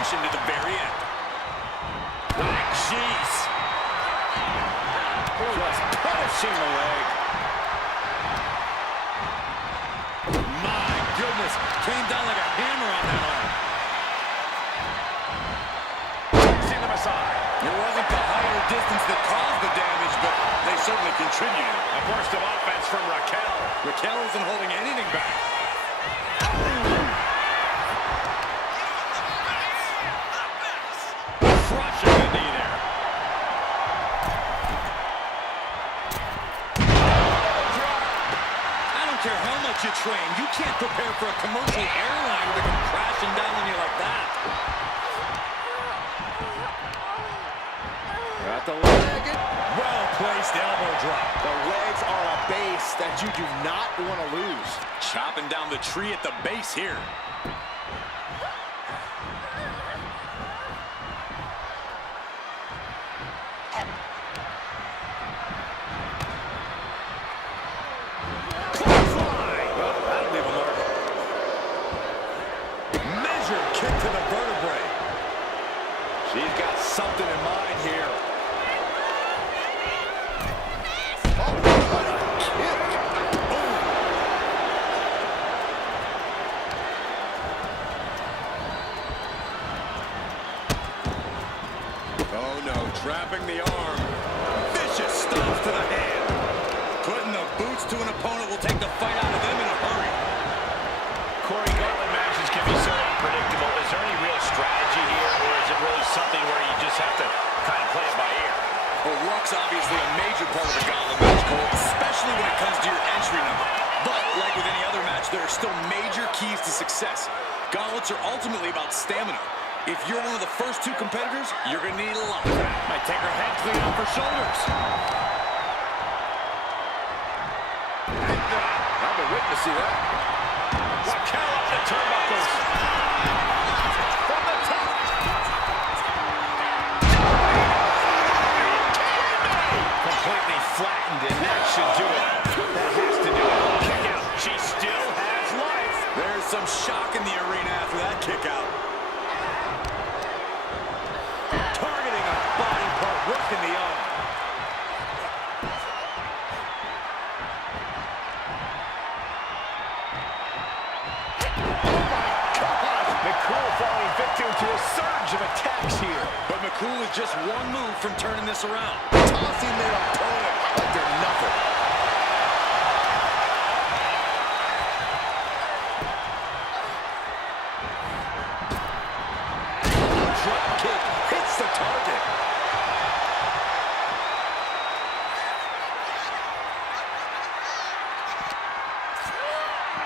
attrition to the very end. Jeez. Just punishing the leg. My goodness. Came down like a hammer on that arm. Pushing them aside. It wasn't the height or distance that caused the damage, but they certainly contributed. A burst of offense from Raquel. Raquel isn't holding anything back. Crushing the knee there. I don't care how much you train. You can't prepare for a commercial airliner to come crashing down on you like that. Got the leg. Well-placed elbow drop. The legs are a base that you do not want to lose. Chopping down the tree at the base here. Kick to the vertebrae. She's got something in mind here. Oh, what a kick. Oh, no. Trapping the arm. Vicious stomps to the hand. Putting the boots to an opponent will take the fight out of them in a hurry. Corey, gauntlet matches can be so unpredictable. Is there any real strategy here, or is it really something where you just have to kind of play it by ear? Well, luck's obviously a major part of the gauntlet match, Cole, especially when it comes to your entry number. But, like with any other match, there are still major keys to success. Gauntlets are ultimately about stamina. If you're one of the first two competitors, you're going to need a lot of that. Might take her head clean off her shoulders. I've been witnessing that. Raquel up the turnbuckles. From the top. Completely flattened, and that should do it. That has to do it. Kick out. She still has life. There's some shock in the arena after that kick out. Targeting a body part, working the arm. Falling victim to a surge of attacks here. But McCool is just one move from turning this around. Tossing their opponent like they're nothing. Drop kick hits the target.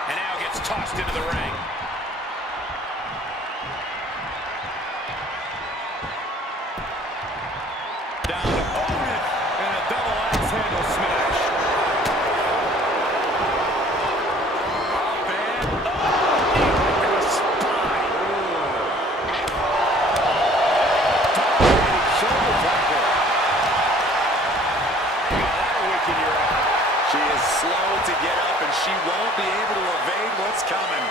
And now gets tossed into the ring. Down opponent and a double axe handle smash. Up and to the spine. Dominating shoulder tackle. That'll weaken your arm. She is slow to get up, and she won't be able to evade what's coming.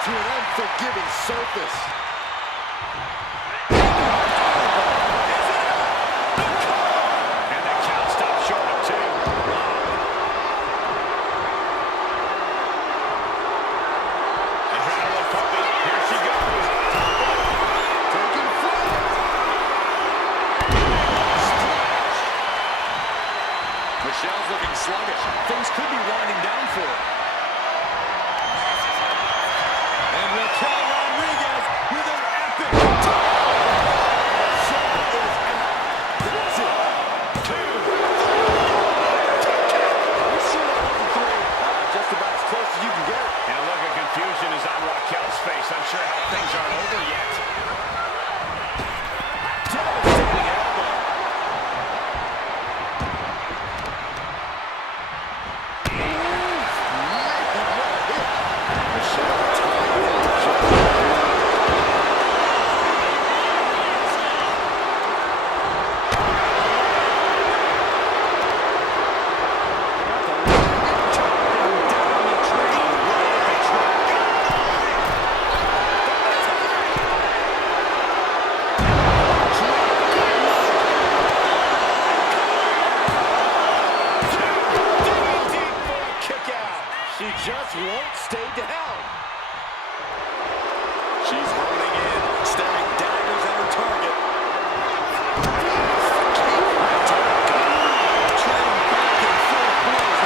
To an unforgiving surface. And the count stopped short of 2. Adrenaline pumping. Here she goes. Taking flight. Michelle's looking sluggish. Things could be just won't stay down. She's honing in, staring daggers at her target. Trading back and forth blows.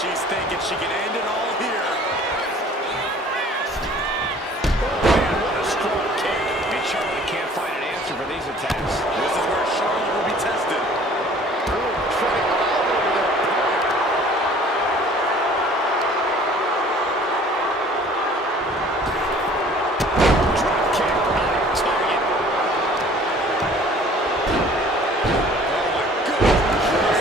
She's thinking she can end it all here. Oh, man, what a strong kick. And Charlotte can't find an answer for these attacks. This is where Charlotte will be tested. Treading all over their opponent. Drop kick on target. Oh, my goodness.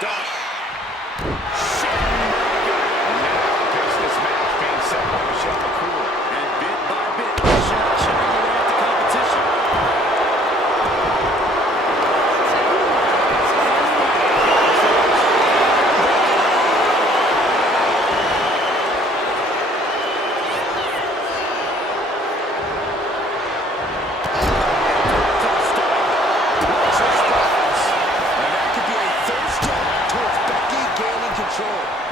Done. This match being set by Michelle McCool. And bit by bit, Michelle chipping away at the competition.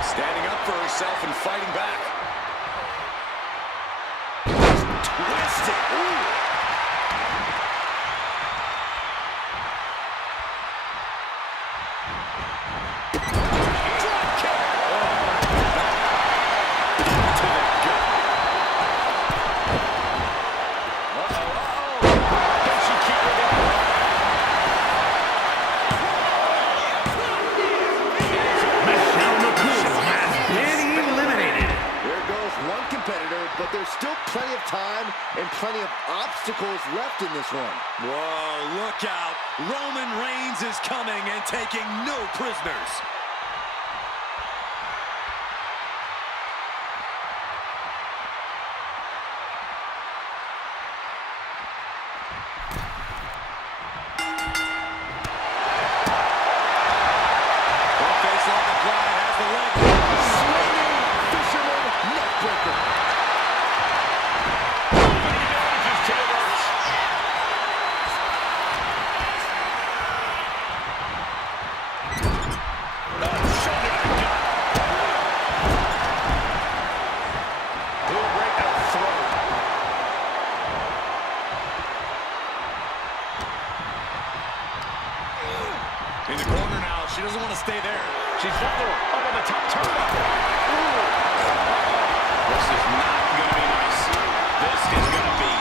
Standing up for herself and fighting back. Twisted. Ooh. Drop kick. To the gut. Can she keep it up? Michelle McCool has been eliminated. There goes one competitor, but there's still plenty of time and plenty of obstacles left in this one. Whoa, look out. Roman Reigns is coming and taking no prisoners. Face like a fly has the leg. Swinging fisherman neckbreaker. Just to the ropes. Shoulder to gut. Heel right to the throat. In the corner now. She doesn't want to stay there. She's up on the top turnbuckle. This is not going to be nice. This is going to be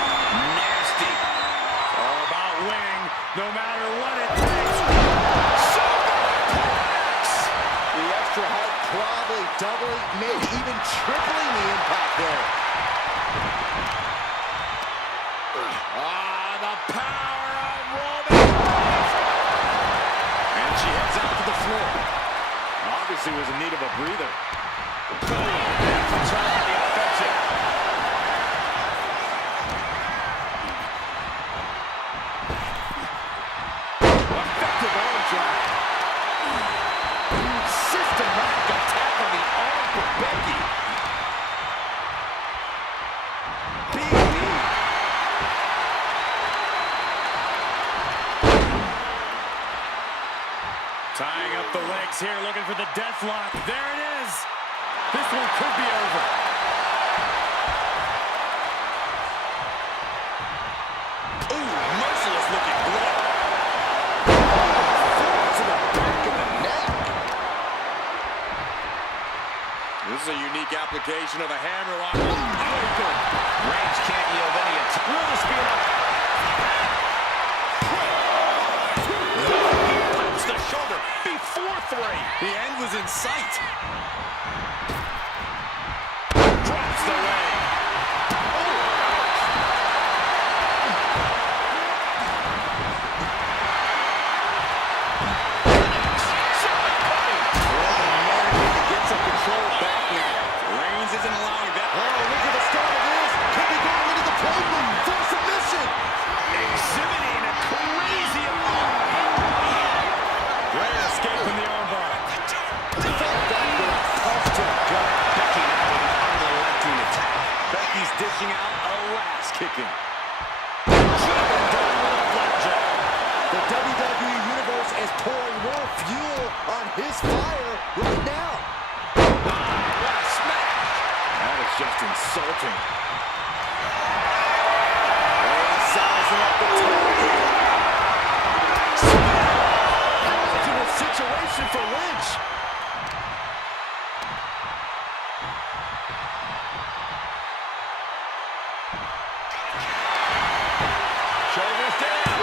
nasty. All about winning, no matter what it takes. The extra height probably doubling, maybe even tripling the impact there. The power of Roman. And she heads out to the floor. Obviously was in need of a breather. Turn on the offensive. Effective arm drag. Systematic attack on the arm for Becky. Big knee. Tying up the legs here, looking for the death lock. There it is. This one could be over. Ooh, merciless looking blow. To the back of the neck. This is a unique application of a hammerlock. Reigns can't yield any attention. Will this be enough? Pops the shoulder before 3. The end was in sight. Drops the leg. Get some control back now. Reigns isn't allowing that. Oh, look at the start of this. Could be going into the podium for submission. Exhibiting a crazy amount. Great escape from the armbar. Fought back with a toss to the gut. Becky now with an unrelenting attack. Becky's dishing out a last kicking. The WWE Universe is pouring more fuel on his fire right now. What a smash. That is just insulting. Sizing up the target. Comfortable situation for Lynch. Shoulders down.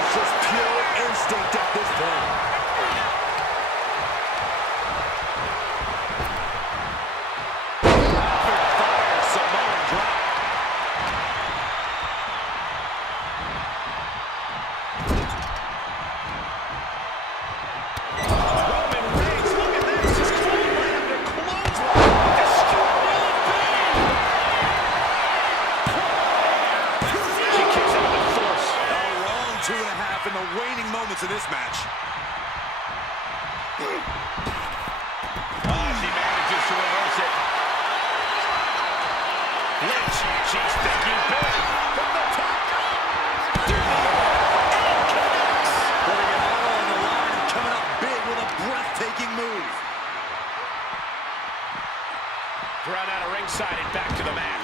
It's just pure instinct at this point. match. She manages to reverse it. Lynch, she's thinking big. From the top. Putting it all on the line and coming up big with a breathtaking move. Thrown out of ringside and back to the mat.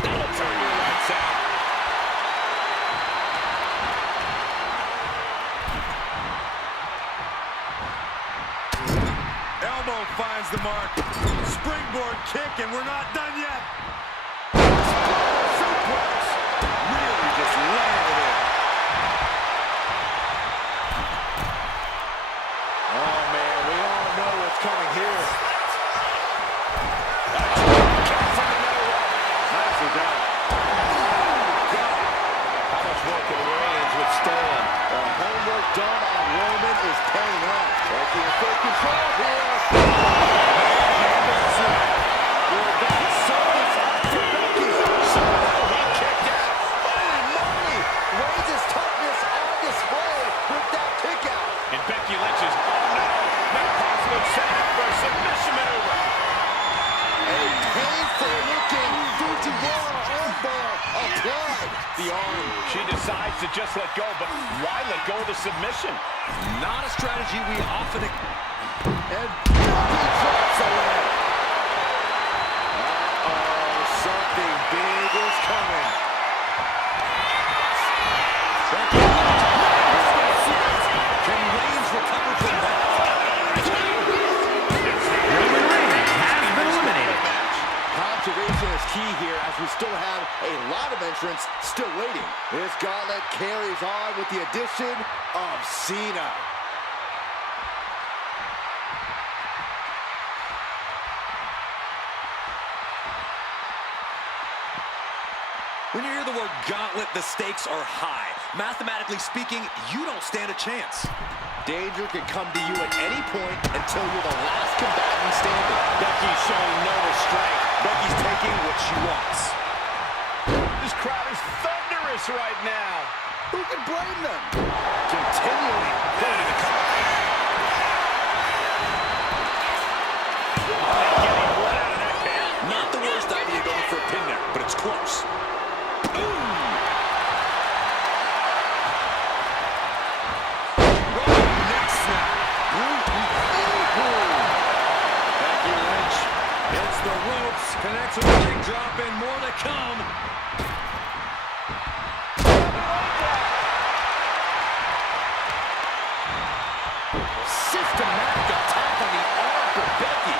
That'll turn your lights out. Elbow finds the mark. Springboard kick, and we're not done yet. Suplex. Really just landed it. Oh, man, we all know what's coming here. Nicely done. How much more can Reigns withstand? The homework done on Roman is paying off. Becky in full control here. Will that sell this out for Becky? Somehow he kicked out. Holy moly! Reigns' toughness on display with that kick out. And Becky Lynch is, oh no, not possible setup for a submission maneuver. A painful-looking Fujiwara armbar applied. The arm, she decides to just let go, but why let go of the submission? Not a strategy we often... And Becky drops away. Uh-oh, something big is coming. Can Reigns recover from that? Roman Reigns has been eliminated. Conservation is key here as we still have a lot of entrants still waiting. This gauntlet carries on with the addition of Cena. When you hear the word gauntlet, the stakes are high. Mathematically speaking, you don't stand a chance. Danger can come to you at any point until you're the last combatant standing. Becky's showing no restraint. Becky's taking what she wants. This crowd is thunderous right now. Who can blame them? Continually going to the cover. Getting blood out of that pin. Not the worst idea going for a pin there, but it's close. Connects with a leg drop and more to come. Systematic attack on the arm for Becky.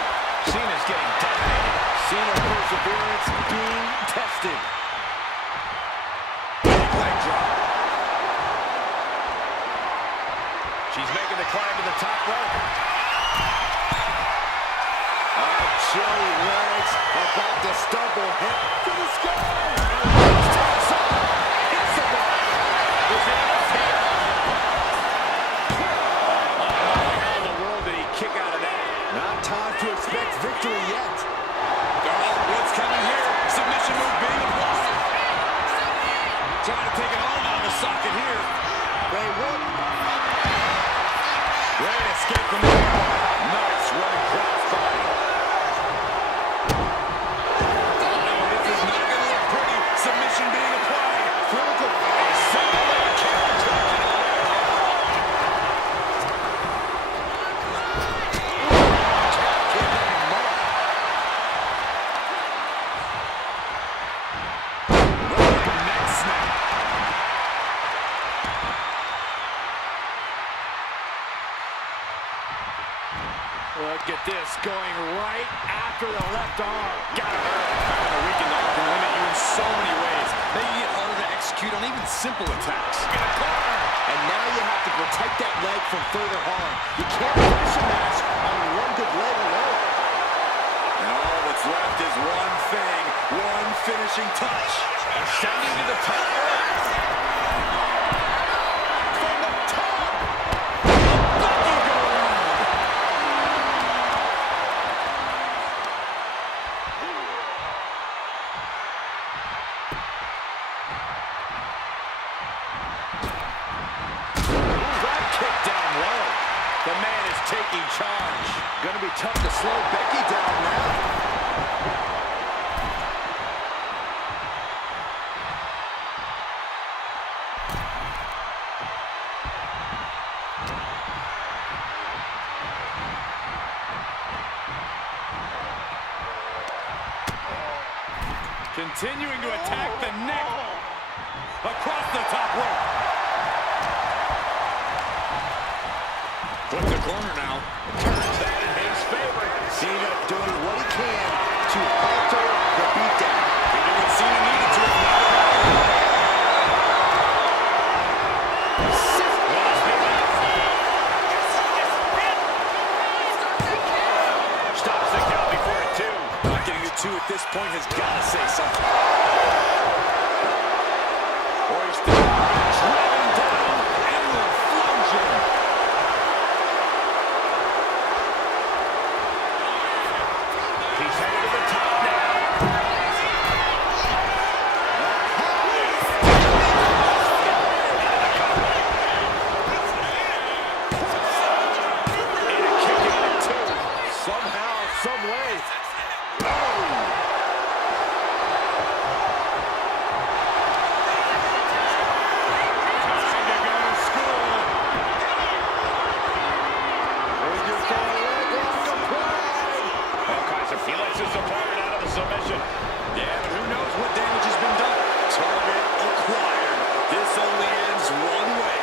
Cena's getting dominated. Cena perseverance being tested. Big leg drop. She's making the climb to the top rope. Joey Legs about to stumble hit to the sky. Hits the bar. How in the world did he kick out of that? Not time to expect victory yet. What's coming here? Submission move being applied. Trying to take it all out of the socket here. They won. Great escape from the arm. Nice running cross body. Submission being applied. Critical. Look at this, going right after the left arm. Got it. Having a weakened arm can limit you in so many ways, making it harder to execute on even simple attacks. And now you have to protect that leg from further harm. You can't finish a match on one good leg alone. And all that's left is one thing, one finishing touch. Ascending to the top. From the top. Becky go around. taking charge. Gonna be tough to slow Becky down now. Continuing to attack the neck. Across the top rope. Flip the corner now. Turns that in his favor. Cena doing what he can to alter the beatdown. He did what Cena needed to. Stops the count before a 2. Not getting a 2 at this point has got to say something. Hoisted, driven down, and the explosion. He's headed to the top now. And a kick out at 2. Somehow, some way. He lets his opponent out of the submission. Yeah, but who knows what damage has been done. Target acquired. This only ends one way.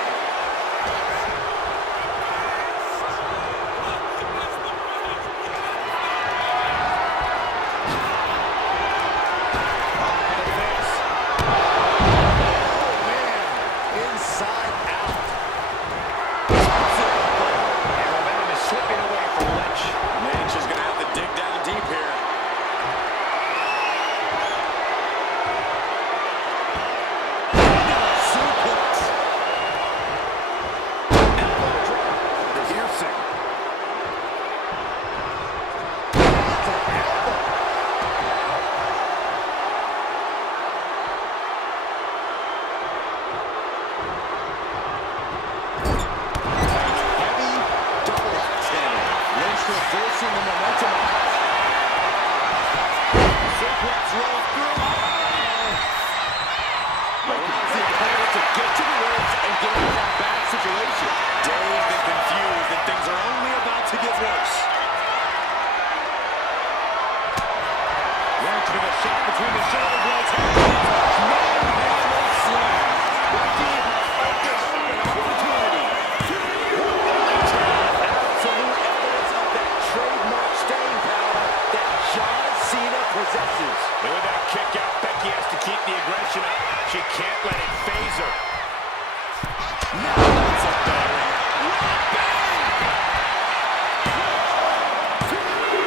Inside out. And momentum is slipping away from Lynch. Lynch is going to have to dig down deep here. Suplex. Elbow drop. Piercing. Heavy double axe handle. Lynch reversing the momentum. Suplex roll through. Allows the opponent to get to the ropes and get out of that bad situation. Dazed and confused that things are only about to get worse. Lynch with a shot between the shoulder blades. Manhandle slam. Becky has opened up an opportunity. Absolute evidence of that trademark staying power that John Cena possesses. And with that kick out, Becky has to keep the aggression up. She can't let it phase her. Now that's a battery.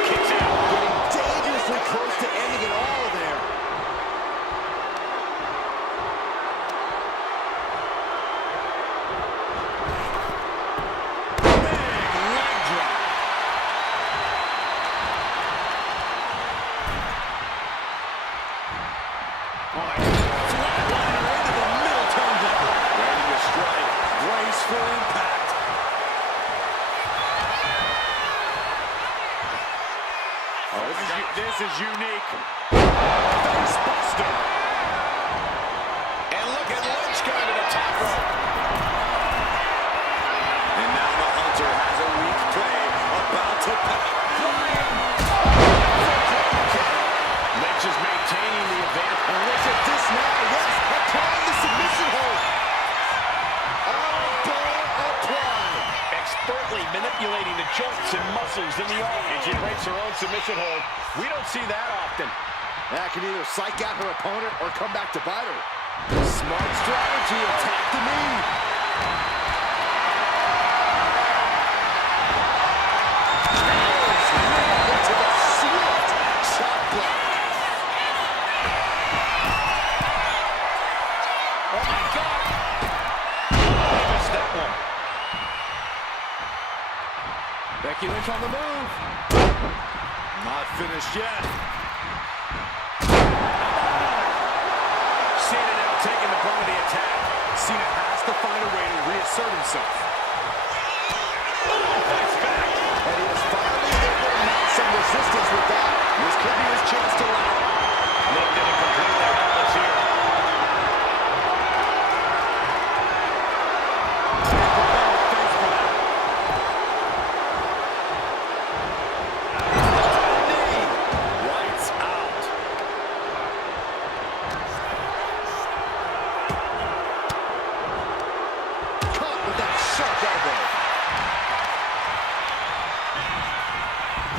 Kicks out. Getting dangerously close to ending it all there. Big leg drop. Flatliner into the middle turnbuckle. Ready to strike. Brace for impact. Oh, this is unique. Face buster. And look at Lynch going to the top rope. And now the Hunter has a weak play about to pop. Lynch is maintaining the advantage. And look at this now. Yes, applying the submission hold. Elbow applied. Expertly manipulating the joints and muscles in the arm. And she breaks her own submission hold. We don't see that often. That can either psych out her opponent or come back to bite her. Smart strategy. Attack the knee. Into the swift chop block. Oh, my God. He missed that one. Becky Lynch on the move. Not finished yet. Cena now taking the brunt of the attack. Cena has to find a way to reassert himself. Fights back. could be his chance to win it. Looked at it completely helpless here. Lights out. Caught with that sharp elbow.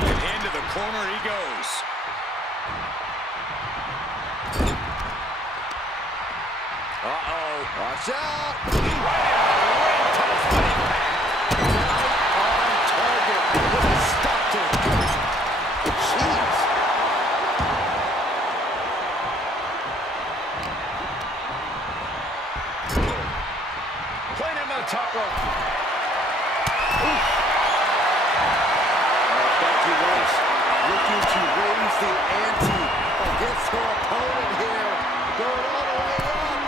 And into the corner he goes. Uh-oh. Watch out. Playing him on the top rope. Becky Lynch looking to raise the ante against her opponent here. Going all the way up.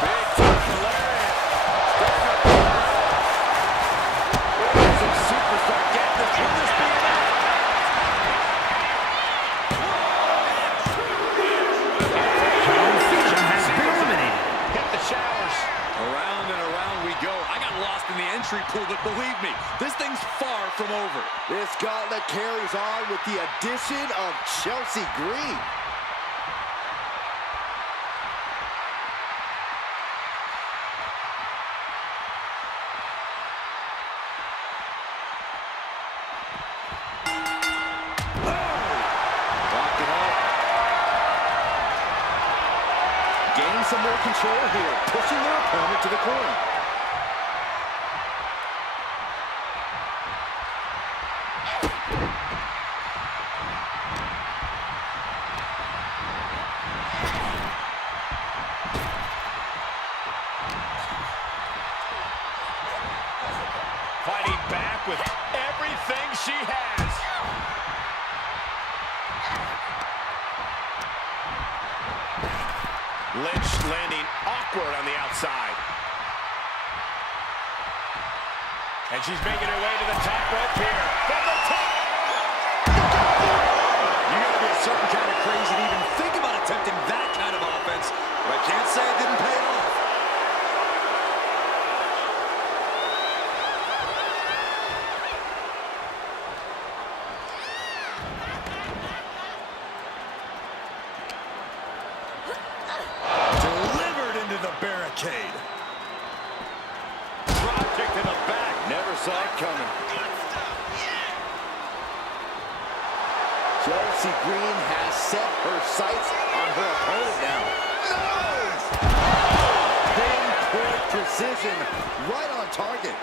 Big time lariat. Some superstar get this. Will this be enough? Has been eliminated. Hit the showers. Around and around we go. I got lost in the entry pool, but believe me, this thing's far from over. This gauntlet carries on with the addition of Chelsea Green. Locking up. Gaining some more control here, pushing their opponent to the corner. Fighting back with everything she has. Lynch landing awkward on the outside. And she's making her way to the top rope here. From the top! You gotta be a certain kind of crazy to even think about attempting that kind of offense. But I can't say it didn't pay off. Delivered into the barricade. Drop kick to the back. Never saw it coming. Chelsea Green has set her sights on her opponent now. Pinpoint precision, right on target.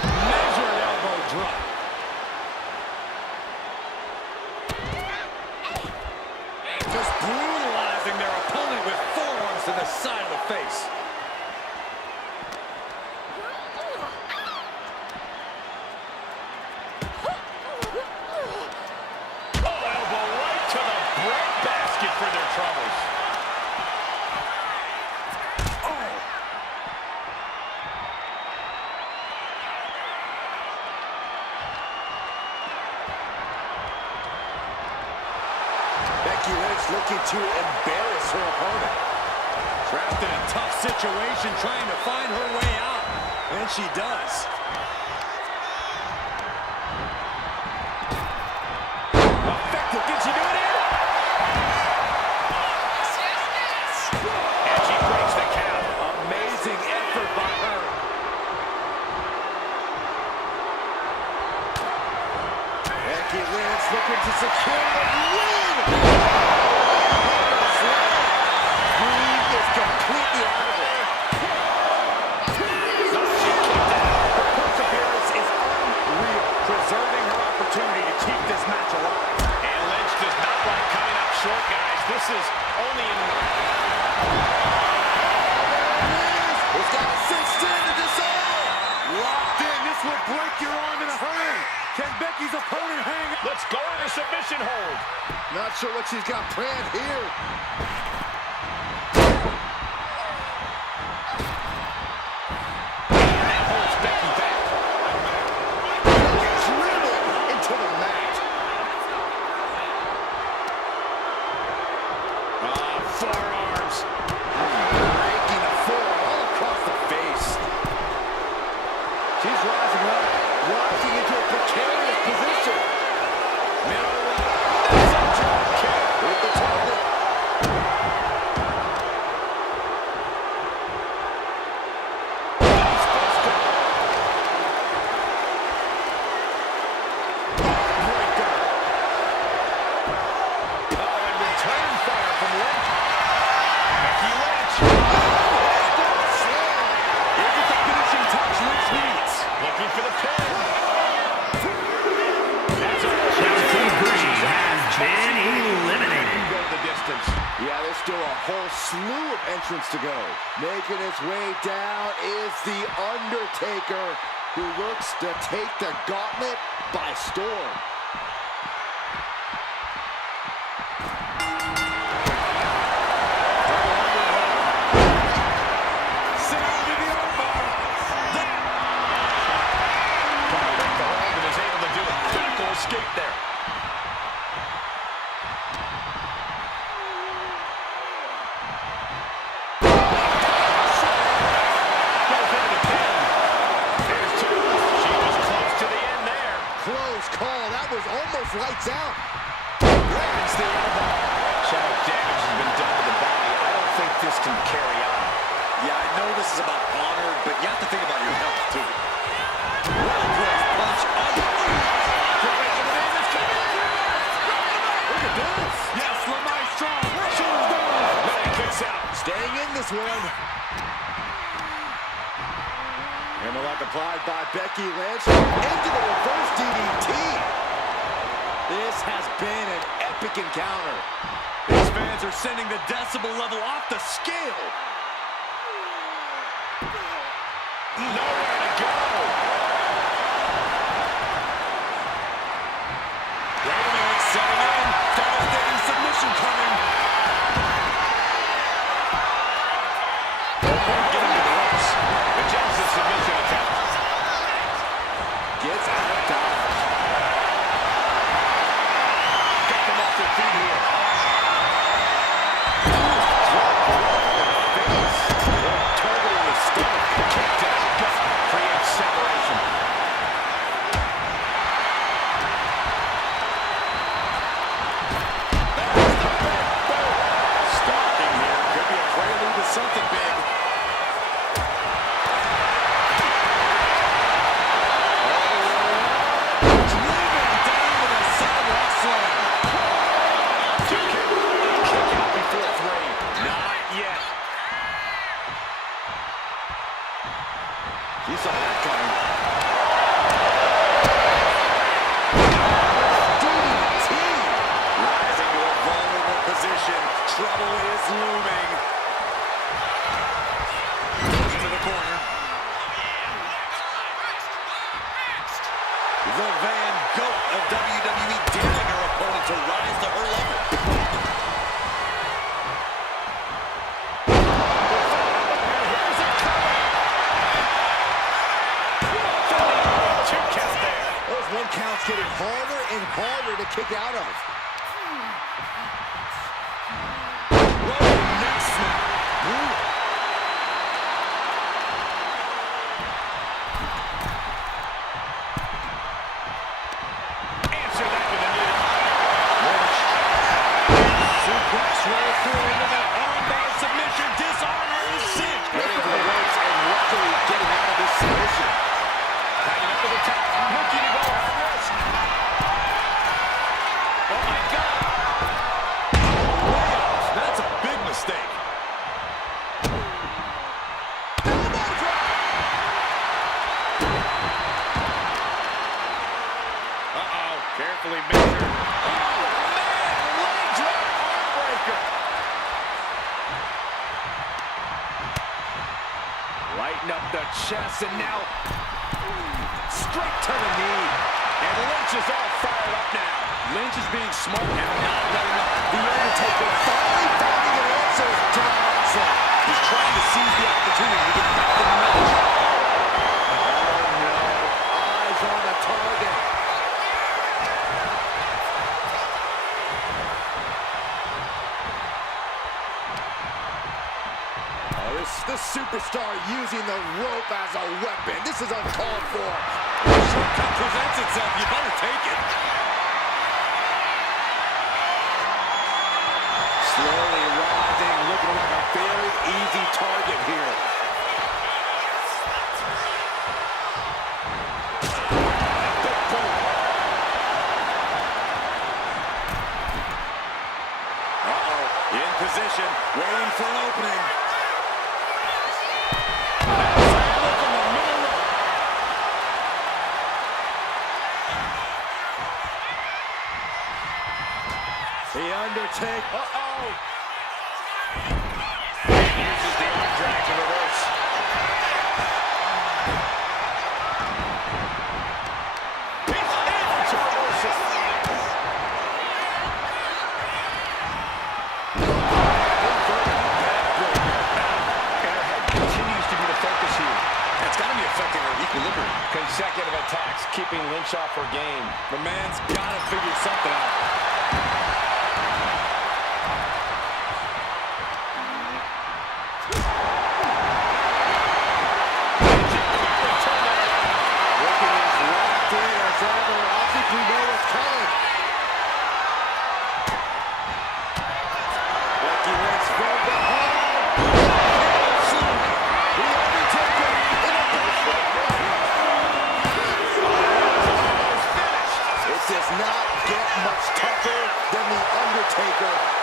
Measured elbow drop. Just brutalizing their opponent with forearms to the side of the face. Oh, elbow right to the breadbasket for their troubles. Becky Lynch looking to embarrass her opponent. Trapped in a tough situation, trying to find her way out. And she does. Effective. Can she do it here? And she breaks the count. Amazing effort by her. Becky Lynch looking to secure the win. Green is completely out of it. Her perseverance is unreal. Preserving her opportunity to keep this match alive. And Lynch does not like coming up short, guys. This is only in... It's got a cinched into this all. Locked in. This will break your arm in a hurry. Can Becky's opponent hang up? Let's go into submission hold. Not sure what she's got planned here. He's rising up, rising into a precarious position. Middle with the target. Yeah, there's still a whole slew of entrants to go. Making his way down is The Undertaker, who looks to take the gauntlet by storm. Escape there. Lights out. Breaks the elbow. So much damage has been done to the body. I don't think this can carry on. Yeah, I know this is about honor, but you have to think about your health, too. Well-placed punch on the Look at this. Yes, LeMaestro. Shoulders down. Leg kicks out. Staying in this one. Hammerlock applied by Becky Lynch. Into the reverse DDT. This has been an epic encounter. These fans are sending the decibel level off the scale. Nowhere to go. Wait a minute, setting in. Devastating submission coming. Getting to the ropes. The Genesis submission attempt. Gets out of dodge. Something big. Driven down with a sidewalk slam. Kick out before 3. Not yet. You saw that coming. DDT. Rising to a vulnerable position. Trouble is looming. Corner. The Van Goat of WWE daring her opponent to rise to her level. Here's a cover. 2 count there. Those 1 counts getting harder and harder to kick out of. Rolling neck snap. Carefully measured. Oh, man! Leg drop armbreaker. Lighten up the chest, and now straight to the knee. And Lynch is all fired up now. Lynch is being smart and not letting up. The Undertaker finally finding an answer to the onslaught. He's trying to seize the opportunity to get back in the match. Oh, no. Eyes on the target. Oh, this superstar used using the rope as a weapon. This is uncalled for. The shortcut presents itself. You better take it. Slowly rising, looking like a very easy target here. In position, waiting for an opening. The Undertaker. Uses the arm drag to reverse. He's able to reverse it. Continues to be the focus here. That's got to be affecting her equilibrium. Consecutive attacks, keeping Lynch off her game. The man's got to figure something out.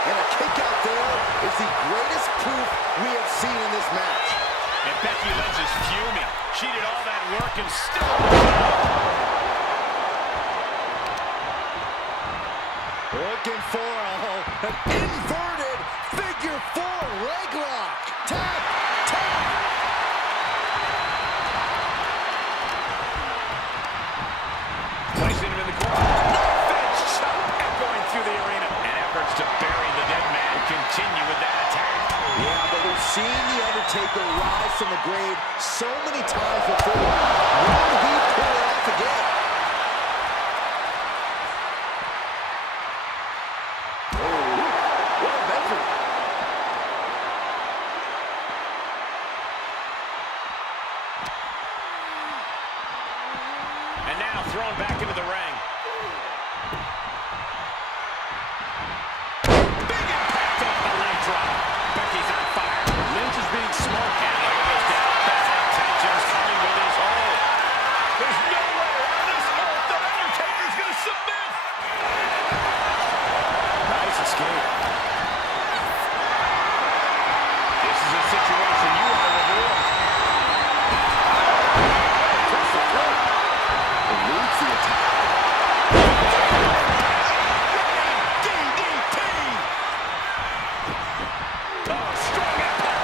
And a kick out there is the greatest proof we have seen in this match. And Becky Lynch is fuming. She did all that work and still... Looking for an inverted figure four leg lock. Tap, tap. Placing him in the corner. Fence shot echoing through the arena. And efforts to bury the dead man continue with that attack. Yeah, but we've seen The Undertaker rise from the grave so many times before. Will he pull it off again? What a measure. And now thrown back into the ring. Big impact off the leg drop. Becky's on fire. Lynch is being smart. And look at this down. Bad intentions coming with his hold. There's no way on this earth that Undertaker's going to submit. Nice escape. This is a situation you want to avoid. Eludes the attack. DDT! Oh, strong impact.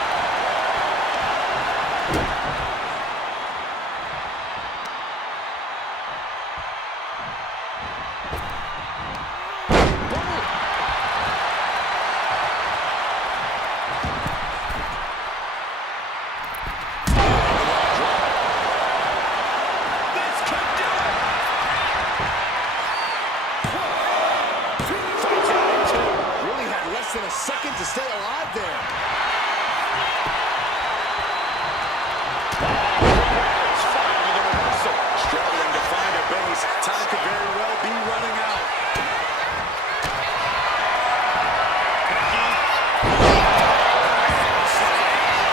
This could do it. Fights out in two. Really had less than a second to stay alive there. It's fine with a reversal. Struggling to find a base. Time could very well be running out.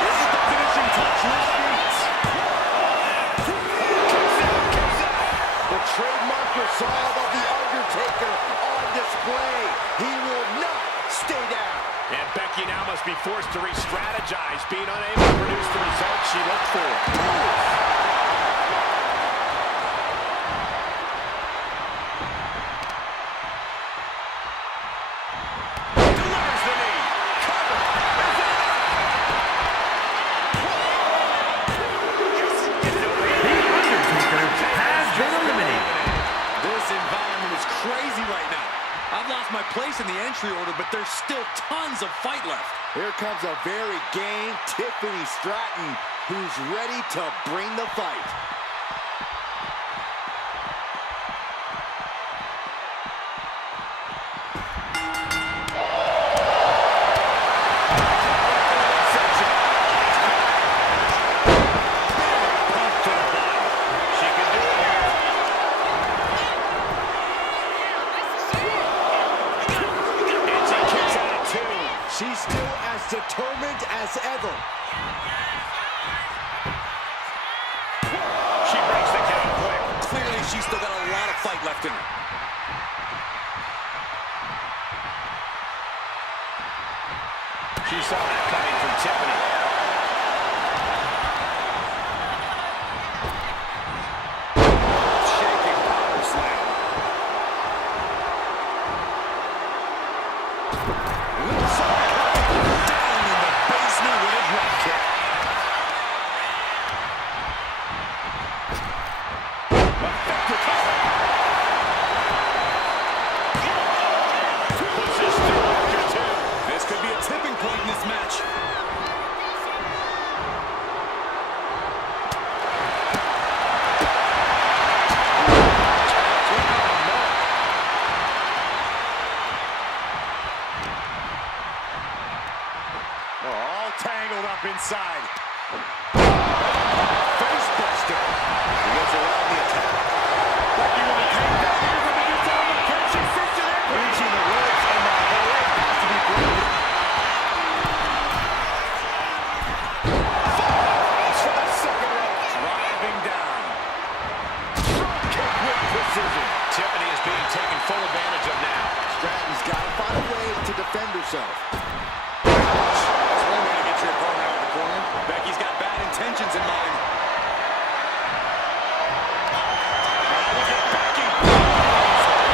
Is it the finishing touch Lynch needs? The trademark resolve of The Undertaker on display. He will not stay down. And Becky now must be forced to re-strategize, being unable to produce the results she looked for. Delivers the knee. Cover. Undertaker has been eliminated. This environment is crazy right now. I've lost my place in the entry order, but there's still tons of fight left. Here comes a very game Tiffany Stratton, who's ready to bring the fight. as ever. She breaks the count quick. Clearly, she's still got a lot of fight left in her. She saw that coming from Tiffany. Shaking power slam. Looks down in the basement with a drop kick. Effective cover. Puts this through after two. This could be a tipping point in this match. All tangled up inside. Face buster. He gets around the attack. Becky with a takedown here from the Newtown. Can she fix it in? Reaching the ropes, and the whole leg has to be broken. Falls for the second rope. Driving down. Drop kick with precision. Tiffany is being taken full advantage of now. Stratton's got to find a way to defend herself. That's one way to get your opponent out of the corner. Becky's got bad intentions in mind. Look at Becky.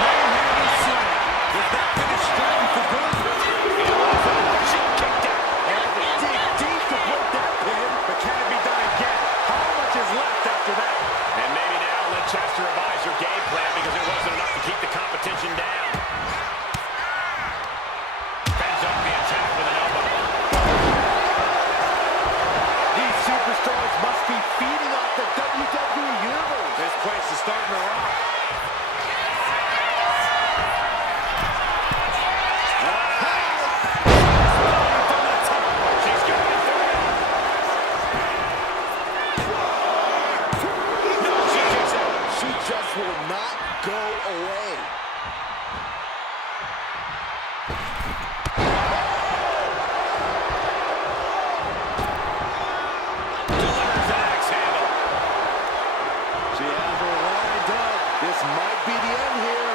Right-handed slam. Does that finish Stratton for good? She kicked out. And had to dig deep to put that pin. But can it be done again? How much is left after that? And maybe now Lynch has to revise her game plan because it wasn't enough to keep the competition down. Fends off the attack with an elbow. These superstars must be feeding off the WWE Universe. This place is starting to rock. She's got it through. No, she kicks out. She just will not go away. Delivers an axe handle. She has her lined up. This might be the end here.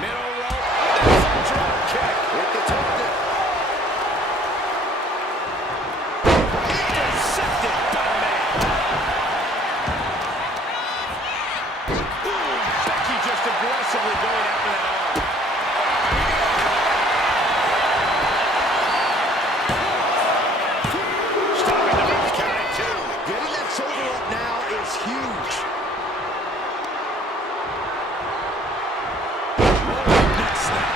Middle rope. There's a drop kick. With the target. Intercepted by the man. Ooh, Becky just aggressively going after that arm. Stopping the match, count at two. Getting that shoulder up now is huge. Neck snap.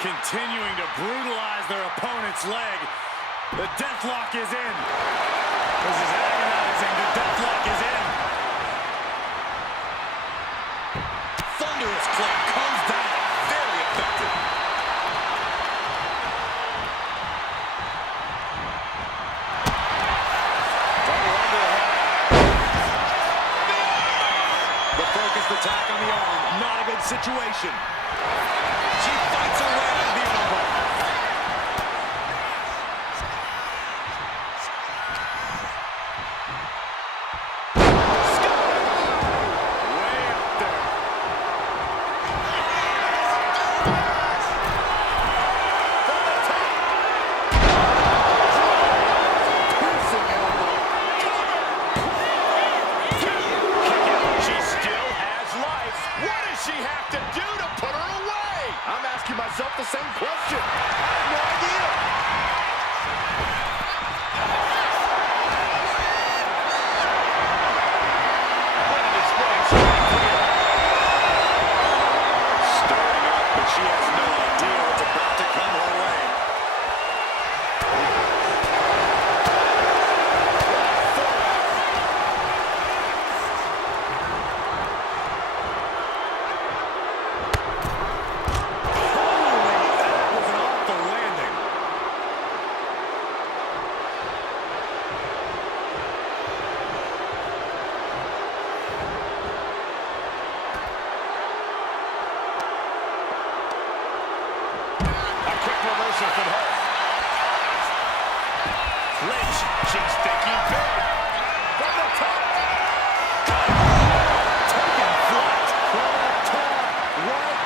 Continuing to brutalize their opponent's leg. The deathlock is in. This is agonizing. The deathlock is in. Thunderous club comes down. Very effective. Double underhook. The focused attack on the arm. Not a good situation. She fights her way out of the armbar. Way up there. From the top. Piercing elbow. Kick out. She still has life. What does she have to do to put her away? I'm asking myself the same question. I have no idea. What a display of strength here. Starting up, but she has no idea what's about to come her way. Holy, that was an awful landing. reversal from her. Lynch, she's thinking big. From the top. Taking flight. From the top. Right.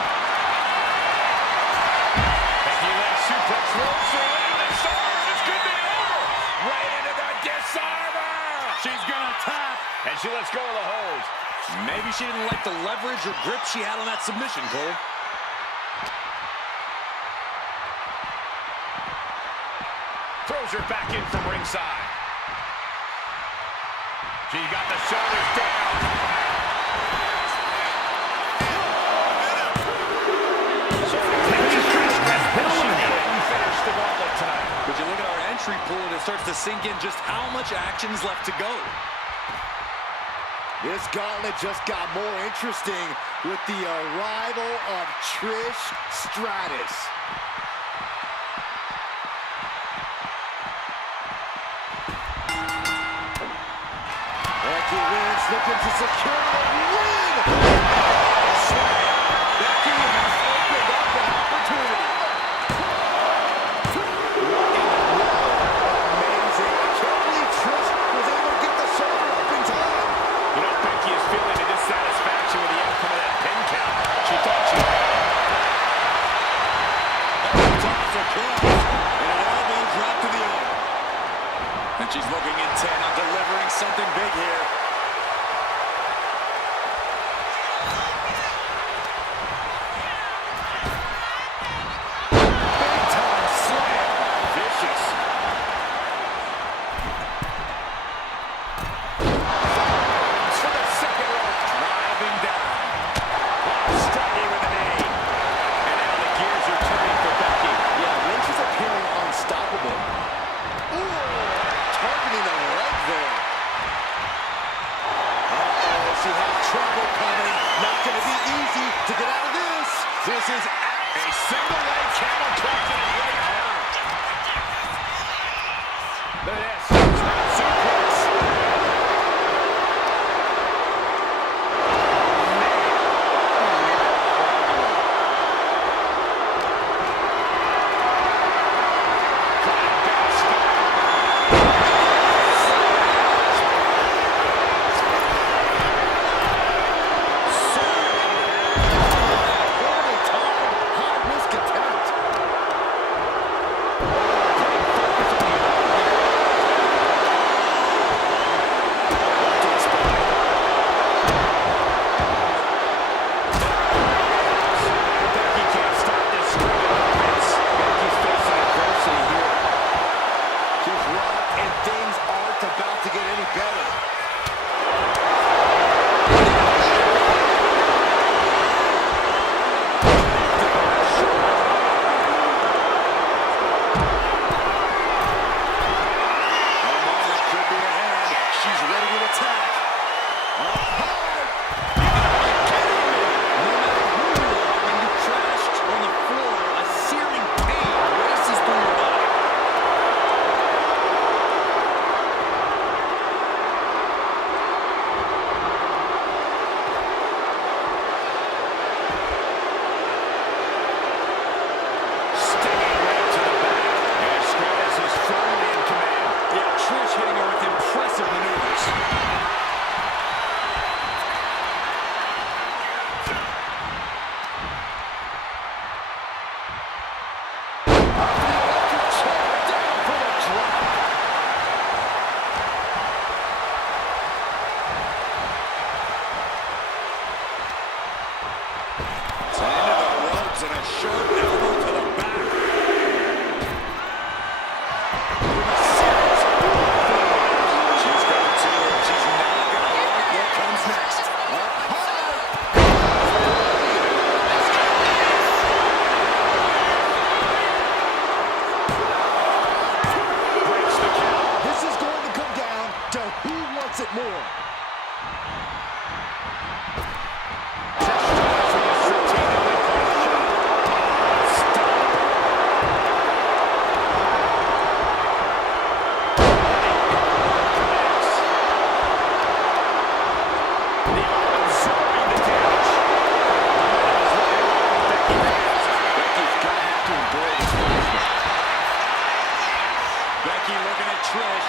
Becky Lynch suplex rolls her into the disarm. This could be over. Right into the disarmer. She's going to tap. And she lets go of the hold. Maybe she didn't like the leverage or grip she had on that submission, Cole. Throws her back in from ringside. She got the shoulders down. Finish the gauntlet tonight. But you look at our entry pool and it starts to sink in just how much action is left to go. This gauntlet just got more interesting with the arrival of Trish Stratus. Becky Lynch looking to secure the win! Becky has opened up an opportunity. Amazing. I can't believe Trish was able to get the shoulder up in time. You know, Becky is feeling a dissatisfaction with the outcome of that pin count. She thought she had it. Toss across, and an elbow drop to the arm. And she's looking intent on delivering something big here. Big time slam. Vicious. For the second rope. Driving down. Striking with an A. And now the gears are turning for Becky. Yeah, Lynch is appearing unstoppable. Ooh, targeting the leg there.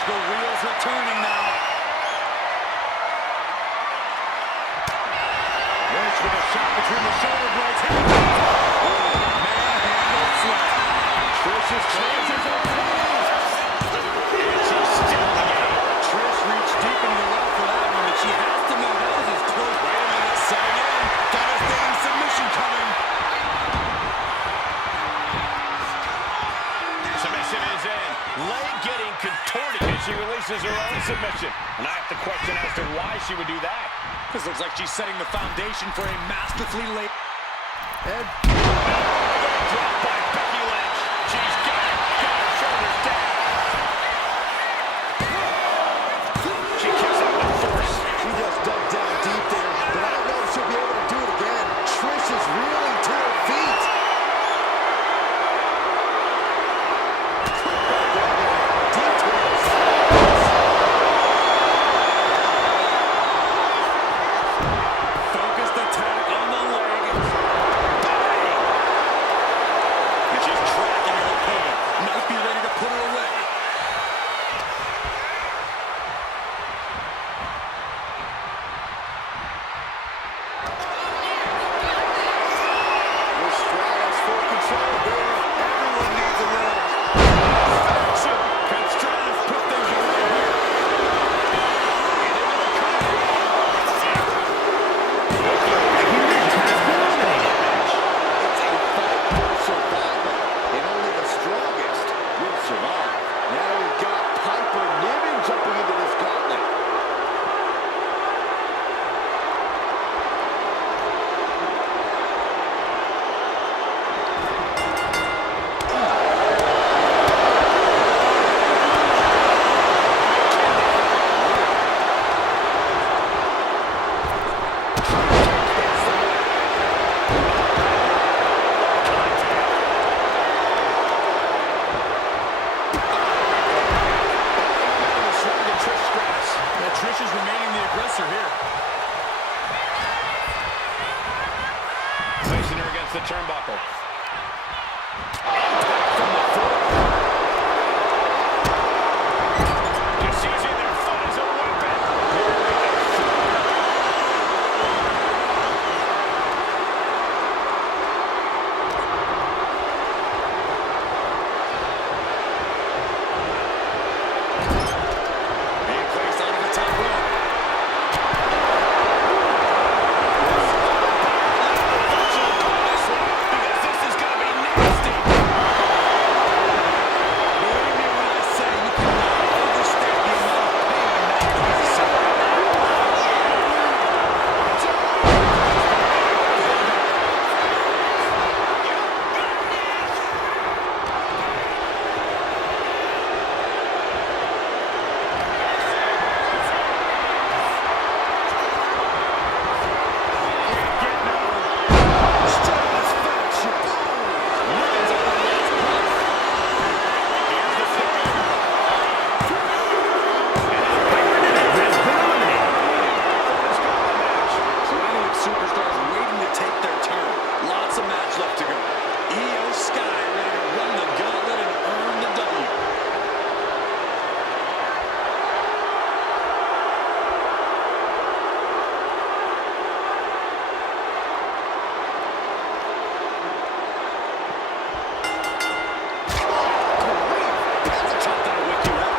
The wheels are turning now. Lynch with a shot between the shoulder blades. Manhandle slam. Trish's chances are closed. And she's still the game. Trish reached deep into the well for that one, but she has to know that was as close. Wait a minute, setting in. Devastating submission coming. Submission is in. Leg getting contorted as she releases her own submission. And I have to question as to why she would do that. This looks like she's setting the foundation for a masterfully laid. And Drop by Becky Lynch. She's got her shoulders down. She kicks out with force. she just dug down deep there, but I don't know if she'll be able to do it again. Trish is reeling to her feet. Details. Focused attack on the leg. And she's tracking her opponent. Might be ready to put her away. This Stratus full control here. Everyone needs a win. Can Stratus put things away here? It's a fight for survival, and only the strongest will survive. Now we've got Piper Niven jumping into this gauntlet. Trish is remaining the aggressor here. Placing her against the turnbuckle. Just using their foot as a weapon. Being placed onto the top rope. Because this is going to be nasty. Believe me when I say you cannot overstate the amount of pain that causes someone. Surrounding superstars waiting to take their turn. Lots of match left to go. Io Sky ready to run the gauntlet and earn the W. That's a chop that'll wake you up.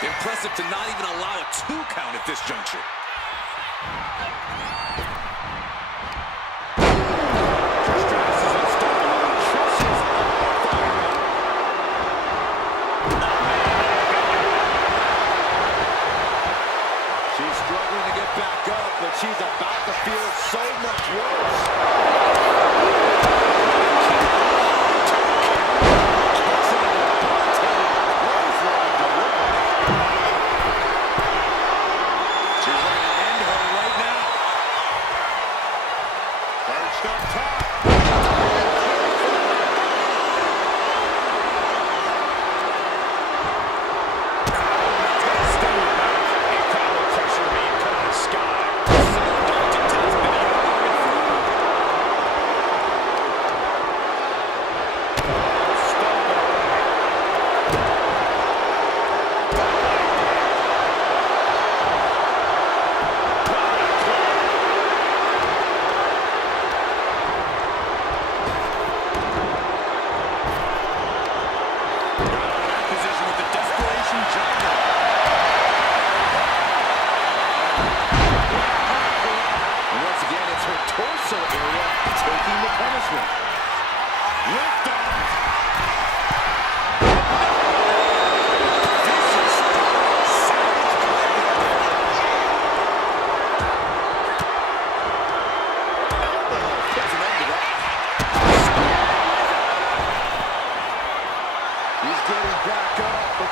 Impressive to not even allow a 2 count at this juncture. get back up, but she's about to feel so much worse. She's ready to end her right now. First up top.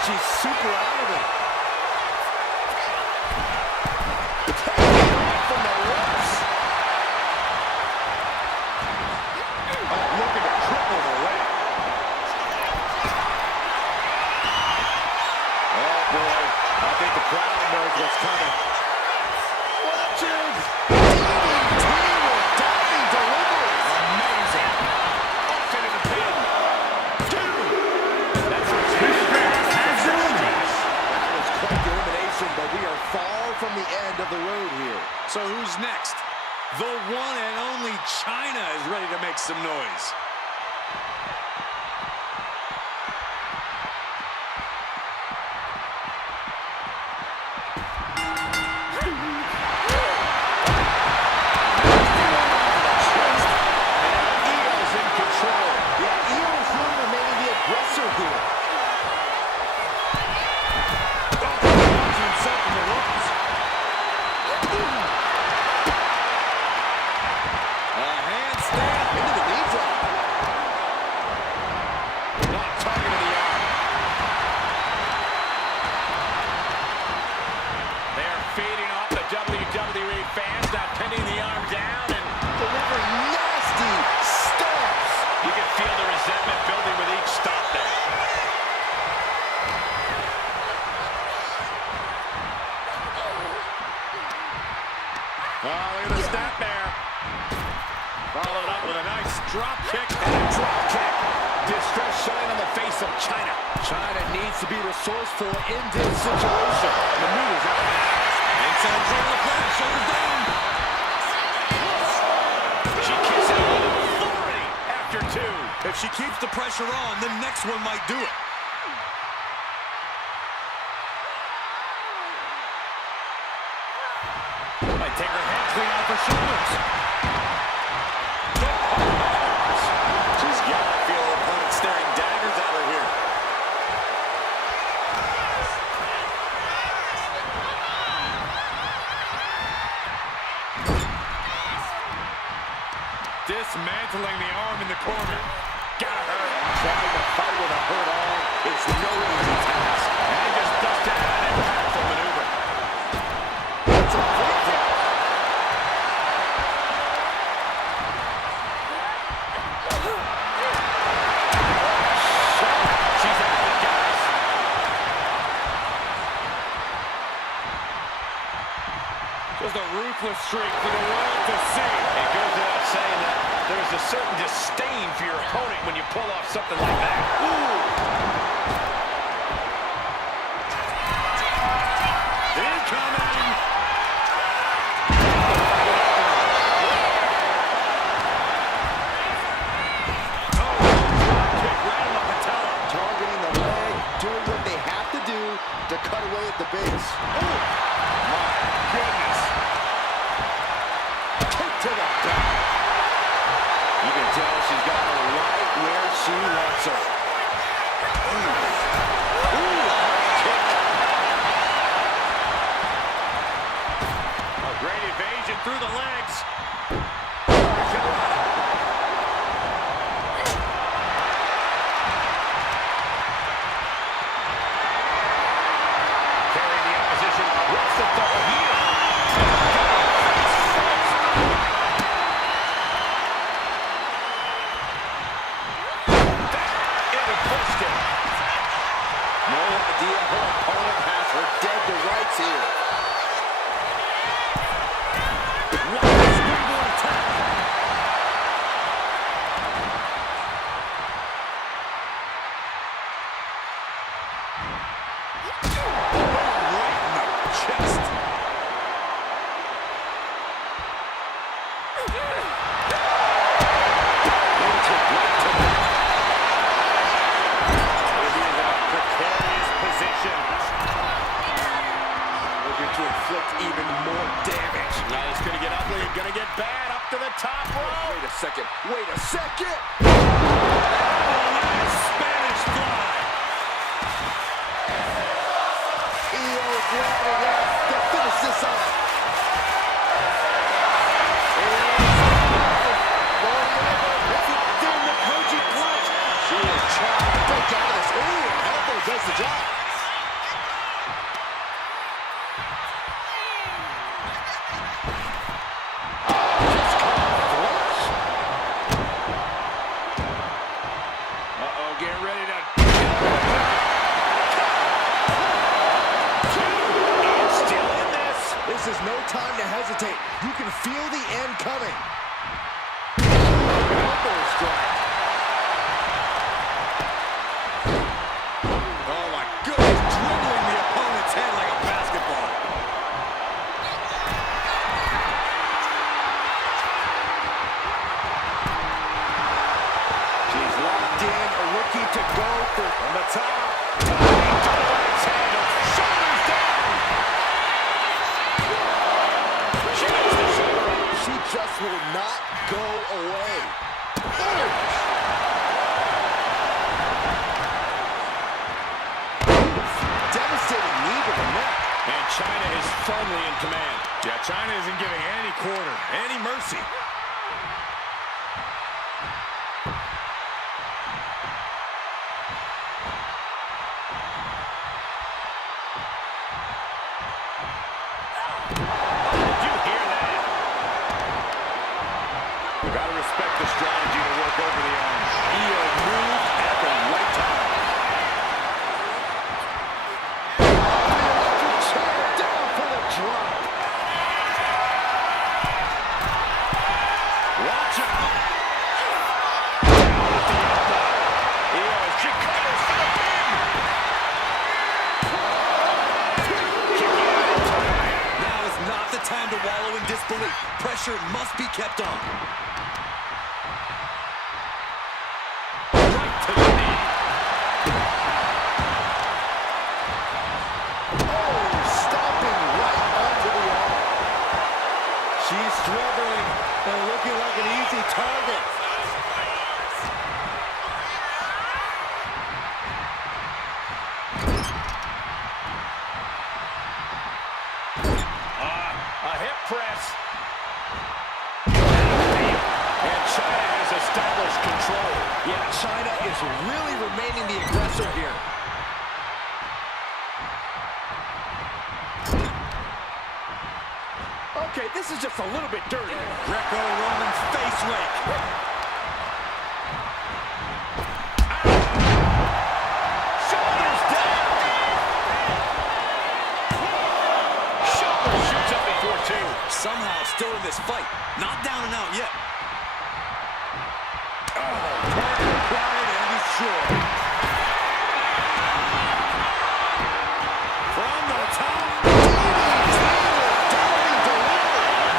She's super out of it. From the lips. Looking to triple the leg. Oh boy, I think the crowd knows what's coming. Watch it. Diving delivery. Amazing. Off into the pin. That's what's but we are far from the end of the road here. So who's next? The one and only China is ready to make some noise. Io's in control. Yeah, Io's really remaining the aggressor here. WWE fans now pinning the arm down and delivering nasty stomps. You can feel the resentment building with each stop there. Oh, look at the snap there. Followed up with a nice drop kick and a drop kick. Distress showing on the face of China. China needs to be resourceful in this situation. The move is out. Inside trailer flag, shoulders down. She kicks out with authority after two. If she keeps the pressure on, the next one might do it. Might take her head clean off her shoulders. She's got to feel her opponent staring daggers at her here. Dismantling the arm in the corner. Gotta hurt. Trying to fight with a hurt arm. It's no easy task. And just ducked out an impactful maneuver. That's a great thing. She's out of gas. Just a ruthless streak for the world to see. It goes without saying that there's a certain disdain for your opponent when you pull off something like that. Incoming! Oh, drop kick right on the patella. Targeting the leg, doing what they have to do to cut away at the base. Oh, my goodness. Kick to the back. You can tell she's got her right where she wants her. Oh, through the legs. Carrying the opposition. What's the double here? No idea her opponent has her dead to rights here. What a springboard attack. Right in the chest. Looking to inflict even more damage. Now it's going to get ugly and going to get bad up to the top rope. Wait a second. Wait a second. Spanish fly. EO's lining up to finish this off. She is trying to break out of this. Ooh, an elbow does the job. Getting ready to... Still in this. This is no time to hesitate. You can feel the end coming. Elbow strike. Oh my goodness, dribbling the opponent's head like a basketball. She's locked in, looking to go for on the top. She just will not go away. Devastating knee to the neck. And China is firmly in command. Yeah, China isn't giving any quarter, any mercy. Did you hear that? You gotta respect the strategy to work over the arms. Io moved at the right time. Electric chair down for the drop. Watch out. Down with the elbow. She covers for the pin. Kicking out in time. Now is not the time to wallow in disbelief. Pressure must be kept on. Right to the knee. Oh, stomping right onto the arm. She's struggling and looking like an easy target. A hip press. And China has established control. Yeah, China is really remaining the aggressor here. Okay, this is just a little bit dirty. Greco-Roman face rake. Shoulders down. Shoulder shoots up before two. Somehow still in this fight. Not down and out yet. Target acquired and destroyed. From the top.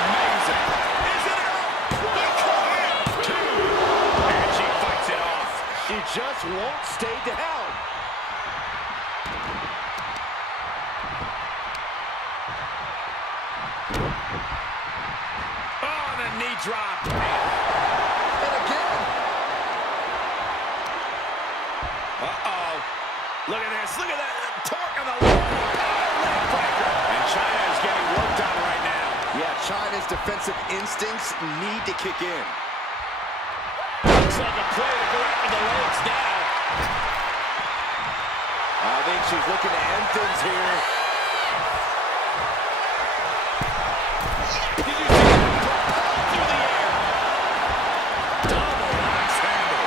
Amazing. Is it out? The count. Two. And she fights it off. She just won't stay down. Oh, the knee drop. And again. Uh-oh. Look at this. Look at that torque on the leg breaker. And China is getting worked on right now. Yeah, Chyna's defensive instincts need to kick in. Looks like a play to go after the legs now. I think she's looking to end things here. Did you see that? Propelled through the air. Double axe handle.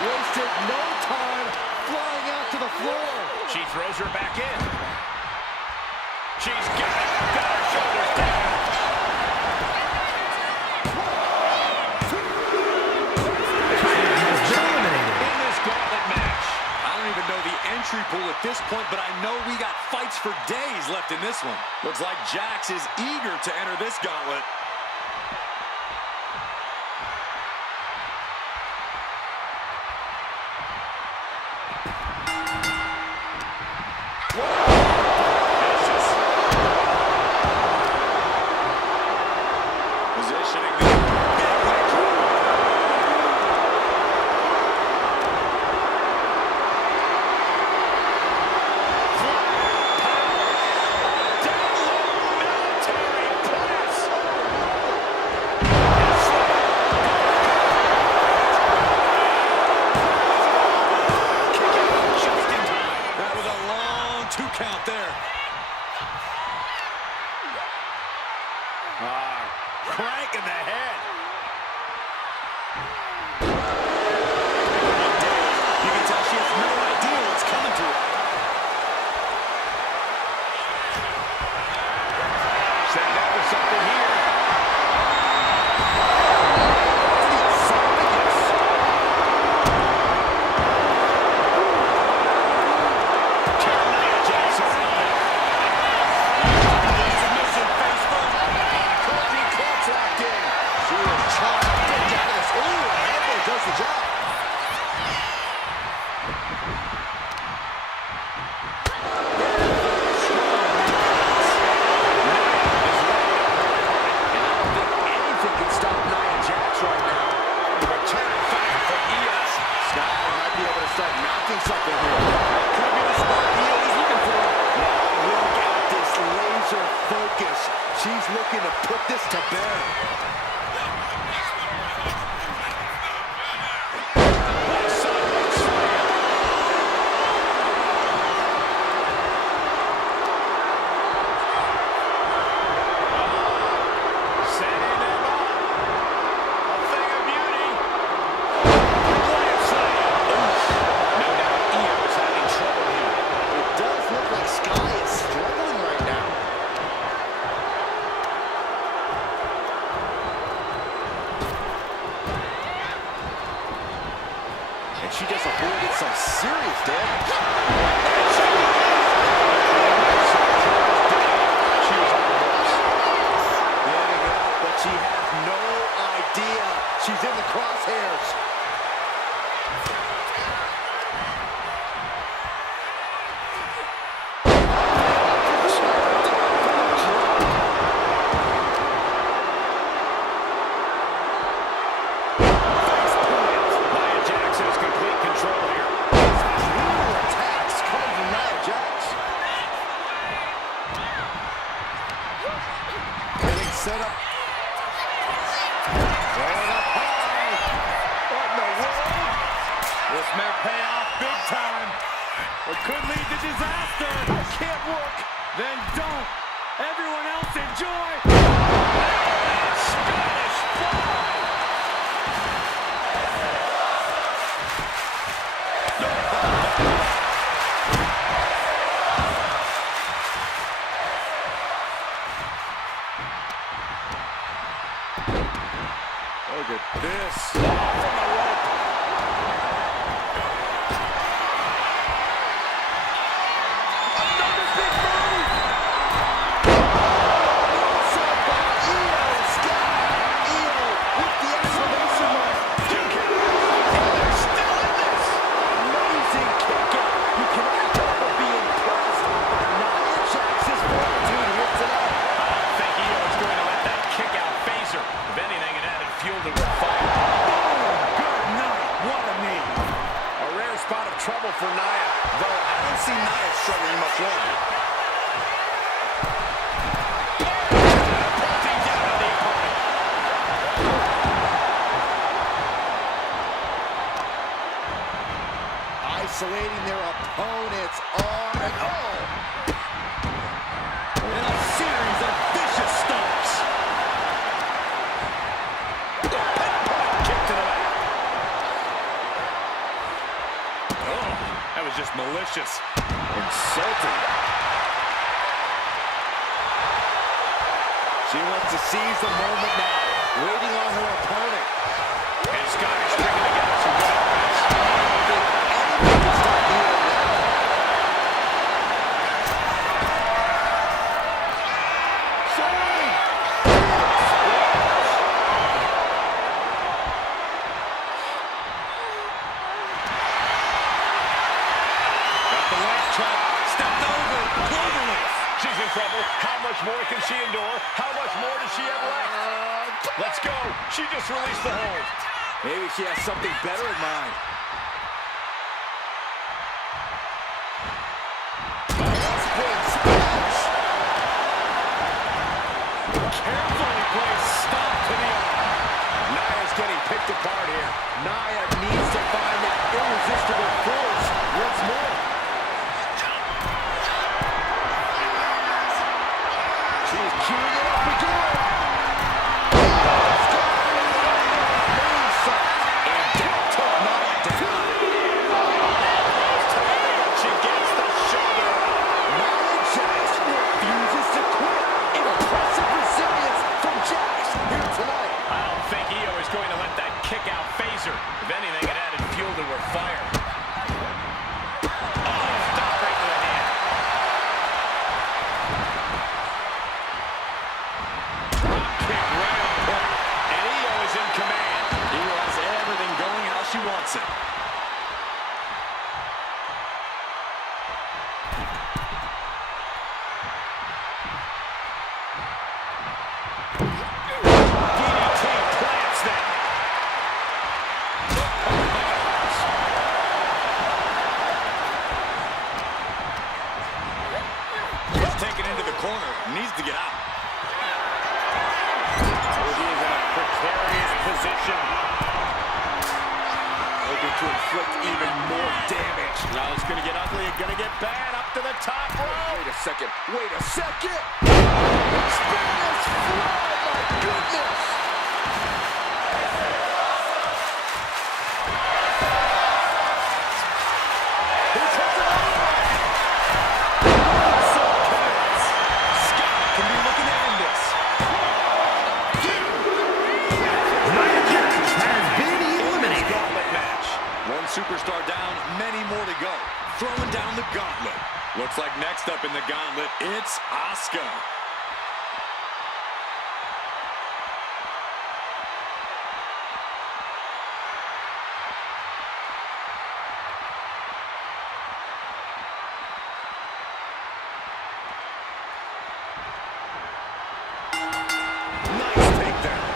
Wasted no time flying out to the floor. She throws her back in. She's got her shoulders down. Has been eliminated. In this gauntlet match. I don't even know the entry pool at this point, but I know we got fights for days left in this one. Looks like Jax is eager to enter this gauntlet. Positioning the big leg drop. That was a long 2 count there. Crank in the head. You can tell she has no idea what's coming to her. Setting up for something here. Carolina Jax around it. Submission face first. Kofi clutch locked in. She is trying to break out of this. Ooh, an elbow does the job. Anything can stop Nia Jax right now. Return fire for EOS. Sky might be able to start mounting something here. Could be the spot Io is looking for. Now look at this laser focus. She's looking to put this to bed. Sidewalk slam. Setting them up. A thing of beauty. Grand slam. No doubt Io is having trouble here. It does look like Sky is struggling right now. And she just avoided some serious damage. She was on the ropes. Getting up, but she has no idea she's in the crosshairs. Nia Jax has complete control here. Brutal attacks coming from Nia Jax. Getting set up. Going up high. What in the world? This may pay off big time. Or could lead to disaster. Can't work. Then don't. Everyone else enjoy. Scottish fly. Look at this. From the rope. Another big move. So by Io Sky. trouble for Nia, though I don't see Nia struggling much longer. Punching down on the opponent. Isolating their opponent's arm and And a series of vicious stomps. Pinpoint kick to the back. Oh, that was just malicious. Insulting. She wants to seize the moment now, waiting on her opponent. And Scottish bringing together some good offense. anything can stop the healing now. Soaring. Got the leg trap. Stepped over. Cloverleaf. She's in trouble. How much more can she endure? How much more does she have left? Let's go. She just released the hold. Maybe she has something better in mind. Spring splash. Carefully placed stop to the arm. Nia's getting picked apart here. Nia needs to find that irresistible force once more. She's queuing it up again. And that took Nia down. She gets the shoulder up. Nia Jax refuses to quit. Impressive resilience from Jax here tonight. I don't think Io is going to let that kick out phase her. If anything, it added fuel to her fire. Oh, stop right to the hand. Drop kick right on point. And Io is in command. Io has everything going how she wants it. DDT plants them. He's taken into the corner. Needs to get out. Oh, he is in a precarious position. Looking to inflict even more damage. Now it's going to get ugly and going to get bad up to the top rope. Wait a second. Wait a second. Experience flow. My goodness. He's hit another one. So connects. Scott can be looking to end this. Nia Jax has been eliminated. Gauntlet match. One superstar down, many more to go. Throwing down the gauntlet. Looks like next up in the gauntlet, it's Asuka. Nice takedown.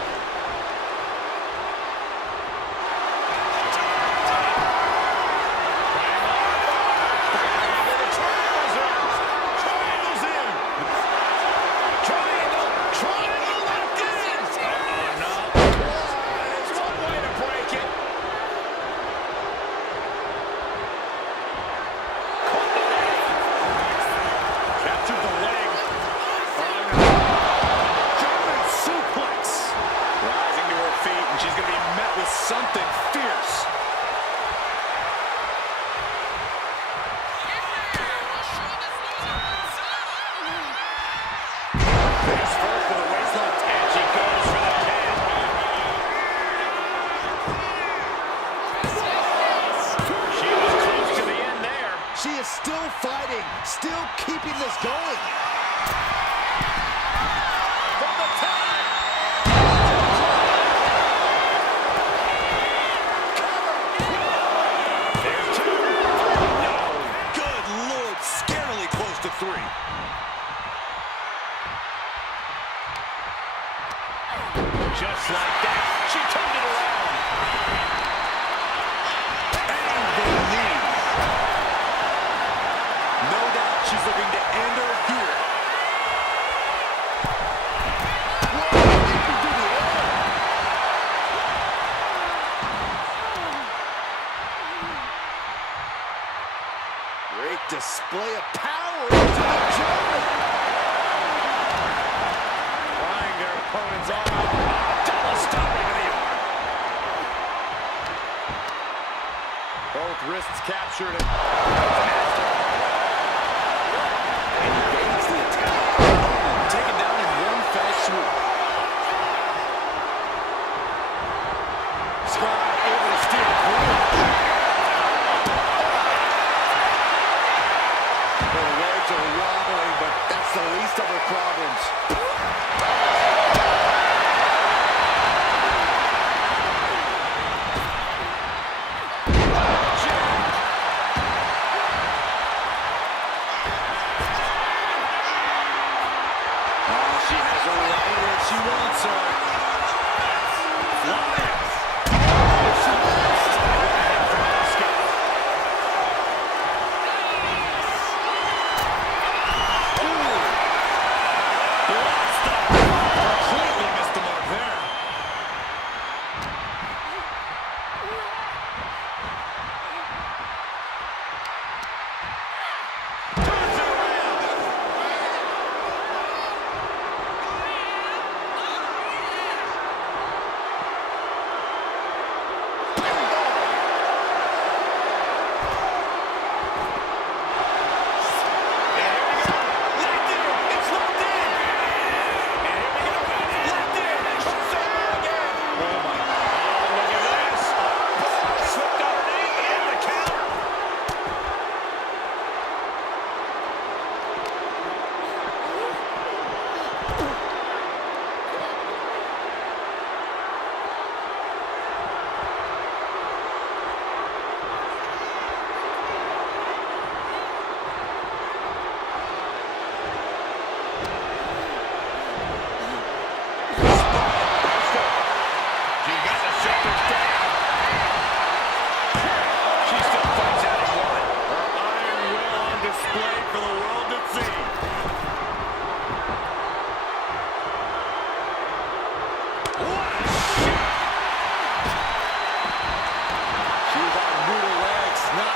Something fierce. Face first for the waistline, and she goes for the pin. She was close to the end there. She is still fighting, still keeping this going. From the top. There's two. No. Good Lord, scarily close to 3. Just like that, she turned it around. And the knee. great display of power into the German. Trying their opponent's arm out. Double stomping to the arm. Both wrists captured. And evades the attack. Taken down in one fell swoop. Scribe able to steal clear. Her legs are wobbling, but that's the least of her problems. She has her right where she wants her. Flying. She missed. Completely missed the mark there. Turns it around.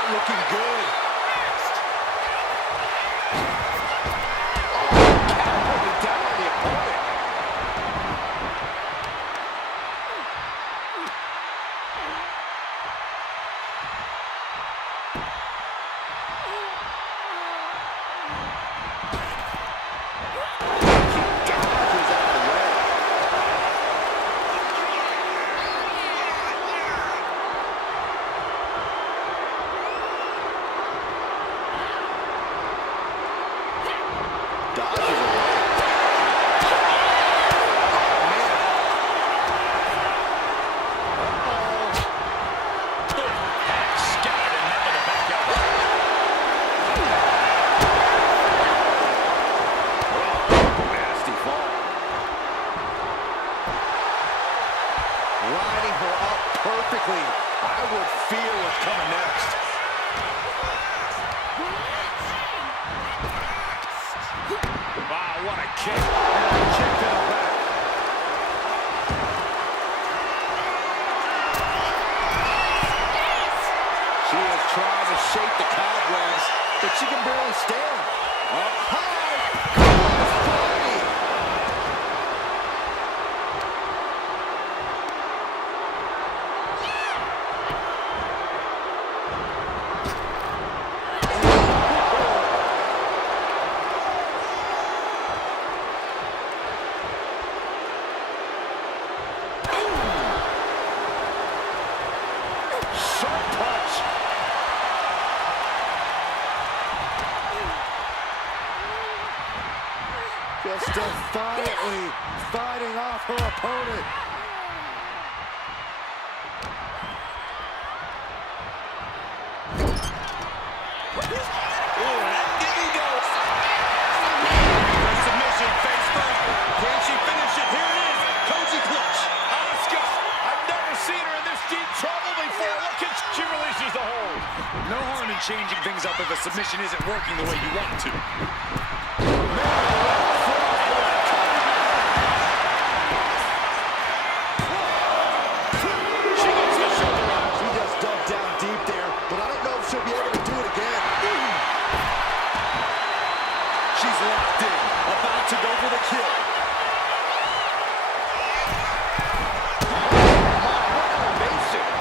Looking good. Putting down on the opponent. He dodges out of the way. Dodges away. Oh, man. Scattered and met with a back elbow. Nasty fall. Lining her up perfectly. I would fear what's coming next. Wow, what a kick. Kick to the back. She is trying to shake the cobwebs, but she can barely stand. Up high. Cross body. Sharp punch. Just defiantly fighting off her opponent. Oh, that didn't go. Submission face first. Can she finish it? Here it is. Cozy clutch. Asuka, I've never seen her in this deep trouble before. Look at she releases the hold. No harm in changing things up if a submission isn't working the way you want it to. She gets the shoulder up. She just dug down deep there, but I don't know if she'll be able to do it again. is locked in, about to go for the kill.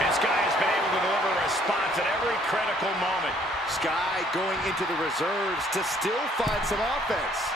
This guy has been able to deliver a response at every critical moment. Sky going into the reserves to still find some offense.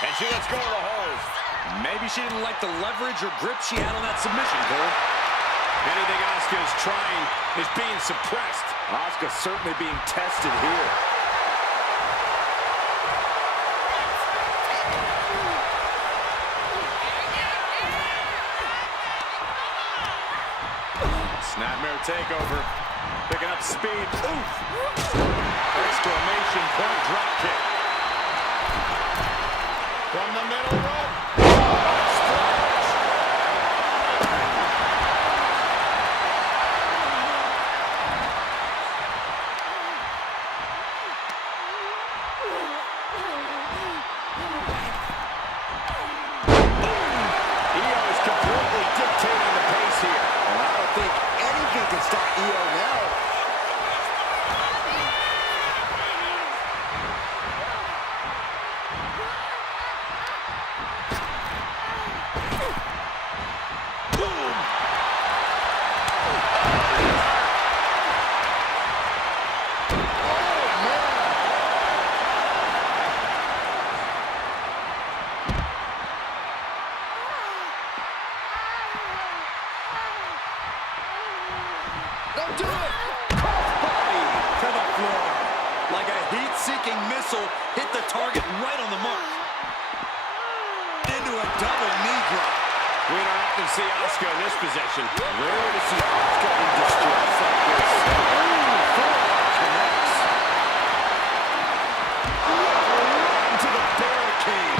And she lets go of the hold. Maybe she didn't like the leverage or grip she had on that submission, Cole. Anything Asuka is trying is being suppressed. Asuka certainly being tested here. Snapmare takeover. Picking up speed. Oof! Exclamation point drop kick. From the middle rope. Io is completely dictating the pace here. And I don't think anything can stop Io now. Don't do it! Body to the floor. Like a heat-seeking missile, hit the target right on the mark. Into a double knee drop. We don't often see Asuka in this position. Rare to see Asuka in distress like this. Ooh, forearm connects. Right into the barricade.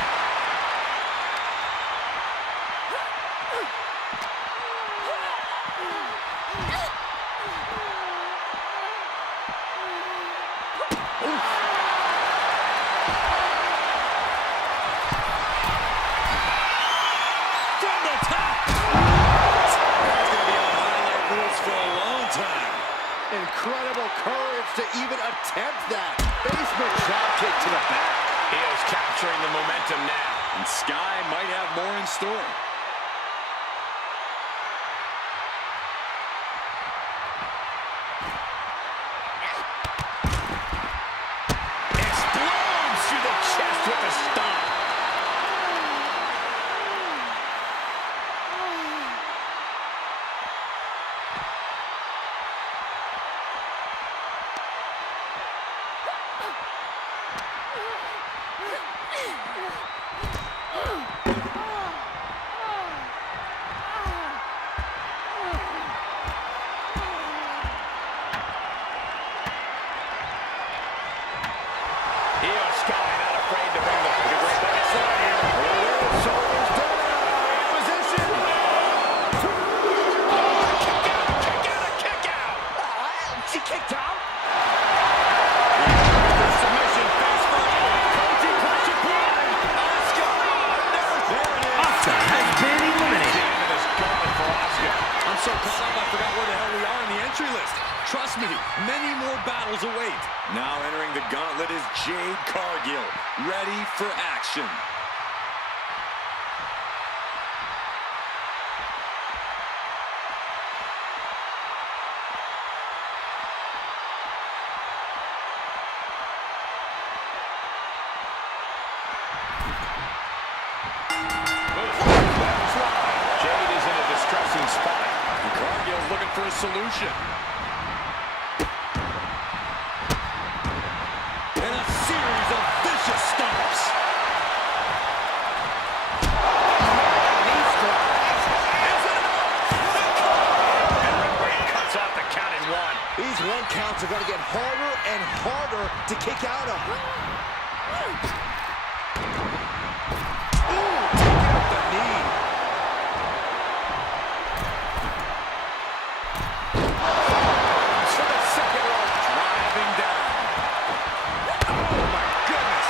Incredible courage to even attempt that. Basement dropkick to the back. Io's capturing the momentum now. And Sky might have more in store. Explodes through the chest with a stomp. Trust me, many more battles await. Now entering the gauntlet is Jade Cargill, ready for action. Jade is in a distressing spot. And Cargill's looking for a solution. And a series of vicious stomps. These 1 counts are going to get harder and harder to kick out of. Ooh, taking out the knee. For the second rope, driving down. Oh my goodness.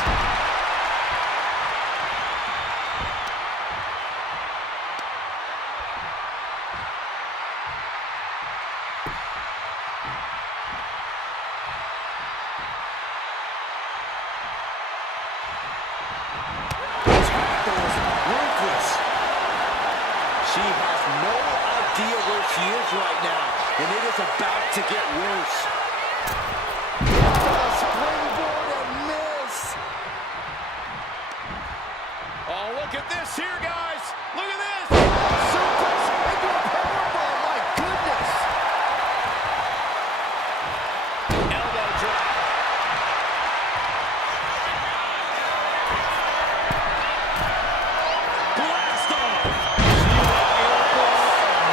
She has no idea where she is right now, and it is about to get worse. A springboard and miss. Oh, look at this here, guys. Look at this. Suplex into a powerbomb. My goodness. Elbow drop. Blast off.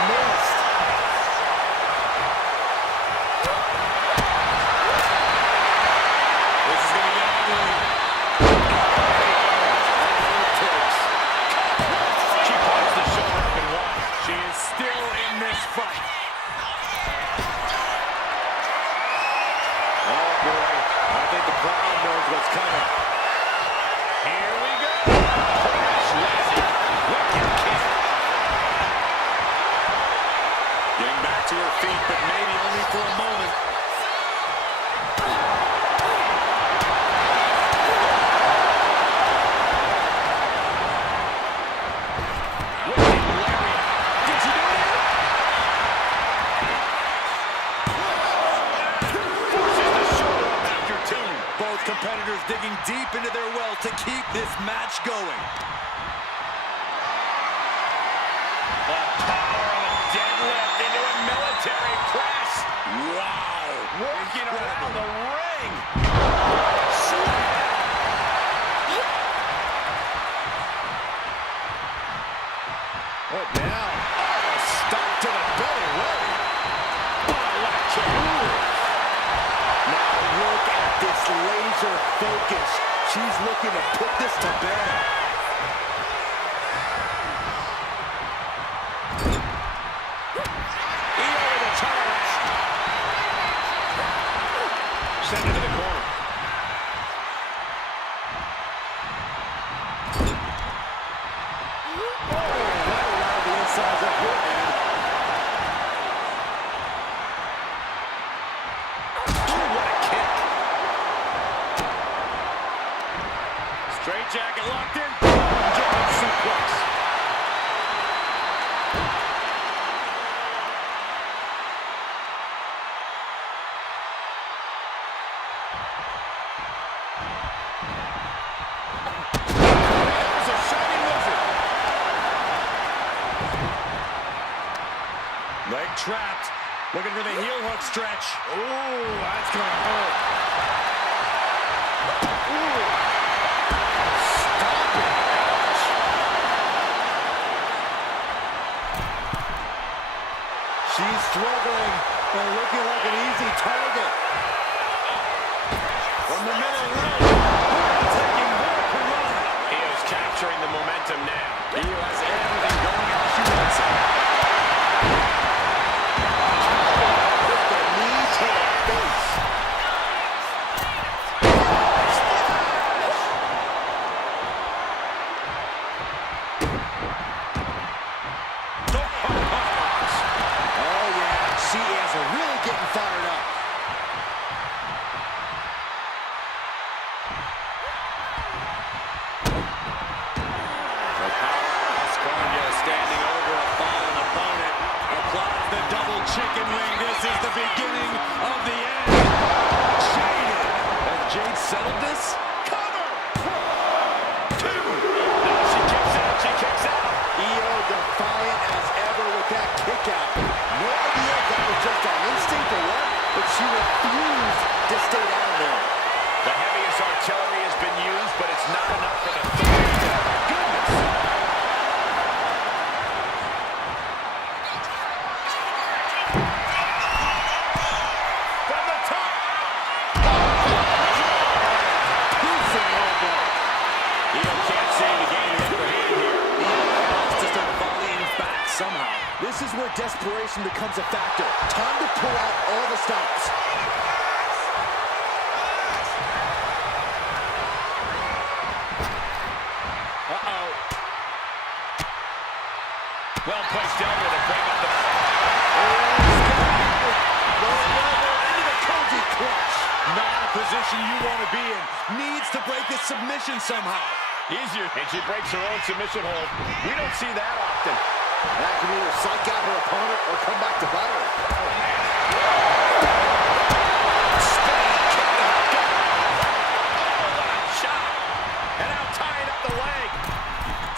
Missed. This is going to get ugly. She puts the shoulder up and one. She is still in this fight. Oh, boy. I think the crowd knows what's coming. Here we go. Crash landing. Wicked kick. Getting back to her feet, but maybe only for a moment. Wicked lariat. Did she do it? Forces the shoulder up after two. Both competitors digging deep into their well to keep this match going. The power of a deadlift into a military press. Wow. Working around the ring. What now? Oh, stop to the belly. Whoa. Now look at this laser focus. She's looking to put this to bed. Send it to the corner. Right around the insides of your head. What a kick. Straight jacket locked in. German suplex. There's a shining lizard. Leg trapped. Looking for the heel hook stretch. Ooh, that's going to hurt. Ooh. Stop it. She's struggling and looking like an easy target. From the middle row. Taking more Corona. Io's capturing the momentum now. Io has everything going how she wants it. With the knee to the face. Oh, yeah. She is really getting fired up. somehow. This is where desperation becomes a factor. Time to pull out all the stops. Uh-oh. Well placed elbow to bring up the... Into the cozy clutch. Not a position you want to be in. Needs to break this submission somehow. Easier, and she breaks her own submission hold. We don't see that often. That can either psych out her opponent or come back to bite her. Shot. And now tying up the leg.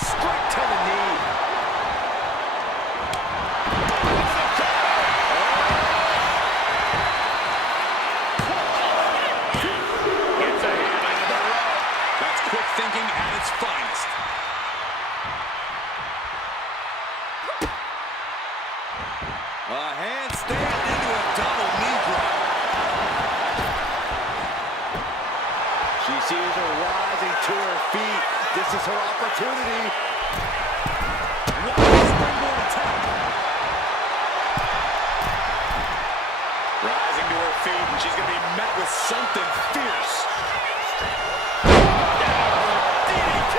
Straight to the knee. Gets a hand into the rope. That's quick thinking at its finest. A handstand into a double knee drop. She sees her rising to her feet. This is her opportunity. What a springboard attack. Rising to her feet, and she's going to be met with something fierce. DDT.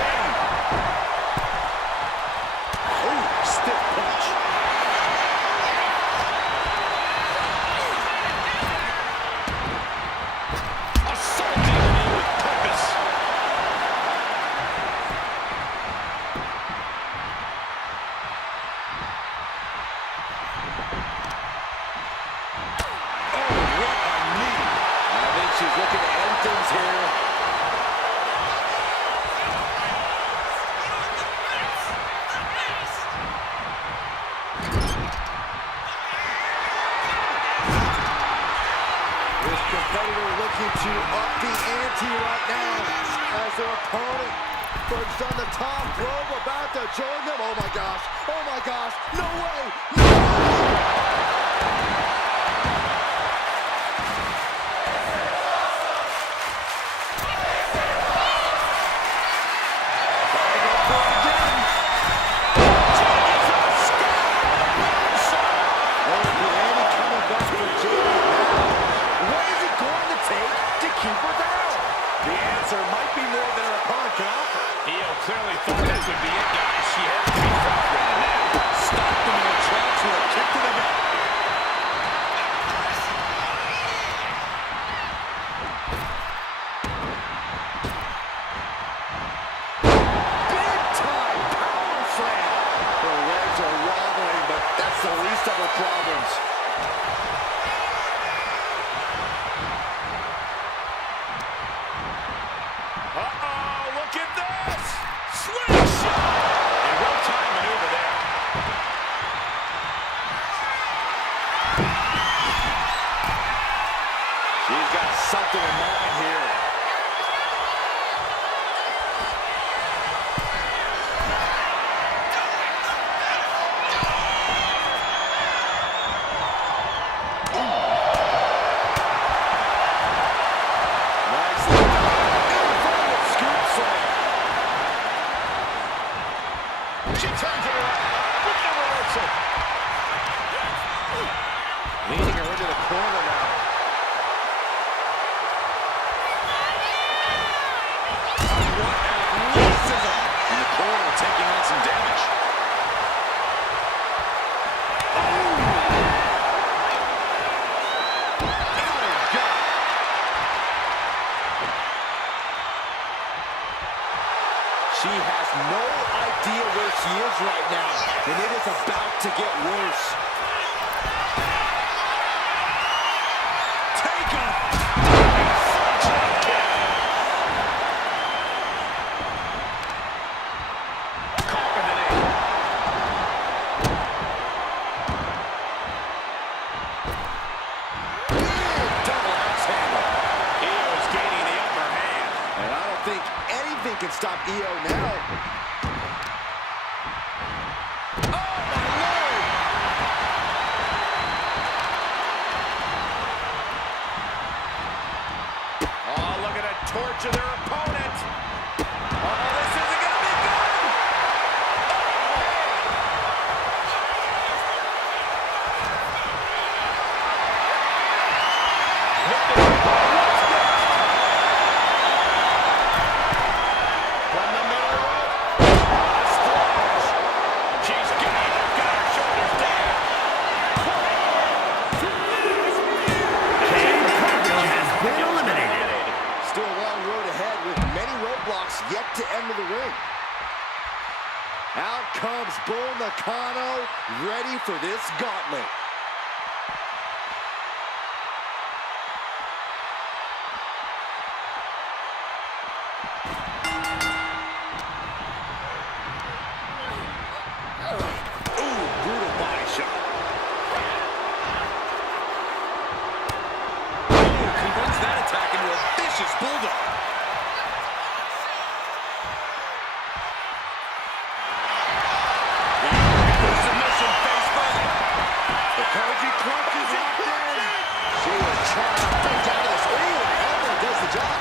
Ooh, stiff punch. Assaulting the knee with purpose. Oh, what a knee. I think she's looking to end things here. This competitor looking to up the ante right now as their opponent perched on the top rope about to join them. Oh my gosh, oh my gosh, no way, no way! Clearly thought that would be it, guys. She has to be frustrated now. Stopped them in their tracks with a kick to the gut. Big time power slam. Her legs are wobbling, but that's the least of her problems. Uh-oh, look at this! Slingshot! A well-timed maneuver there. She's got something in mind here. Nicely done. Inverted scoop slam. She turns it around with the reversal. Leading her into the corner now. What athleticism. In the corner, taking on some damage. She has no idea where she is right now, and it is about to get worse. Taken. Caught with an knee. Big double axe handle. Io is gaining the upper hand. And I don't think anything can stop Io now. Oh, my Lord! Nakano, ready for this gauntlet. Bulldog. Submission face first. The Koji clutch is locked in. She is trying to break out of this. Ooh, the elbow does the job.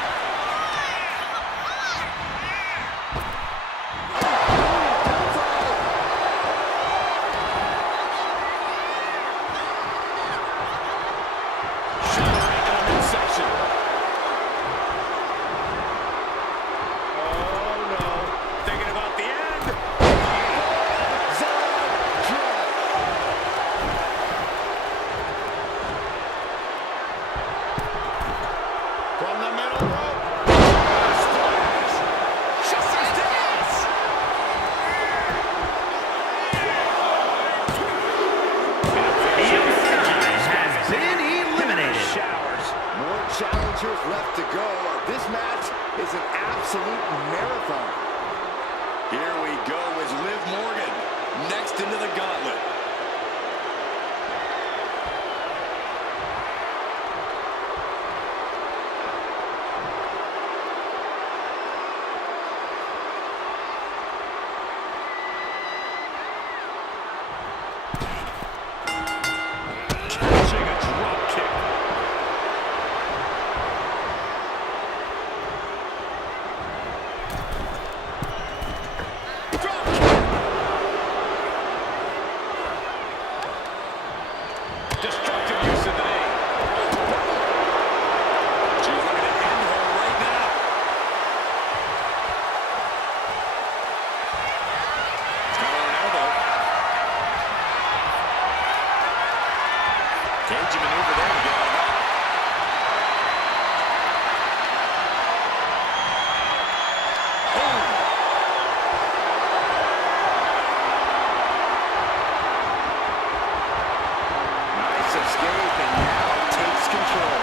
Challengers left to go. This match is an absolute marathon. Here we go with Liv Morgan next into the gauntlet. Destructive use of the knee. She's looking to end her right now. Collar and elbow. Cagey maneuver there to get out of that. Escape and now takes control.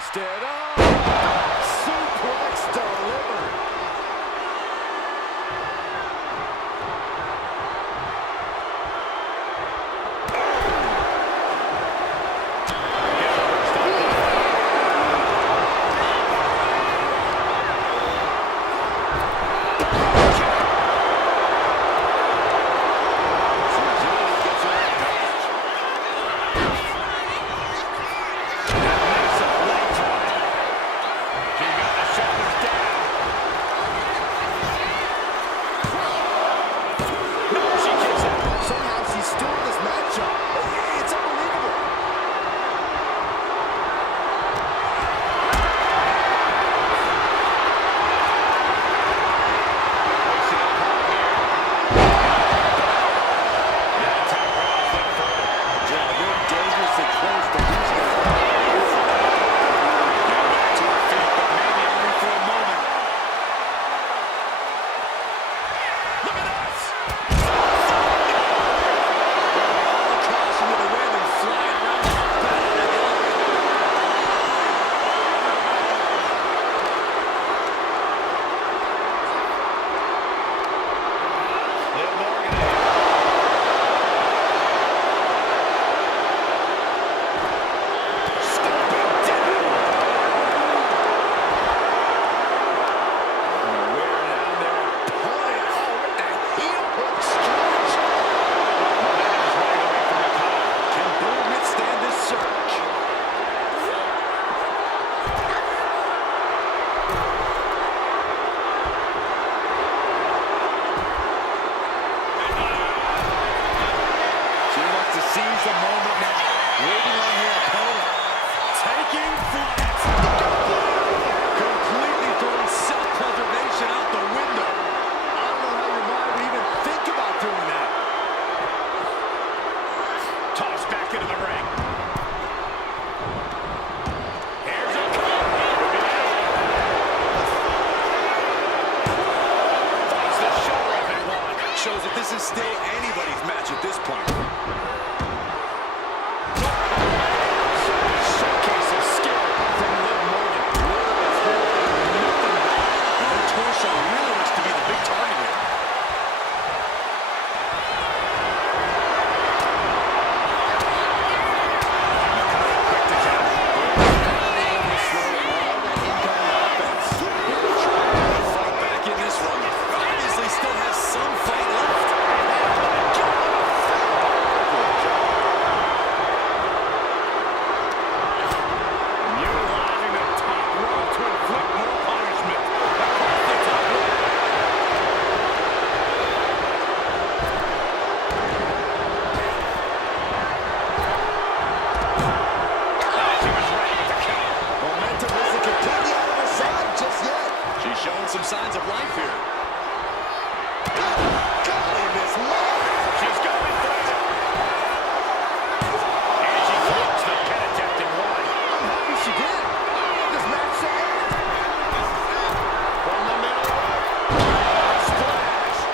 hoisted. Oh, suplex delivered. Seize the moment now, waiting on her opponent. Taking flight. Completely throwing self-preservation out the window. I don't know how your mind would even think about doing that. Toss back into the ring. Here's a cover. Finds the shoulder up and one. Shows that this is still anybody's match at this point. Some signs of life here. Golly, Miss Love. She's going for it. And she throws the pin attempt in one. I'm happy she did. This match to end. From the middle. Splash.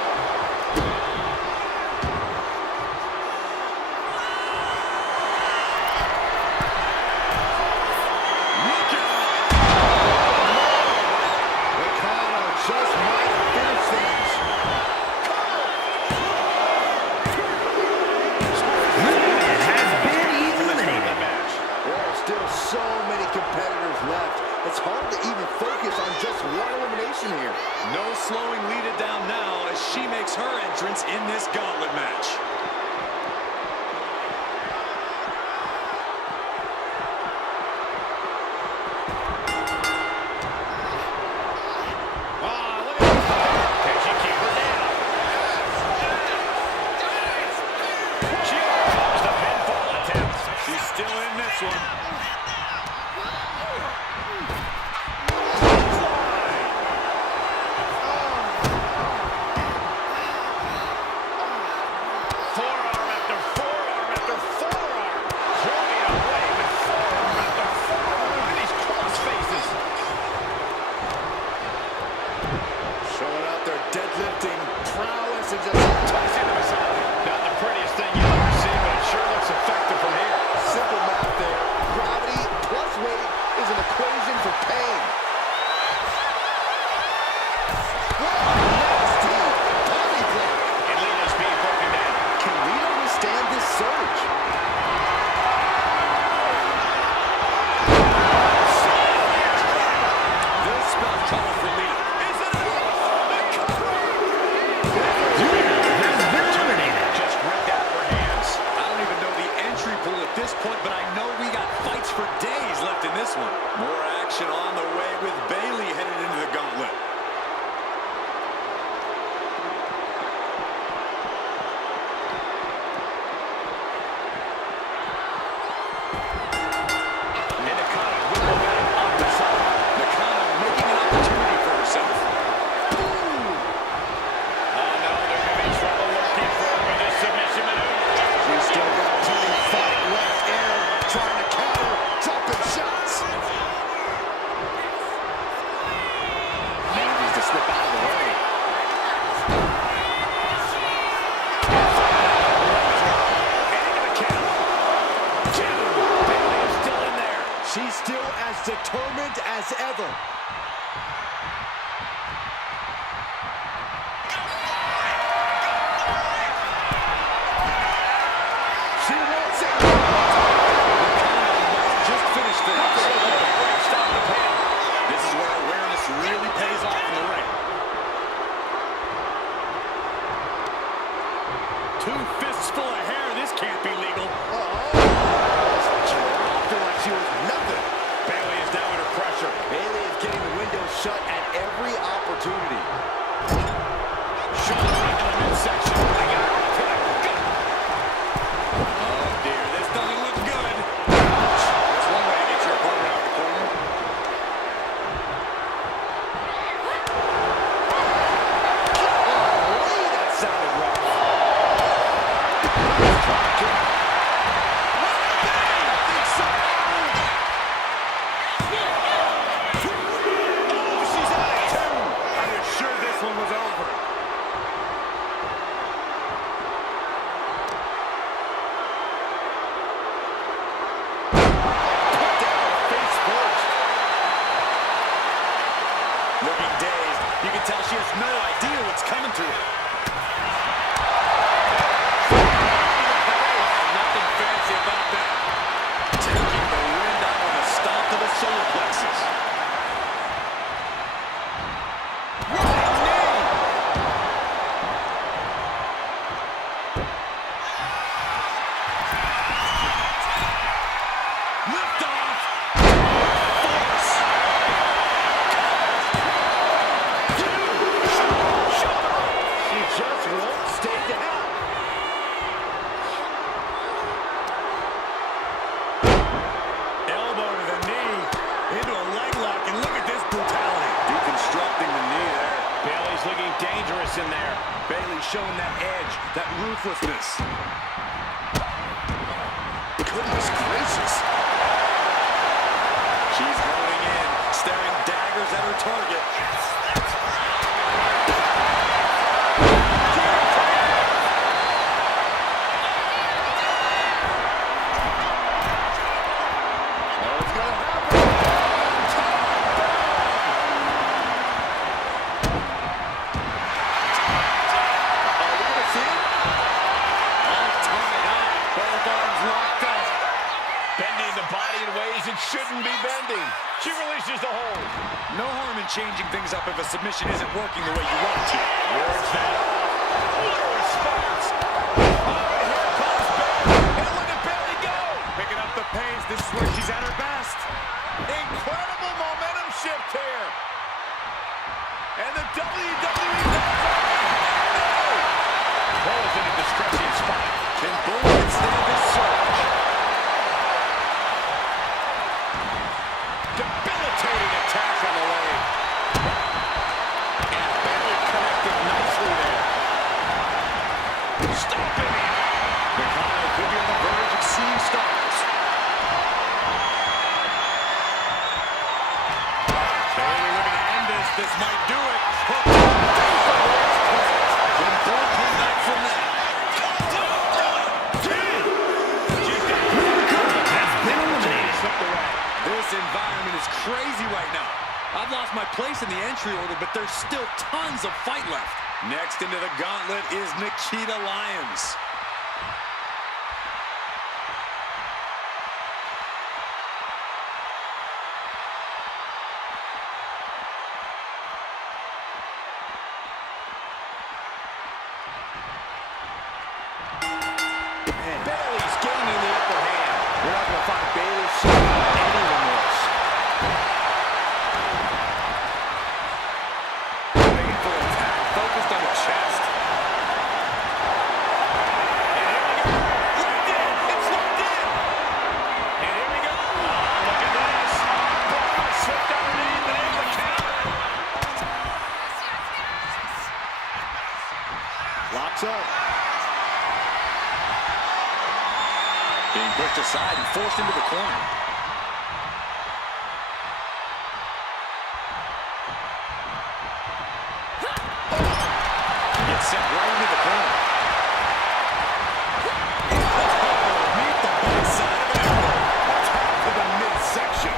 Look out. Just might finish things. It has been eliminated. There are still so many competitors left. It's hard to even focus on just one elimination here. No slowing Lita down now as she makes her entrance in this gauntlet match. One. Forearm after forearm after forearm. Throwing away with forearm after forearm. Look at these cross faces. Showing out their deadlifting prowess and just Tossing them aside. Not the prettiest thing you've ever seen, but it sure looks effective from here. simple math there. Gravity plus weight is an equation. determined as ever. She wants it. Just finished things. Stop the pin. This is where awareness really pays off in the ring. Two fists full of hair. This can't be legal. Dropped her like she was nothing. Bayley is now under pressure. Bayley is getting the window shut at every opportunity. Shot right in the midsection. I got her to the gut. Oh dear, this doesn't look good. That's one way to get your opponent out of the corner. Golly, that sounded rough. Drop kick. Oh, she's out of tune. I was sure this one was over. Put down face first. Looking dazed. You can tell she has no idea what's coming to her. Nothing fancy about that. Taking the wind out with a stomp to the solar plexus. Lift off. Force. She just won't stay down. Elbow to the knee. Into a leg lock. And look at this brutality. Deconstructing the knee there. Bayley's looking dangerous in there. Bayley showing that edge, that ruthlessness. Goodness gracious. She's holding in, staring daggers at her target. Oh, it's gonna happen. Are we gonna see it? All tied up. Both arms locked up. Bending the body in ways it shouldn't be bending. She releases the hold. No harm in changing things up if a submission isn't working the way you want it to. Words that off. What a response. Oh, here comes Bayley. And look at Bayley go. Picking up the pace. This is where she's at her best. Incredible momentum shift here. And the WWE Ball is in a distressing spot. Can Bull withstand this surge? Debilitating attack on the leg. And Bayley connected nicely there. Stomping. Nakano could be on the verge of seeing stars. Bayley looking to end this. This might do it. Can Bull come back from that? Has been eliminated. This environment is crazy right now. I've lost my place in the entry order, but there's still tons of fight left. Next into the gauntlet is Nikita Lyons. Bayley's gaining the upper hand. We're not going to find Bayley showing any remorse. Painful attack focused on the chest. And here we go. Locked in. It's locked in. And here we go. Look at this. Ball slipped underneath and able to counter. Locks up. Being pushed aside and forced into the corner. Gets sent right into the corner. Oh, meet the backside of the elbow. Attack to the midsection.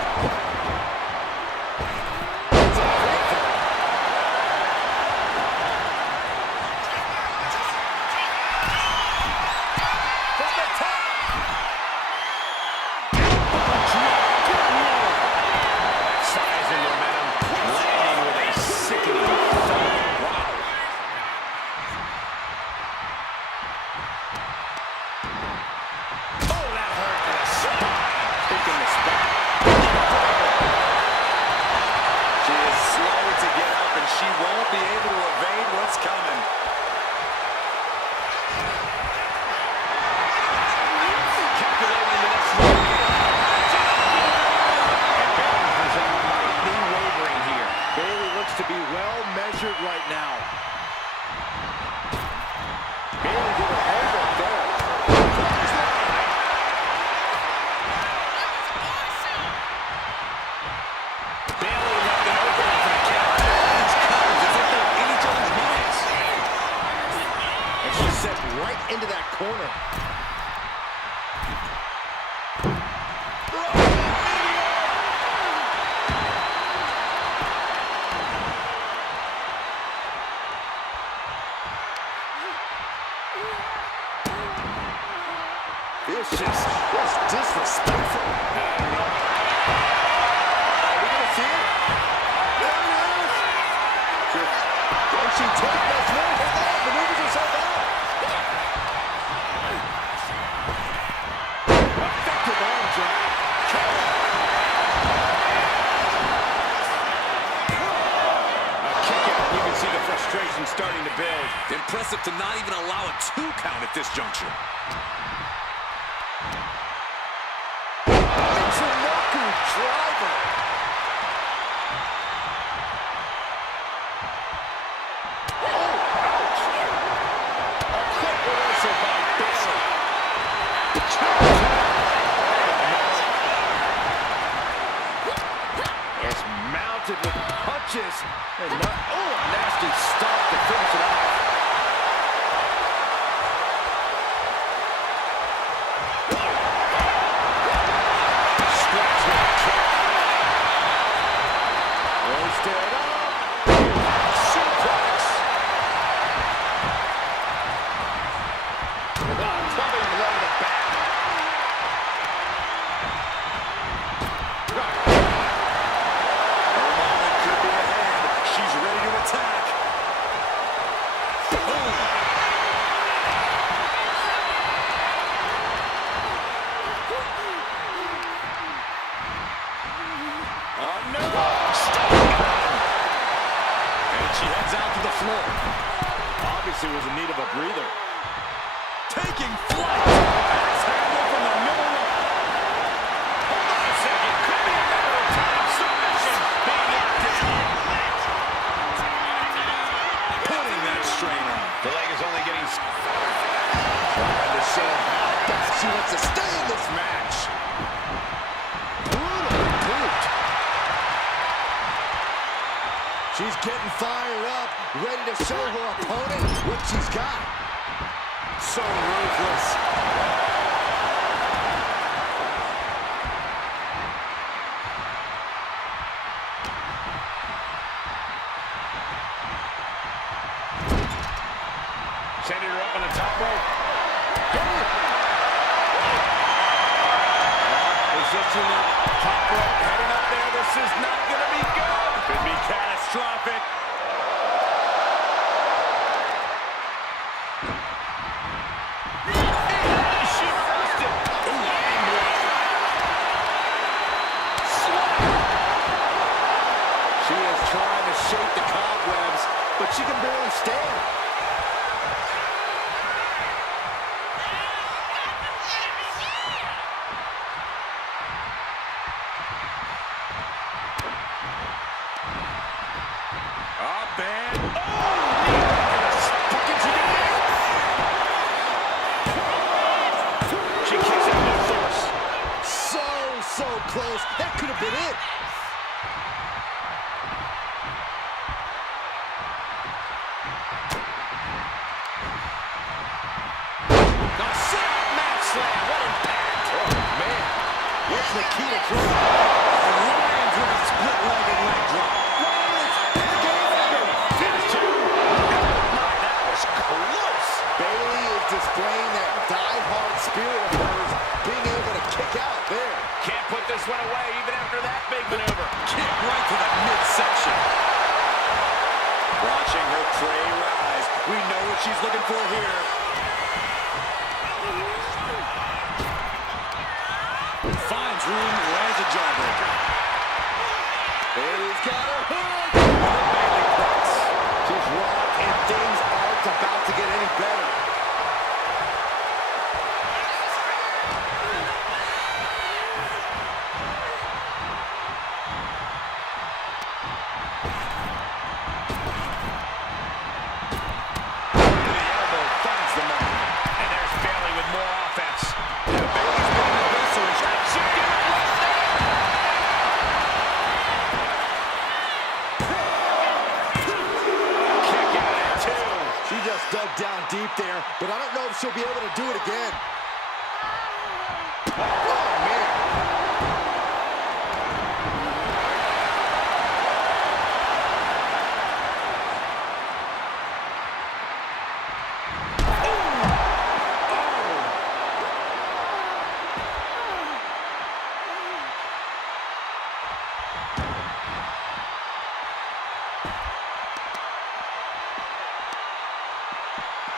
set right into that corner. This was disrespectful. Are we going to see it? There it is. Can she take this one? Maneuvers herself out. Effective arm drag. A kick out. You can see the frustration starting to build. Impressive to not even allow a 2 count at this juncture. Driver. Oh, ouch. A quick reversal by Bailey. It's mounted with punches. And not, oh, a nasty stop to finish it off. Obviously was in need of a breather. Taking flight. That's handle from the middle rope. Hold on a second. Could be a matter of time. Submission being locked down. Putting that strain on. The leg is only getting... Trying to show how best she wants to stay in this match. Brutal boot. She's getting fired up, ready to show her opponent what she's got. So ruthless. Sending her up on the top rope. Position top rope, heading up there. This is not going to be good. Could be catastrophic. She reversed it. She is trying to shake the cobwebs, but she can barely stand. Up and... She kicks out with force. So close. That could have been it. A sit-up mat slam. What impact. Oh, man. What's the key to draw? And Ryan's with a split-legged leg drop. Bailey is displaying that die-hard spirit of hers, being able to kick out there. Can't put this one away even after that big maneuver. Kick right to the midsection. Watching her prey rise. We know what she's looking for here. Finds room, lands a jawbreaker. Bailey's got her hook. Bailey press. She's rocked, and things aren't about to get any better. down deep there, but I don't know if she'll be able to do it again. Oh, man.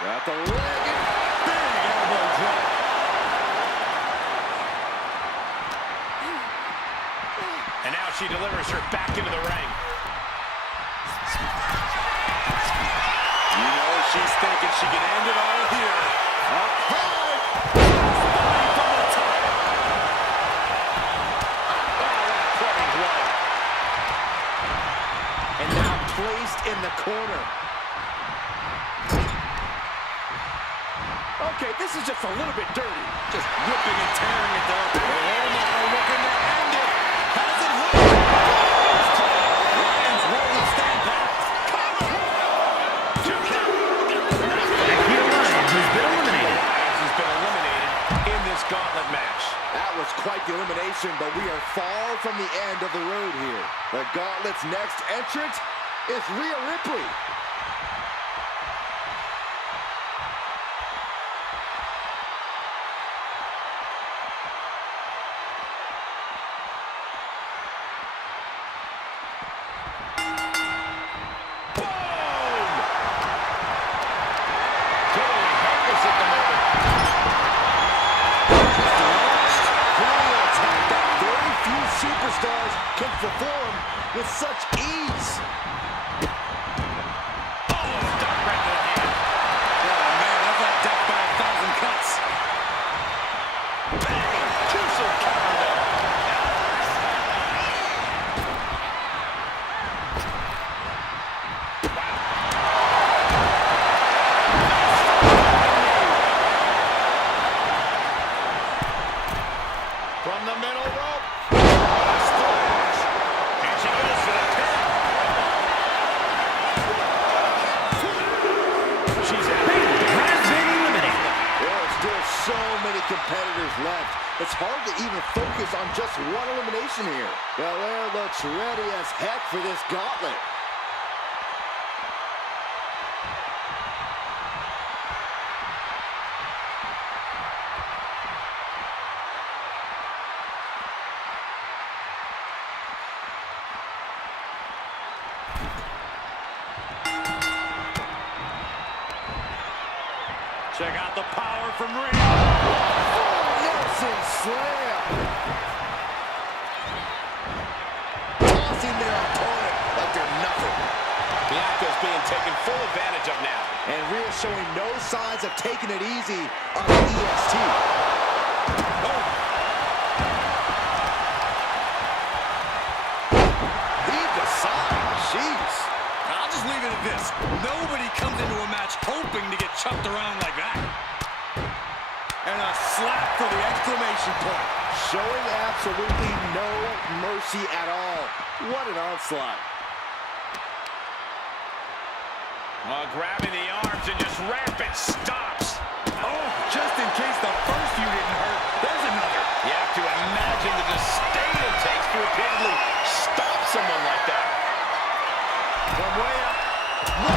Got the leg and big elbow drop. And now she delivers her back into the ring. You know she's thinking she can end it all here. Up high. From the top. And now placed in the corner. Okay, this is just a little bit dirty. Just ripping and tearing it there. Oh, looking to end it. Has it hooked? Lions will withstand that. Becky Lynch has been eliminated. Has been eliminated in this gauntlet match. That was quite the elimination, but we are far from the end of the road here. The Gauntlet's next entrant is Rhea Ripley. Superstars can perform with such ease. Oh, stop right to the hand. Oh, man, that's like death by 1,000 cuts. Bang! Two-soul counter there. From the middle rope. So many competitors left. It's hard to even focus on just one elimination here. Belair looks ready as heck for this gauntlet. Check out the power from Rhea. Nelson slam. Tossing their opponent like they're nothing. Bianca's being taken full advantage of now. And Rhea showing no signs of taking it easy on the EST. Oh. Leave the side. Jeez. I'll just leave it at this. Nobody comes into a match hoping to get chucked around like that. And a slap for the exclamation point. Showing absolutely no mercy at all. What an onslaught. Grabbing the arms and just rapid stops. Oh, just in case the first few didn't hurt, there's another. You have to imagine the disdain it takes to repeatedly stop someone like that. From way up. Whoa,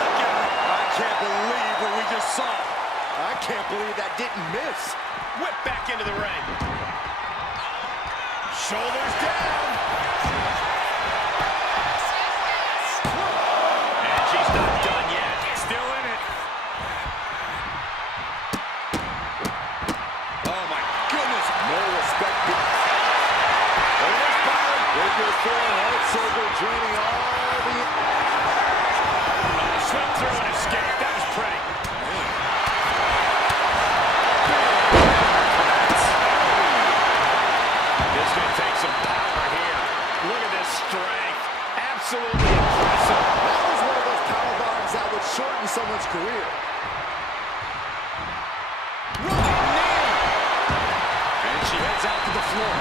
look out. I can't believe what we just saw. I can't believe that didn't miss. Whip back into the ring. Shoulders down. And she's not done yet. Still in it. Oh, my goodness. No respect. Figure four head circle draining all the... Slip through and escape. That was pretty. This is going to take some power here. Look at this strength. Absolutely impressive. That was one of those power bombs that would shorten someone's career. Running knee. And she heads out to the floor.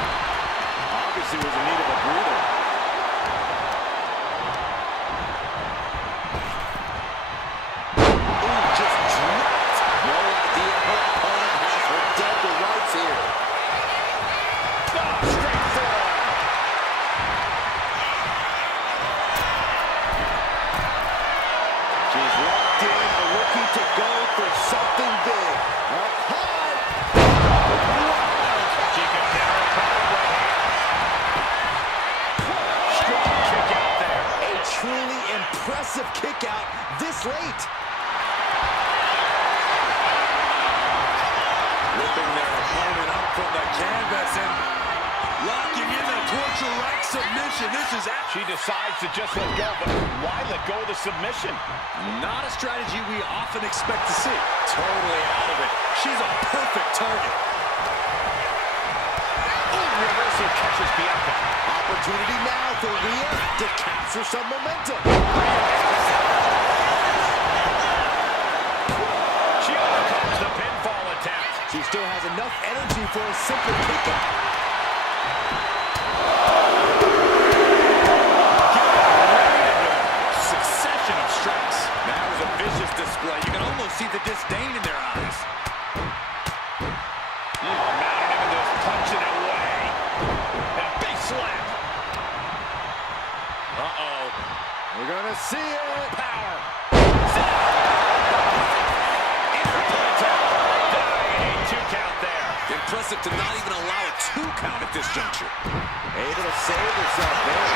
Obviously was in need of a breather. Ooh, just submission. This is at. She decides to just let go, but why let go of the submission? Not a strategy we often expect to see. Totally out of it. She's a perfect target. Reversal catches Bianca. Opportunity now for Rhea to capture some momentum. She overcomes the pinfall attempt. She still has enough energy for a simple kick out. Succession of strikes. That was a vicious display. You can almost see the disdain in their eyes. Mounting him and just punching it away. And a big slap. Uh-oh. We're gonna see it. Power. Two count there. Impressive to not even allow a 2 count at this juncture. Able to save herself there.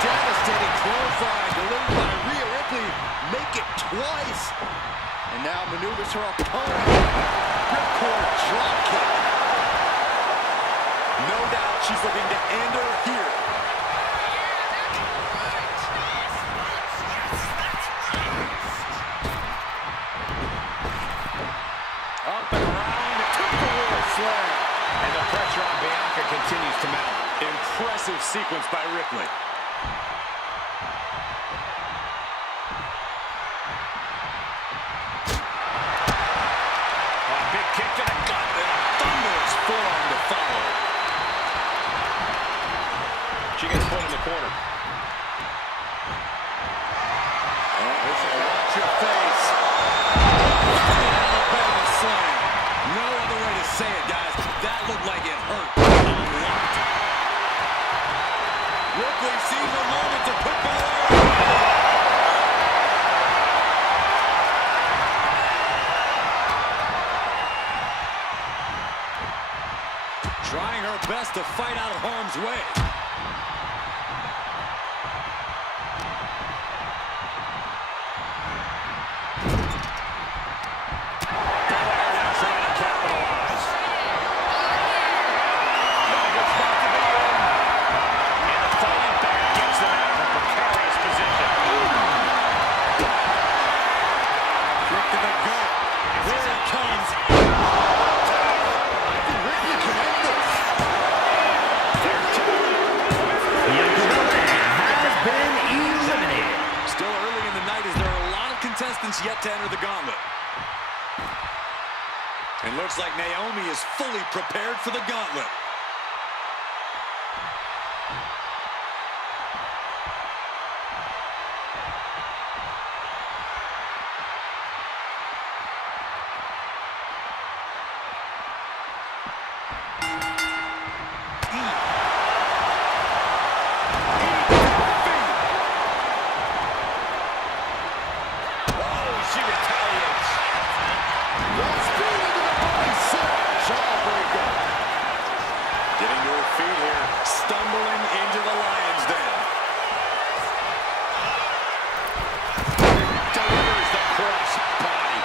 Devastating clothesline delivered by Rhea Ripley. Make it twice. And now maneuvers her opponent. Ripcord drop kick. No doubt she's looking to end her here. Up and around, it took the wheel slam. And the pressure on Bianca continues to mount. Impressive sequence by Ripley. A big kick to the gut. And a thunderous forearm to follow. She gets put in the corner. This is not your face. Alabama slam. No other way to say it, guys. That looked like it hurt a lot. Ripley sees her moment to put Belair. Trying her best to fight out of harm's way. Yet to enter the gauntlet. And looks like Naomi is fully prepared for the gauntlet. Stumbling into the lion's den. Delivers the cross body.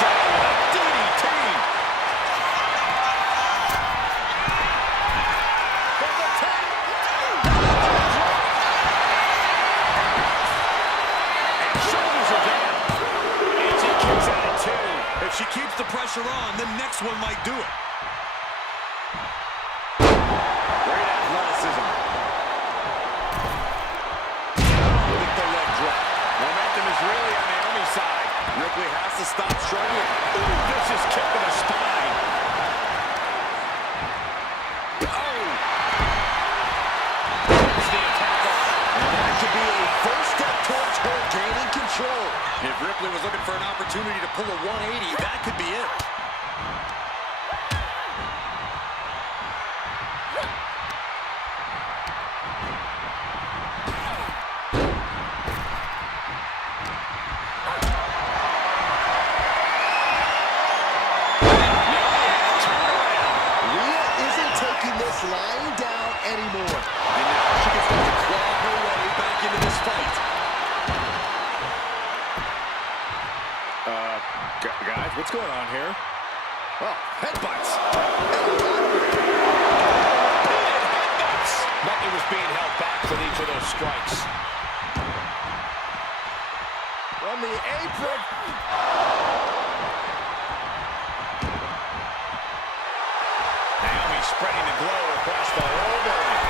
Down with a DDT. From the top. And shoulders are down. If she keeps the pressure on, the next one might do it. Great athleticism. With the leg drop. Momentum is really on Naomi's side. Ripley has to stop struggling. Ooh, vicious kick to the spine. Oh! Puts the attack on. And that could be a first step towards her gaining control. If Ripley was looking for an opportunity to pull a 180, that could be it. Rhea isn't taking this lying down anymore. And now she can start to claw her way back into this fight. Guys, what's going on here? Oh, headbutts. Nothing was being held back with each of those strikes. From the apron. Naomi spreading the glow across the whole building.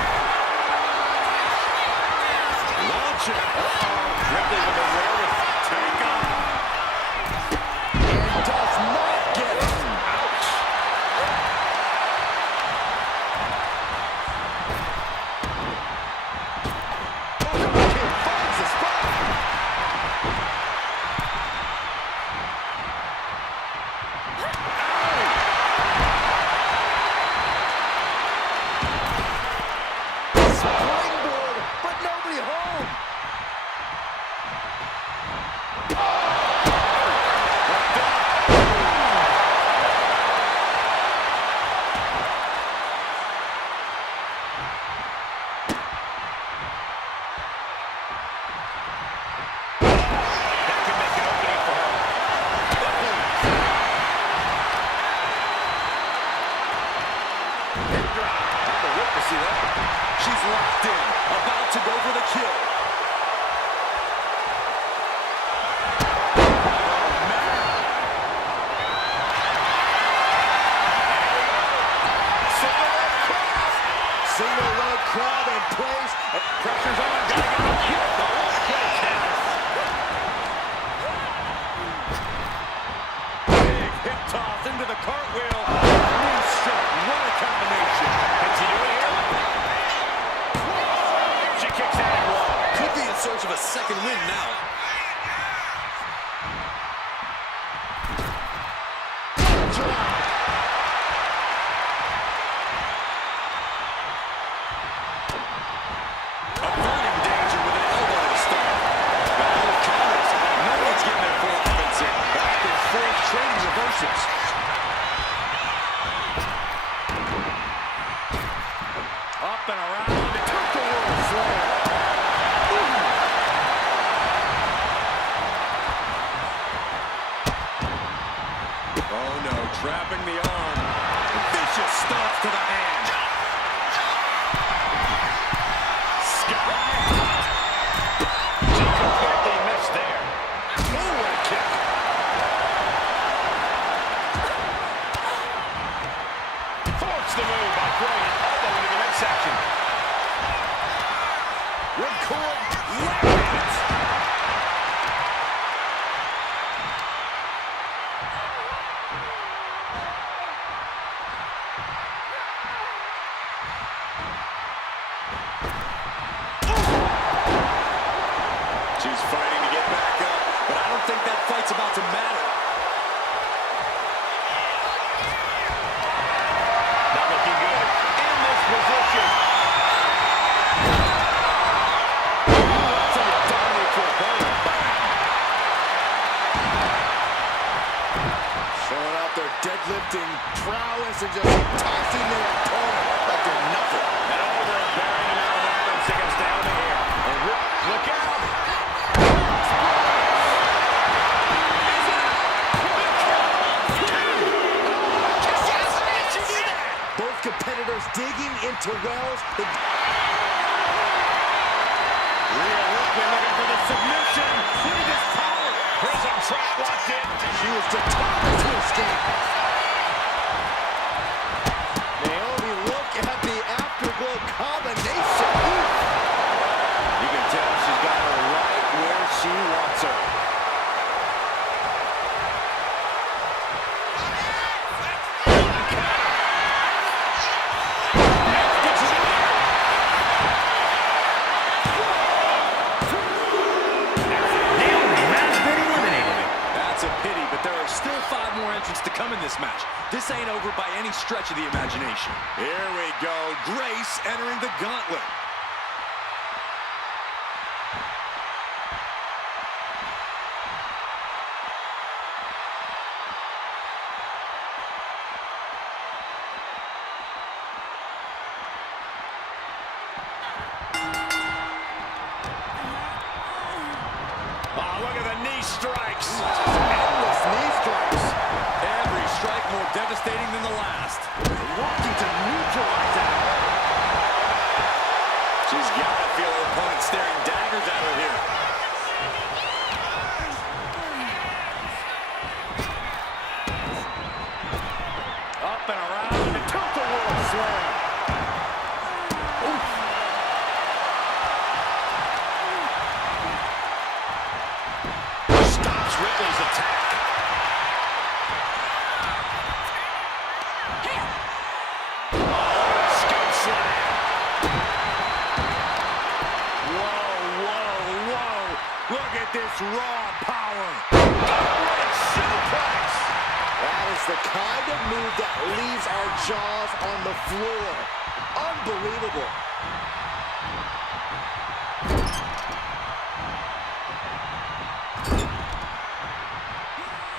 Launching. Ripley with a wherewithal. Take on. And does not get it. Ouch. Kid finds the spot. Springboard, but nobody home. That could make an opening for her. Hip drop. I'm a whip to see that. She's locked in, about to go for the kill. Single leg crab in place. Pressure's on. Gotta get up here. Big hip toss into the cartwheel. Moonsault. What a combination. Can she do it here? She kicks out at one. Could be in search of a second win now. Averting danger with an elbow to start. Battle of counters. No one's getting their full offense in. Back and forth trading reversals. Up and around. Took the world slam. Oh no, trapping the arm. Vicious stomp to the hand. Sky high. She completely missed there. Oh, what a kick. Force the move by throwing an elbow into the midsection. Ripcord. Lariat. She's fighting to get back up, but I don't think that fight's about to matter. Not looking good. In this position. So you dominate your opponent. Showing out their deadlifting prowess and just tossing their opponent like they're nothing. And over a varying amount of offense against Naomi here. And look out. Both competitors digging into wells. Rhea Ripley looking for the submission. Look at this power. Prism trap locked in. She was determined to escape. Naomi, look at the afterglow combination. You can tell she's got her right where she wants her. To come in this match. This ain't over by any stretch of the imagination. Here we go. Grace entering the gauntlet. Oh, look at the knee strikes. Endless knee strikes. devastating than the last. Working to neutralize that. She's got to feel her opponent staring daggers at her here. Up and around. Tilt-a-whirl slam. Stops Ripley's attack. Scoop slam. Whoa. Look at this raw power. Great suplex. That is the kind of move that leaves our jaws on the floor. Unbelievable.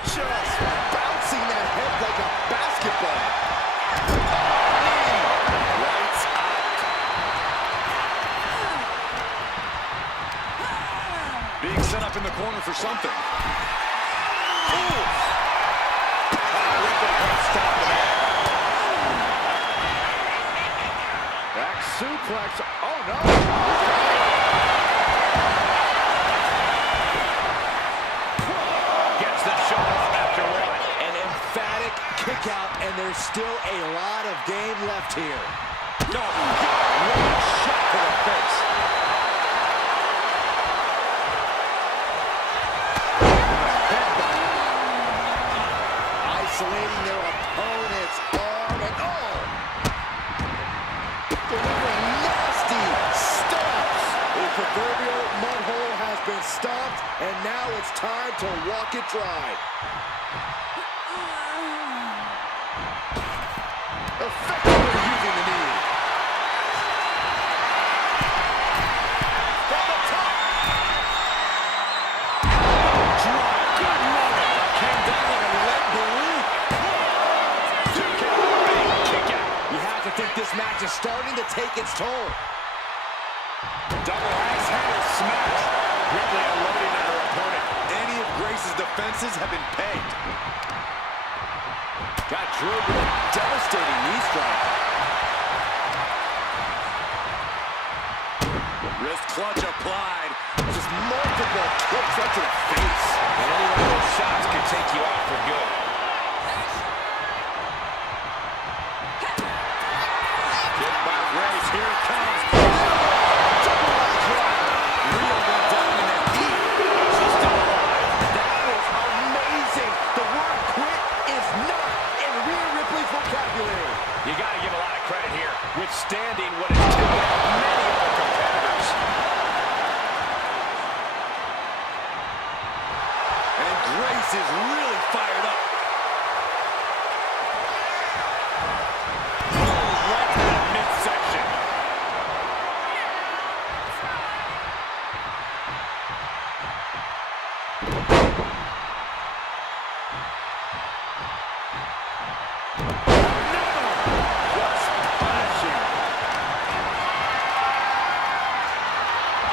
Just bouncing that head like a basketball. Lights out. Being set up in the corner for something. Back suplex. Oh, no. Gets the shot off after one. An emphatic kick out, and there's still a lot of game left here. No, what a shot to the face. Isolating their opponent's arm and delivering nasty stomps. The proverbial mud hole has been stomped, and now it's time to walk it dry. Effectively using the knee. From the top. Good lord. Came down like a lead balloon. 2K, big kick out. You have to think this match is starting to take its toll. Double axe handle smash. Ripley unloading on her opponent. Any of Grace's defenses have been pegged. Got drilled with a devastating knee strike. Wrist clutch applied. Just multiple kicks right to the face. And any one of those shots can take you out for good. Kick by Grace. Here it comes. Double leg drop. Rhea went down in that knee. She's still alive. That is amazing. The word quit is not in Rhea Ripley's vocabulary. You got to give a lot of credit here. Withstanding what is taken out many other competitors. And Grace is really fired up. Right to that midsection. Just punishing.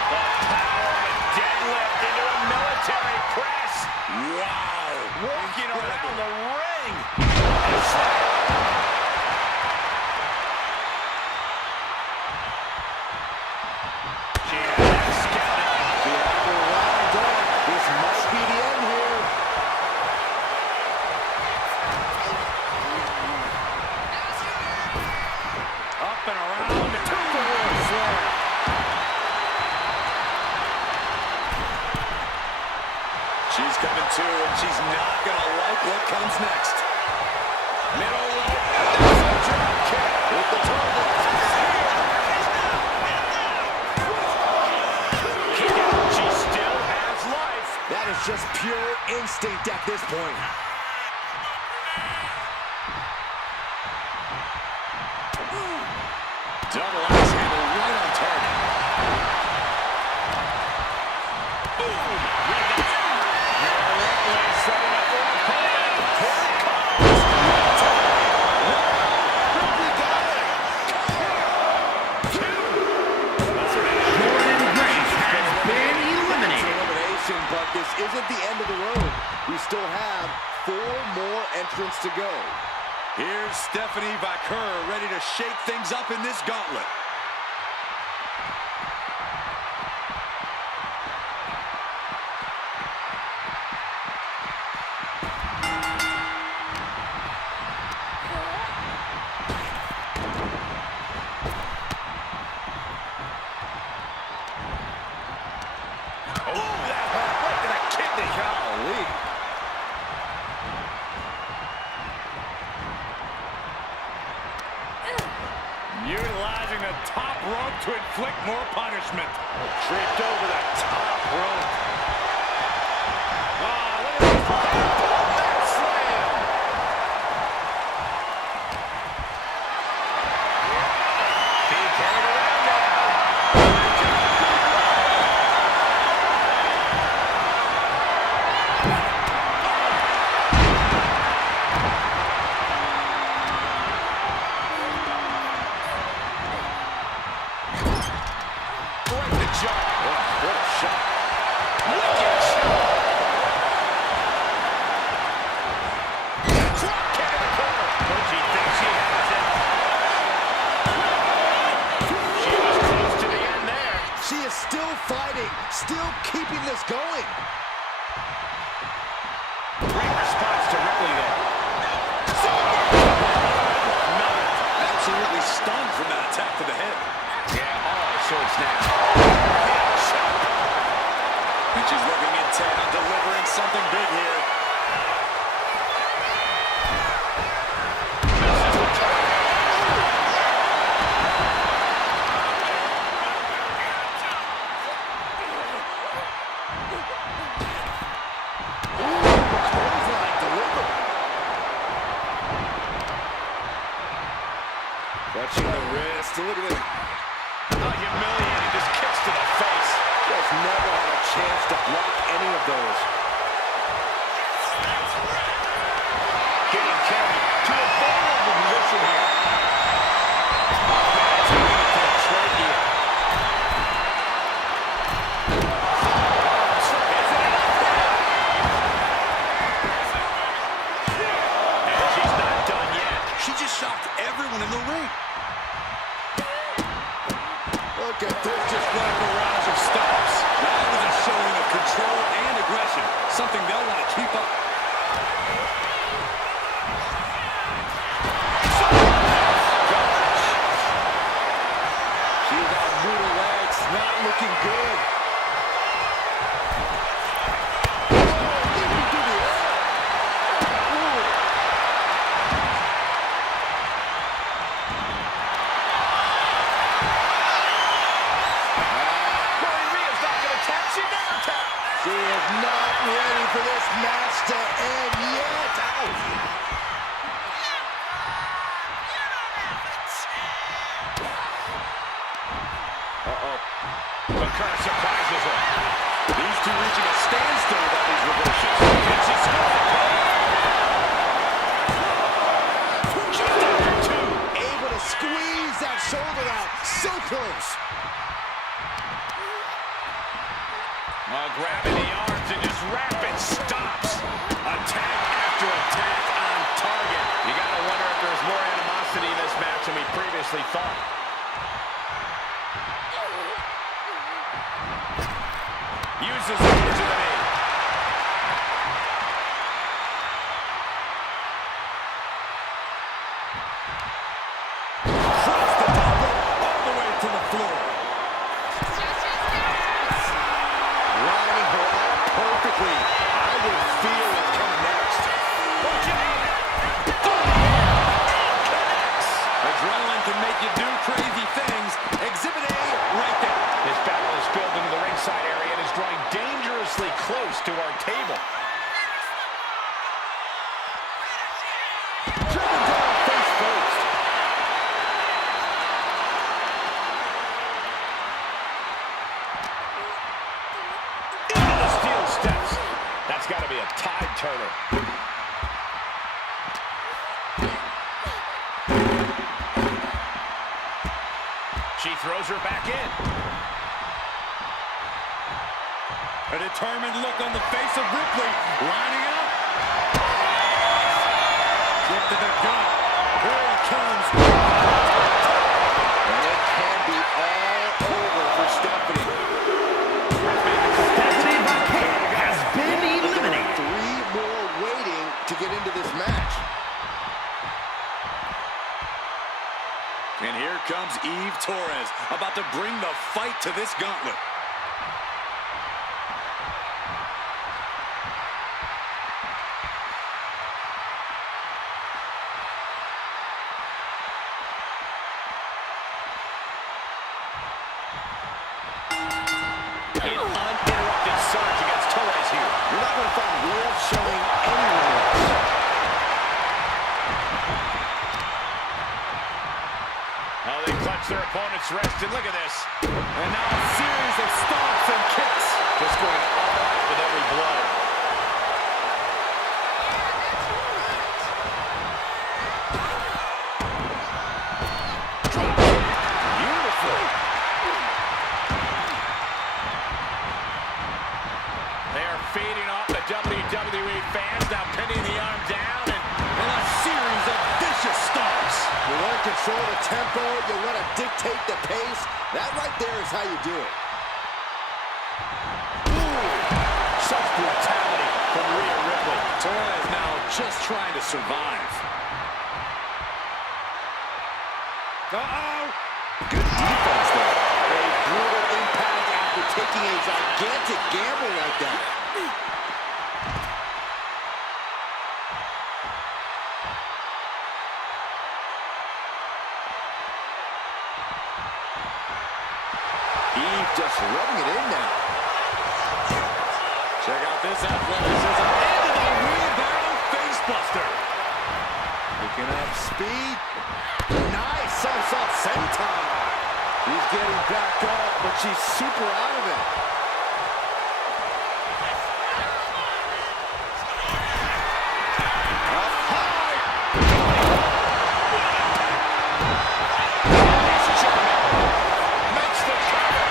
The power of a deadlift into a military press. Wow. Walking around the ring. She has that scouting. The apple lined up. This might be the end here. Up and around. Tilt-a-whirl slam. She's coming to, and she's not going to like what comes next. Middle leg. There's a drop kick with the target. Kick out. She still has life. That is just pure instinct at this point. Double axe handle right on target. Boom. Ripley setting up her opponent. Here it comes. Ripley got it. Jordan Grace has been eliminated. Elimination, but this isn't the end of the road. We still have 4 more entrants to go. Here's Stephanie Vaquer ready to shake things up in this gauntlet. Utilizing the top rope to inflict more punishment. Tripped over the top rope. Oh, look at this. That slam. Being carried away now. Still keeping this going. Great response to Ripley there. Absolutely stunned from that attack to the head. Yeah, all sorts now. And she's looking intent on delivering something big here. Clutching the wrist. Look at it. Humiliating, just kicks to the face. Just never had a chance to block any of those. Getting carried to a vulnerable position here. Oh, man, it's going to the trachea. And she's not done yet. She just shocked everyone in the ring. Look at this, just one barrage of Stops. That was a showing of control and aggression, something they'll want to keep up. She's got brutal legs, not looking good. She is not ready for this match to end yet. Ouch. Vaquer surprises her. These two reaching a standstill without these reversals. And she scores. Just under two. Able to squeeze that shoulder out. So close. Grabbing the arms and just rapid stops. Attack after attack on target. You got to wonder if there's more animosity in this match than we previously thought. Uses the edge of the knee. Cross the top rope all the way to the floor. Lining her up perfectly. I would feel what's coming next. Adrenaline can make you do crazy things. Exhibit A right there. This battle is spilled into the ringside area and is drawing dangerously close to our table. Driven down face first. Into the steel steps. That's got to be a tide turner. She throws her back in. A determined look on the face of Ripley. Lining up. Kick to the gut. And here comes Eve Torres, about to bring the fight to this gauntlet. An uninterrupted surge against Torres here. You're not going to find real showing anywhere else. Oh, they clutch their opponent's wrist, and look at this. And now a series of stomps and kicks. Just going all out with every blow. Drop kick. Beautiful. They are feeding off the WWE fans, now pinning the arm down, and A series of vicious stomps. You want to control the tempo. You want to dictate the pace. That right there is how you do it. such brutality from Rhea Ripley. Torres now just trying to survive. Uh-oh. Good defense there. A brutal impact after taking a gigantic gamble like that. Eve just rubbing it in now. Check out this athleticism into the wheelbarrow facebuster. Picking up speed. Nice somersault senton. He's getting back up, but she's super out of it. Up high. Makes the cover.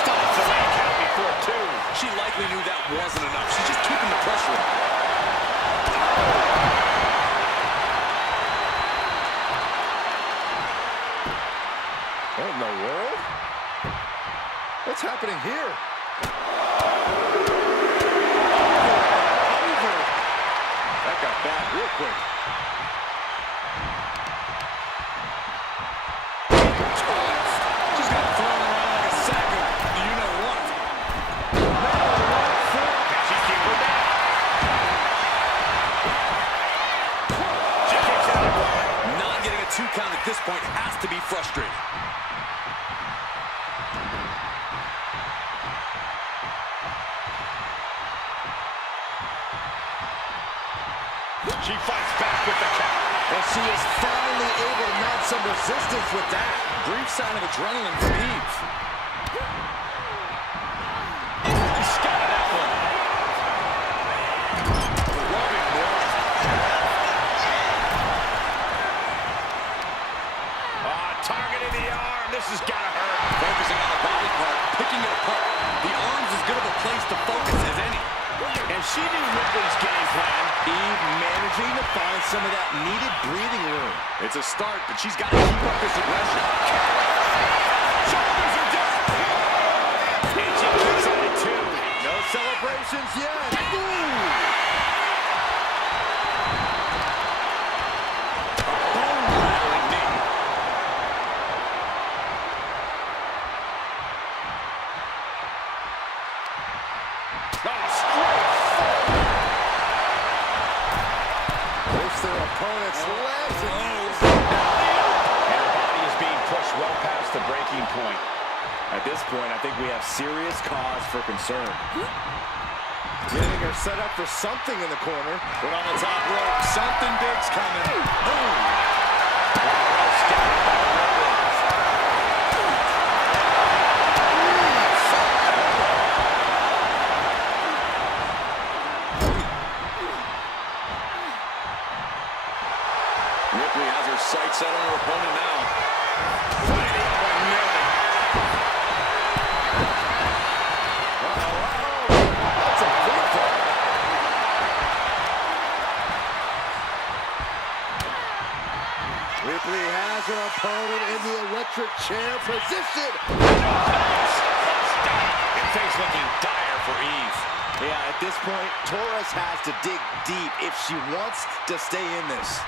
Stops the leg count before two. She likely knew that wasn't enough. She's just keeping the pressure on. What in the world? What's happening here? That got bad real quick. Just got thrown around like a sack of you-know-what. Can she keep her down? She kicks out of one. Not getting a 2 count at this point has to be frustrating. She fights back with the count. And she is finally able to mount some resistance with that. Brief sign of adrenaline from Eve. Scattered that one. Rubbing blow. Targeting the arm. This has got to hurt. Focusing on the body part, picking it apart. The arm's as good of a place to focus as any. And she knew Ripley's game plan. Eve managing to find some of that needed breathing room. It's a start, but she's got to keep up this aggression. Shoulders are down. And she kicks out at two. No celebrations yet. Bone-rattling knee. Push their opponent's legs. And her body is being pushed well past the breaking point. At this point, I think we have serious cause for concern. Getting her set up for something in the corner. Put on the top rope. Something big's coming. Boom. Well scattered by Ripley. Ripley has her sights set on her opponent now. Fighting over nearly. That's a big one. Ripley has her opponent in the electric chair position. And things looking dire for Eve. Yeah, at this point, Torres has to dig deep if she wants to stay in this.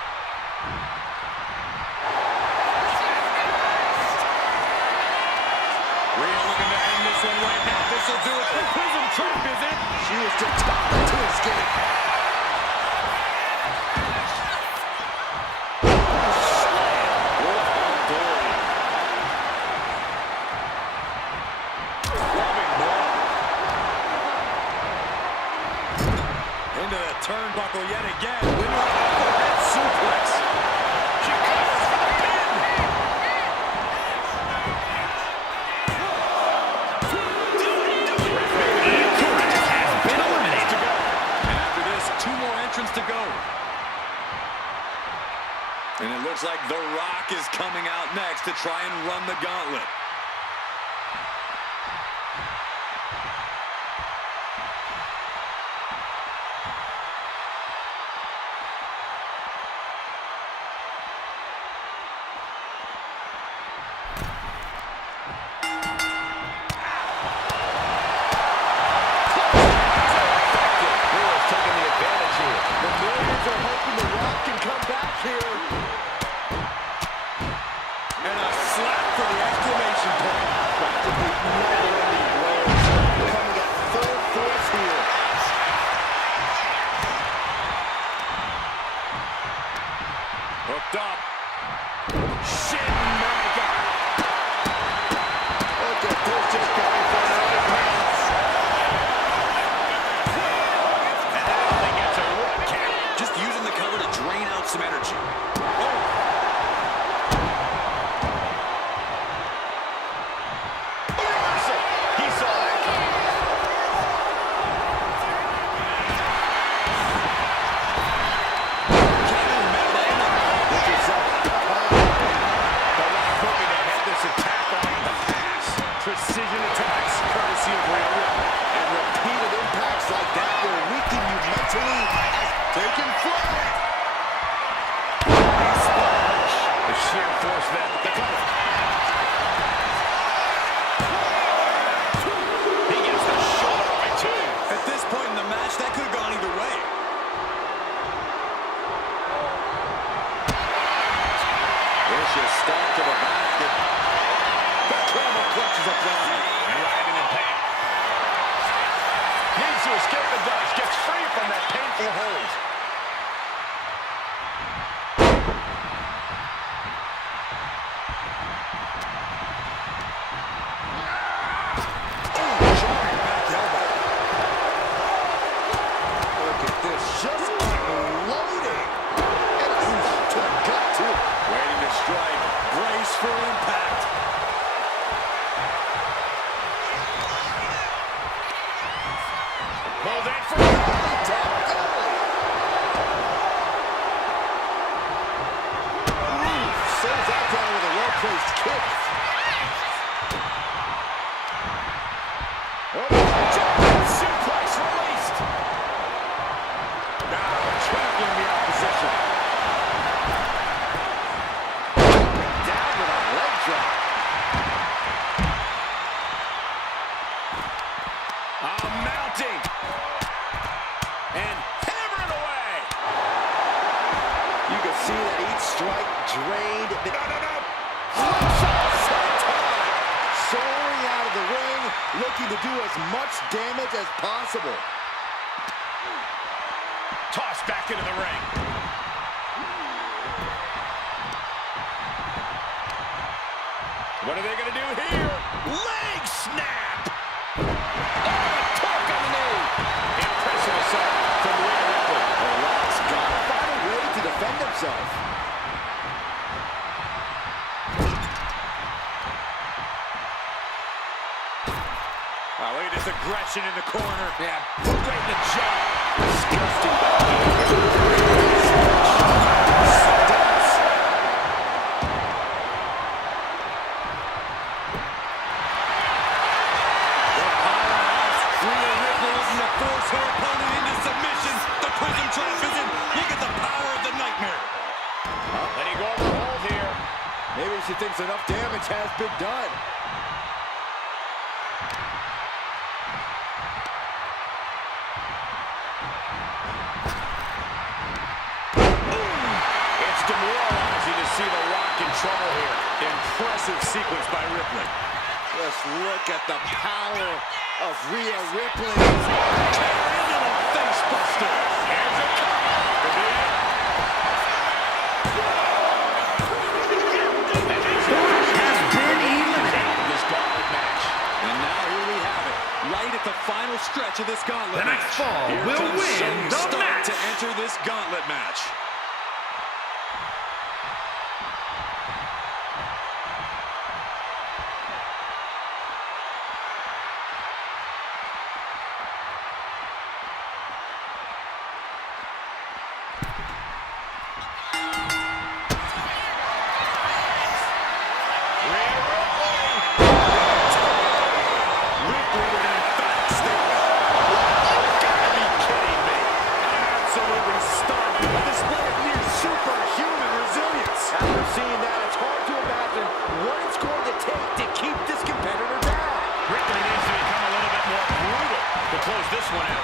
Rhea looking to end this one right now. This will do it. The prison trap is it. She was determined to escape. Into the turnbuckle yet again. Overhead suplex. She covers for the pin. Has been eliminated. And after this, 2 more entrants to go. And it looks like The Rock is coming out next to try and run the gauntlet. Hooked up. Shin Mega. Look at this, just going for another pass. And that only gets a 1 count. Just using the cover to drain out some energy. Oh. He saw that coming. Precision attacks, courtesy of Rhea. And repeated impacts like that will weaken you mentally as taking flight. The sheer force then. The cover. He gets the shoulder right too. At this point in the match, that could have gone either way. Vicious start to the basket. Backhammer clutches applied. Driving in pain. Needs to escape and does. Gets free from that painful hold. Jarring back elbow. Look at this, just unloading. And a stop to the gut, too. Waiting to strike. Brace for impact. Pulled in for Sends that down with a well-placed kick. Jumping suplex released. Now trampling the opposition. Down with a leg drop. Mounting. And hammering away. You can see that each strike drained the... No. Soaring out of the ring, looking to do as much damage as possible. Tossed back into the ring. What are they going to do here? Leg snap! Torque on the knee. Impressive assault from Rhea Ripley. The Rock's got to find a way to defend himself. Wow, look at this aggression in the corner. Yeah, put right in the jaw. Disgusting. Rhea Ripley looking to force her opponent into submission. The prison trap is in. Look at the power of the nightmare. Letting go of the hold here. Maybe she thinks enough damage has been done. It's demoralizing. trouble here. Impressive sequence by Ripley. Just look at the power of Rhea Ripley. Carried in a face buster. Here's a cover. Has been eliminated. This gauntlet match. And now here we have it, right at the final stretch of this gauntlet The next match. fall Here will comes win Shane the Stark match. to enter this gauntlet match. Close this one out.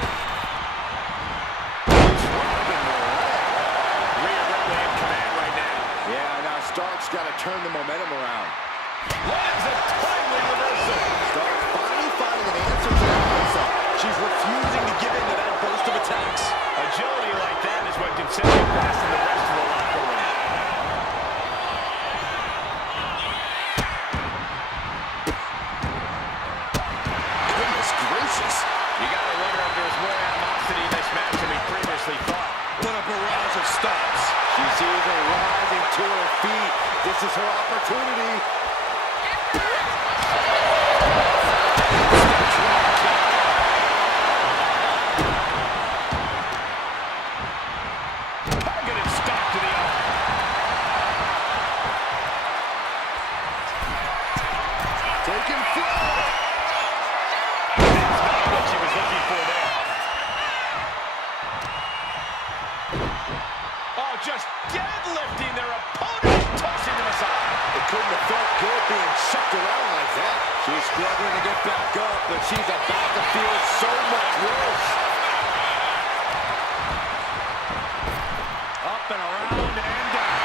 Rhea Ripley in command right now. Yeah, now Stark's got to turn the momentum around. Lands a timely reversal. Stark finally finding an answer to that mix-up. She's refusing to give in to that burst of attacks. Agility like that is what can set you past in the rest of the locker room. Goodness gracious. You gotta wonder if there's more animosity in this match than we previously thought. What a barrage of stops. She sees her rising to her feet. This is her opportunity. Targeted stop to the arm. Taking flight. That's not what she was looking for there. Oh, just deadlifting their opponent, tossing them aside. It couldn't have felt good being shucked around like that. She's struggling to get back up, but she's about to feel so much worse. Up and around and down.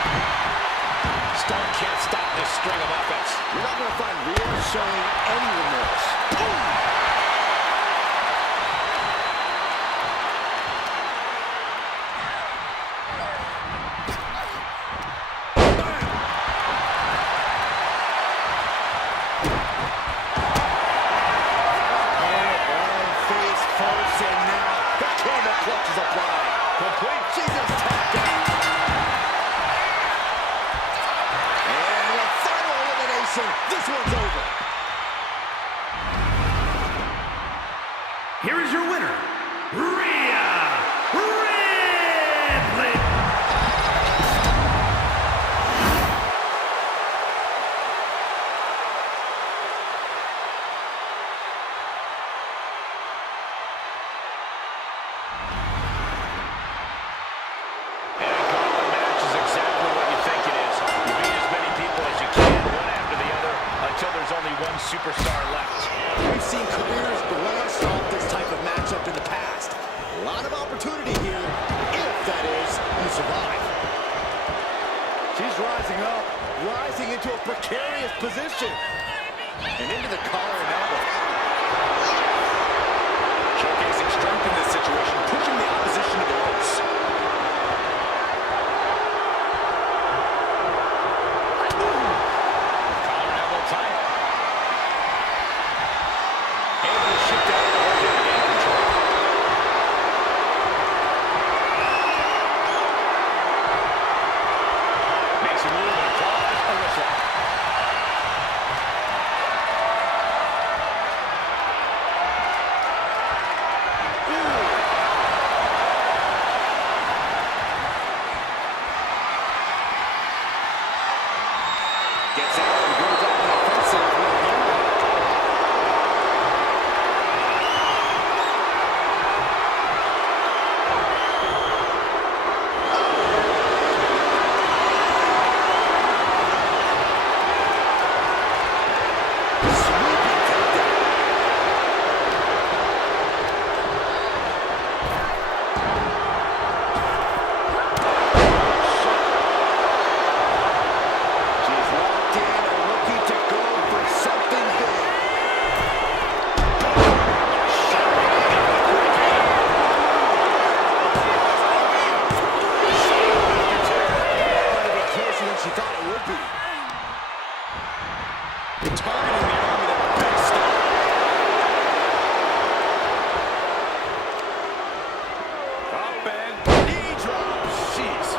Stark can't stop this string of offense. You're not going to find Rhea showing any remorse. Face first, and now the camel clutch is applied. Complete. She just tapped out. And the final elimination. This one's over. Here is your winner, Rhea Ripley. And a gauntlet match is exactly what you think it is. You beat as many people as you can, one after the other, until there's only one superstar left. We've seen careers blast off this type of matchup in the past. A lot of opportunity here, if that is, you survive. She's rising up, rising into a precarious position. And into the collar and elbow. Showcasing strength in this situation, pushing the opposition to the ropes. Collar and elbow tie. Able to shift out of the way to gain control. Makes a move and applause a whistle. should be. Targeting the arm with a big stop. Up and knee drop. Jeez.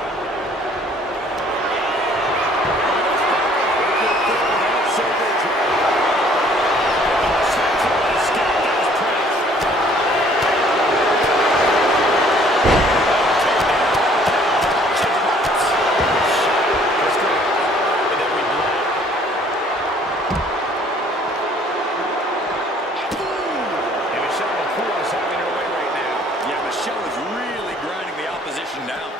Down.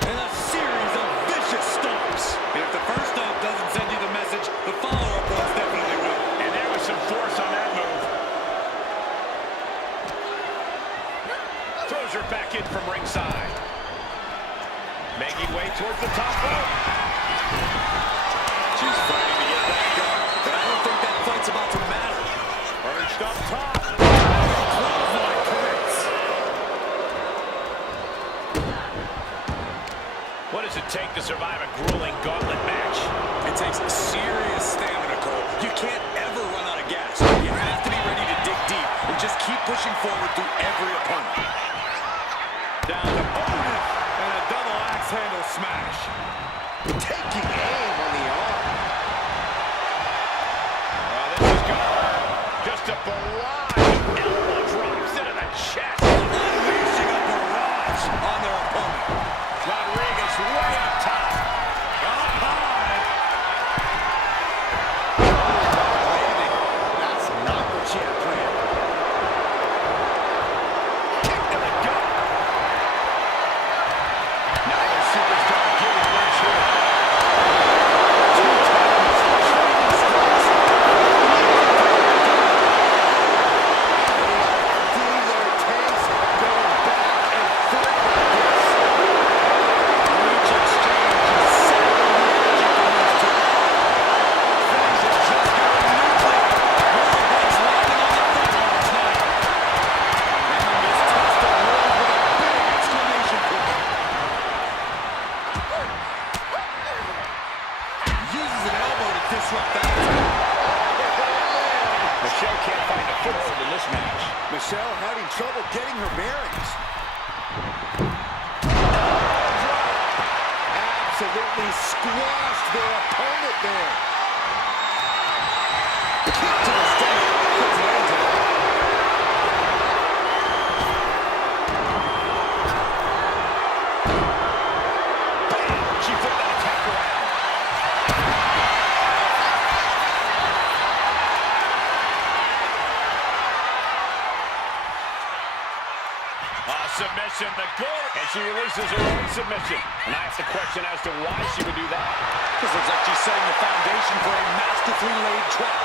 And a series of vicious stomps. And if the first stomp doesn't send you the message, the follow-up ones definitely will. And there was some force on that move. Throws her back in from ringside. Making way towards the top rope. She's fighting to get back up, but I don't think that fight's about to matter. Perched up top. What does it take to survive a grueling gauntlet match? It takes serious stamina, Cole. You can't ever run out of gas. You have to be ready to dig deep and just keep pushing forward through every opponent. Down to opponent and a double axe handle smash. Taking aim on the arm. Oh, this is gonna hurt. Just a barrage. Elbow drops into the chest. Unleashing a barrage on their opponent. Rodriguez way up top. Up high. That's not what she had planned. Kick to the gut. Neither superstar giving much here. Two titans. Their tanks going back and forth like this. Each exchange is setting the logic on these two. Things are just going neatly. One punch landing on the front lines now. And this test of world with a big exclamation point. Uses an elbow to disrupt that. Michelle can't find a foothold in this match. Michelle having trouble getting her bearings. Absolutely squashed their opponent there. Kick to the stomach. Puts an end to it. Bam! She flipped that attack around. Submission, the goal. And she releases her own submission. And I ask the question as to why she would do that. This looks like she's setting the foundation for a masterfully laid trap.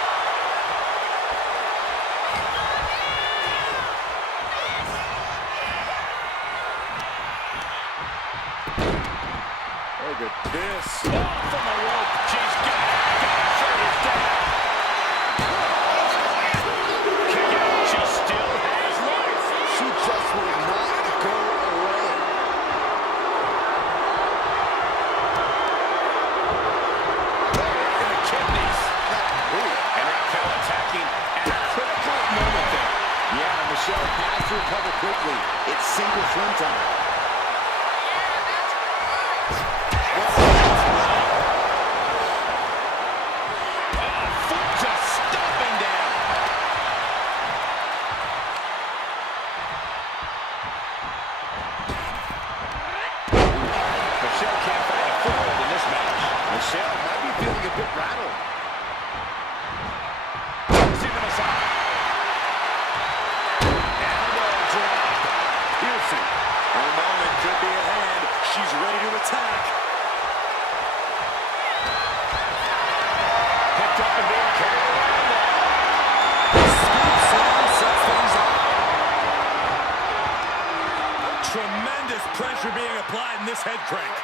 Very good. This off from the rope. She's got her shoulders down. Kick out. She still has life. She just will not go away. In the kidneys. And Raquel attacking at a critical moment there. Yeah, Michelle has to recover quickly. It's single swim time. Foot just stomping down. Michelle can't find a foothold in this match. Michelle might be feeling a bit rattled. See the Messiah. Elbow drop. Piercing. Her moment could be at hand. She's ready to attack. Picked up and being carried around there. Scoop slam sets things up. Tremendous pressure being applied in this head crank.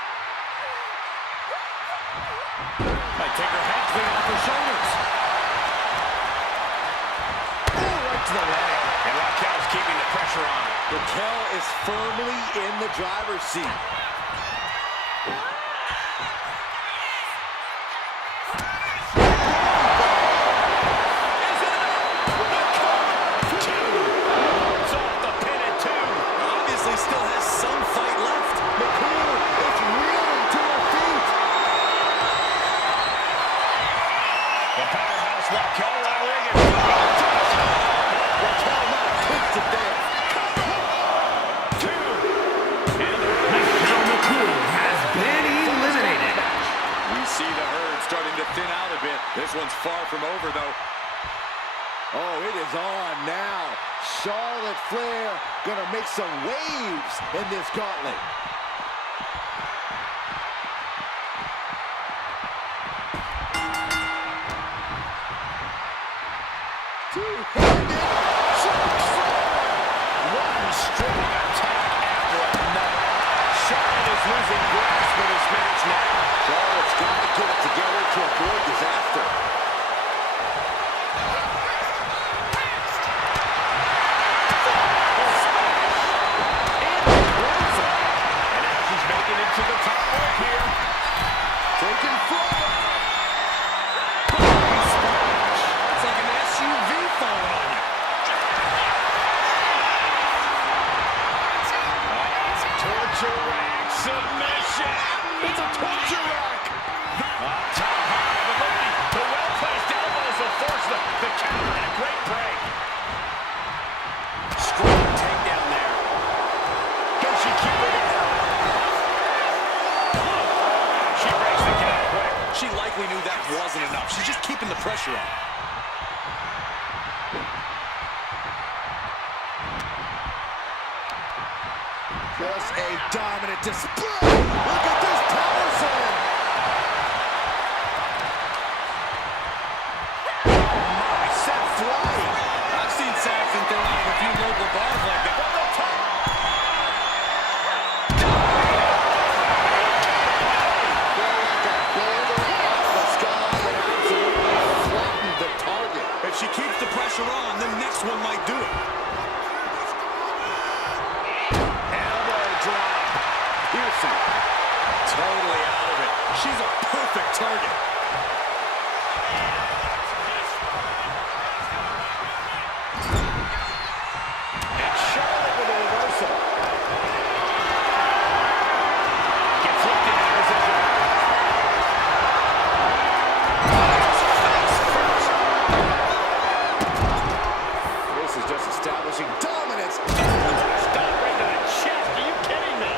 Might take her head clean off her shoulders. Oh, right to the leg. And Raquel's keeping the pressure on. Raquel is firmly in the driver's seat. This one's far from over, though. Oh, it is on now. Charlotte Flair gonna make some waves in this gauntlet. Two-handed one strong attack after another. Charlotte is losing grasp of this match now. Charlotte's got to get it together to avoid disaster. To the top rope here. Taking flight. It's like an SUV falling on you. Torture rack submission. It's a torture rack. Top high, but looking. The well-placed elbows will force the counter and a great break. Strong takedown there. Can she keep it in? She likely knew that wasn't enough. She's just keeping the pressure on. Just a dominant display. Look at this power slam. Oh my, set flying. I've seen Saxton thrown out of a few local bars like that. From the top. If she keeps the pressure on, the next one might do it. Elbow drop. Pearson. Totally out of it. She's a perfect target. And Charlotte with a reversal. Gets looked in position. Just establishing dominance. Stop right to the chest. Are you kidding me?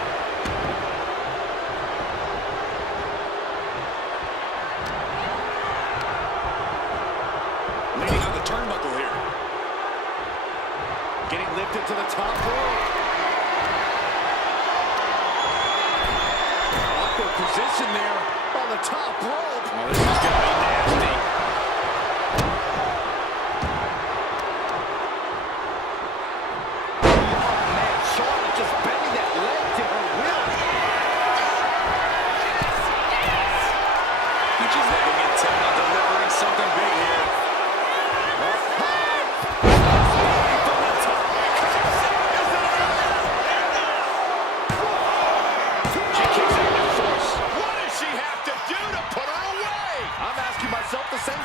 Leaning on the turnbuckle here. Getting lifted to the top rope. Awkward position there on the top rope. Oh, this is going to be nasty. Just bending that leg to her will. She's looking intent on delivering something big here. She kicks out with force. What does she have to do to put her away? I'm asking myself the same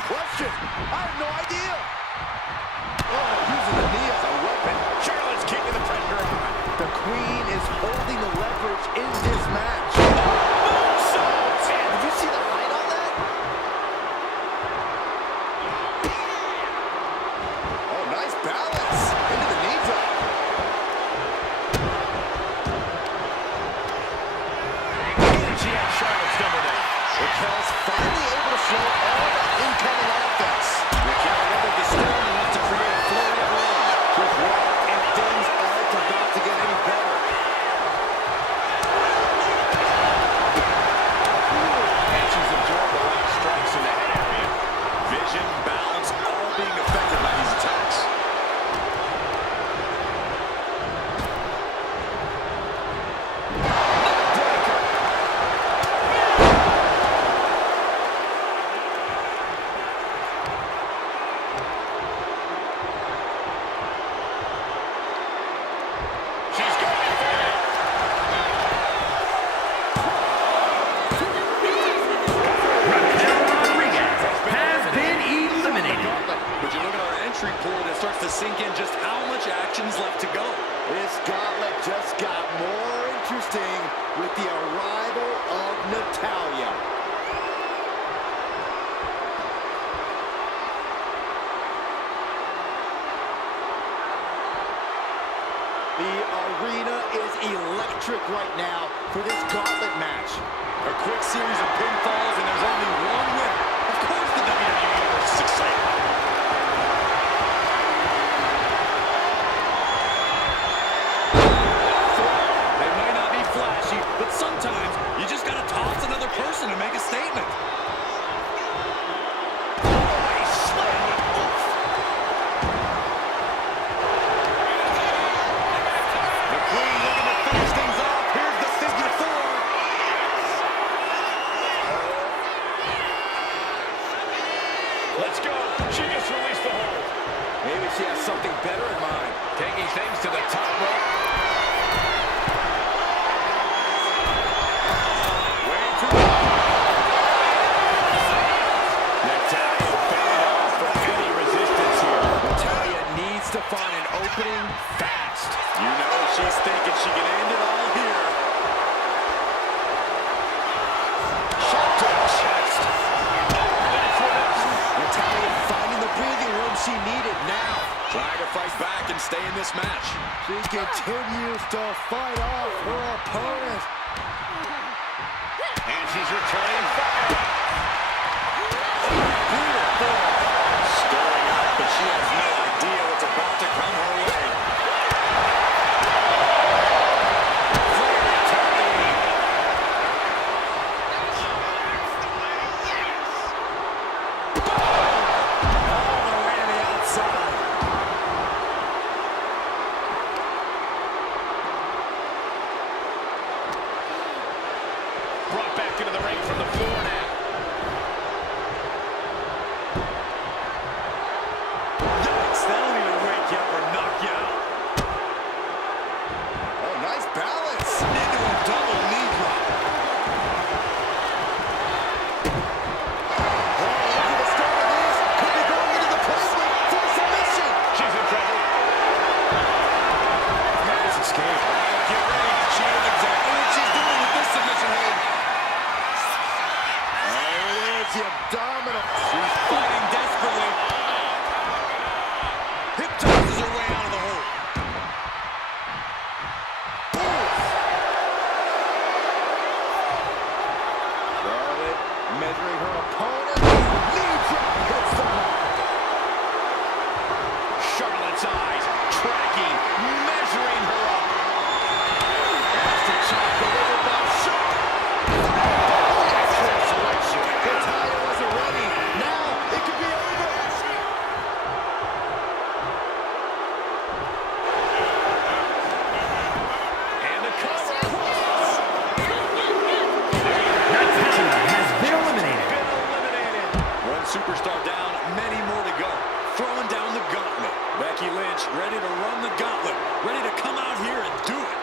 sink in just how much action's left to go. This gauntlet just got more interesting with the arrival of Natalya. The arena is electric right now for this gauntlet match. A quick series of pinfalls, and there's only one winner. Of course the WWE Universe is excited. They might not be flashy, but sometimes you just gotta toss another person to make a statement. Let's go. She just released the hold. Maybe she has something better in mind. Taking things to the top rope. Way too long. Natalya fending off for any resistance here. Natalya needs to find an opening fast. You know she's thinking she can end it all here. Shot to the chest. Natalya finding the breathing room she needed now. Trying to fight back and stay in this match. She continues to fight off her opponent. And she's returning fire. Stirring up, but she has no idea what's about to come her way. Brought back into the ring from the floor now. Yikes, that'll either wake you up or knock you out. Oh, nice balance. Into a double knee drop. Oh, look at the start of this. Could be going into the placement for submission. She's in trouble. Nice escape. Get ready. She knows exactly what she's doing with this submission hold. There it is, the abdominal. She's fighting desperately. Hip tosses her way out of the hole. Charlotte measuring her opponent. Knee drop hits the mark. Charlotte's eyes tracking, measuring her up. Nasty chop delivered by Charlotte. Excellent selection. Natalya wasn't ready. Now it could be over. And the cover. Natalya has been eliminated. Been eliminated. One superstar down, many more to go. Throwing down the gauntlet. Becky Lynch ready to run the gauntlet. Ready to come out here and do it.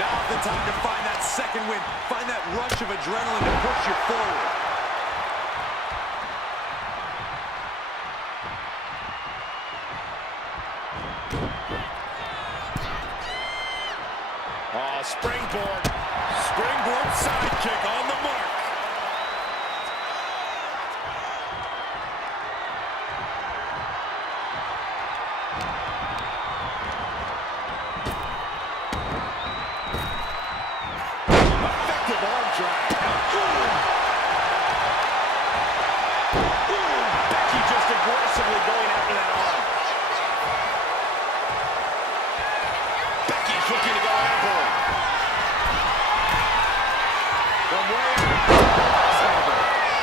Now's the time to find that second win. Find that rush of adrenaline to push you forward. Oh, springboard. Springboard sidekick on the mark. Effective arm drag. Becky just aggressively going after that arm. Becky's looking to go after him. From way out.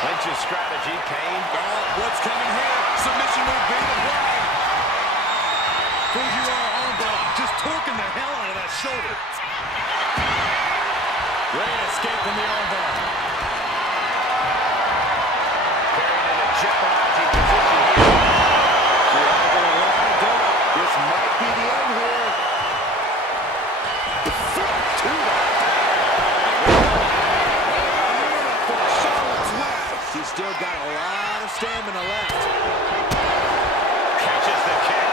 Lynch's strategy came. Oh, what's coming here? Submission move being applied. Fujiwara armbar just torquing the hell out of that shoulder. Great escape from the armbar. Carried into to that. For Charlotte's Web. She's still got a lot of stamina left. Catches the kick.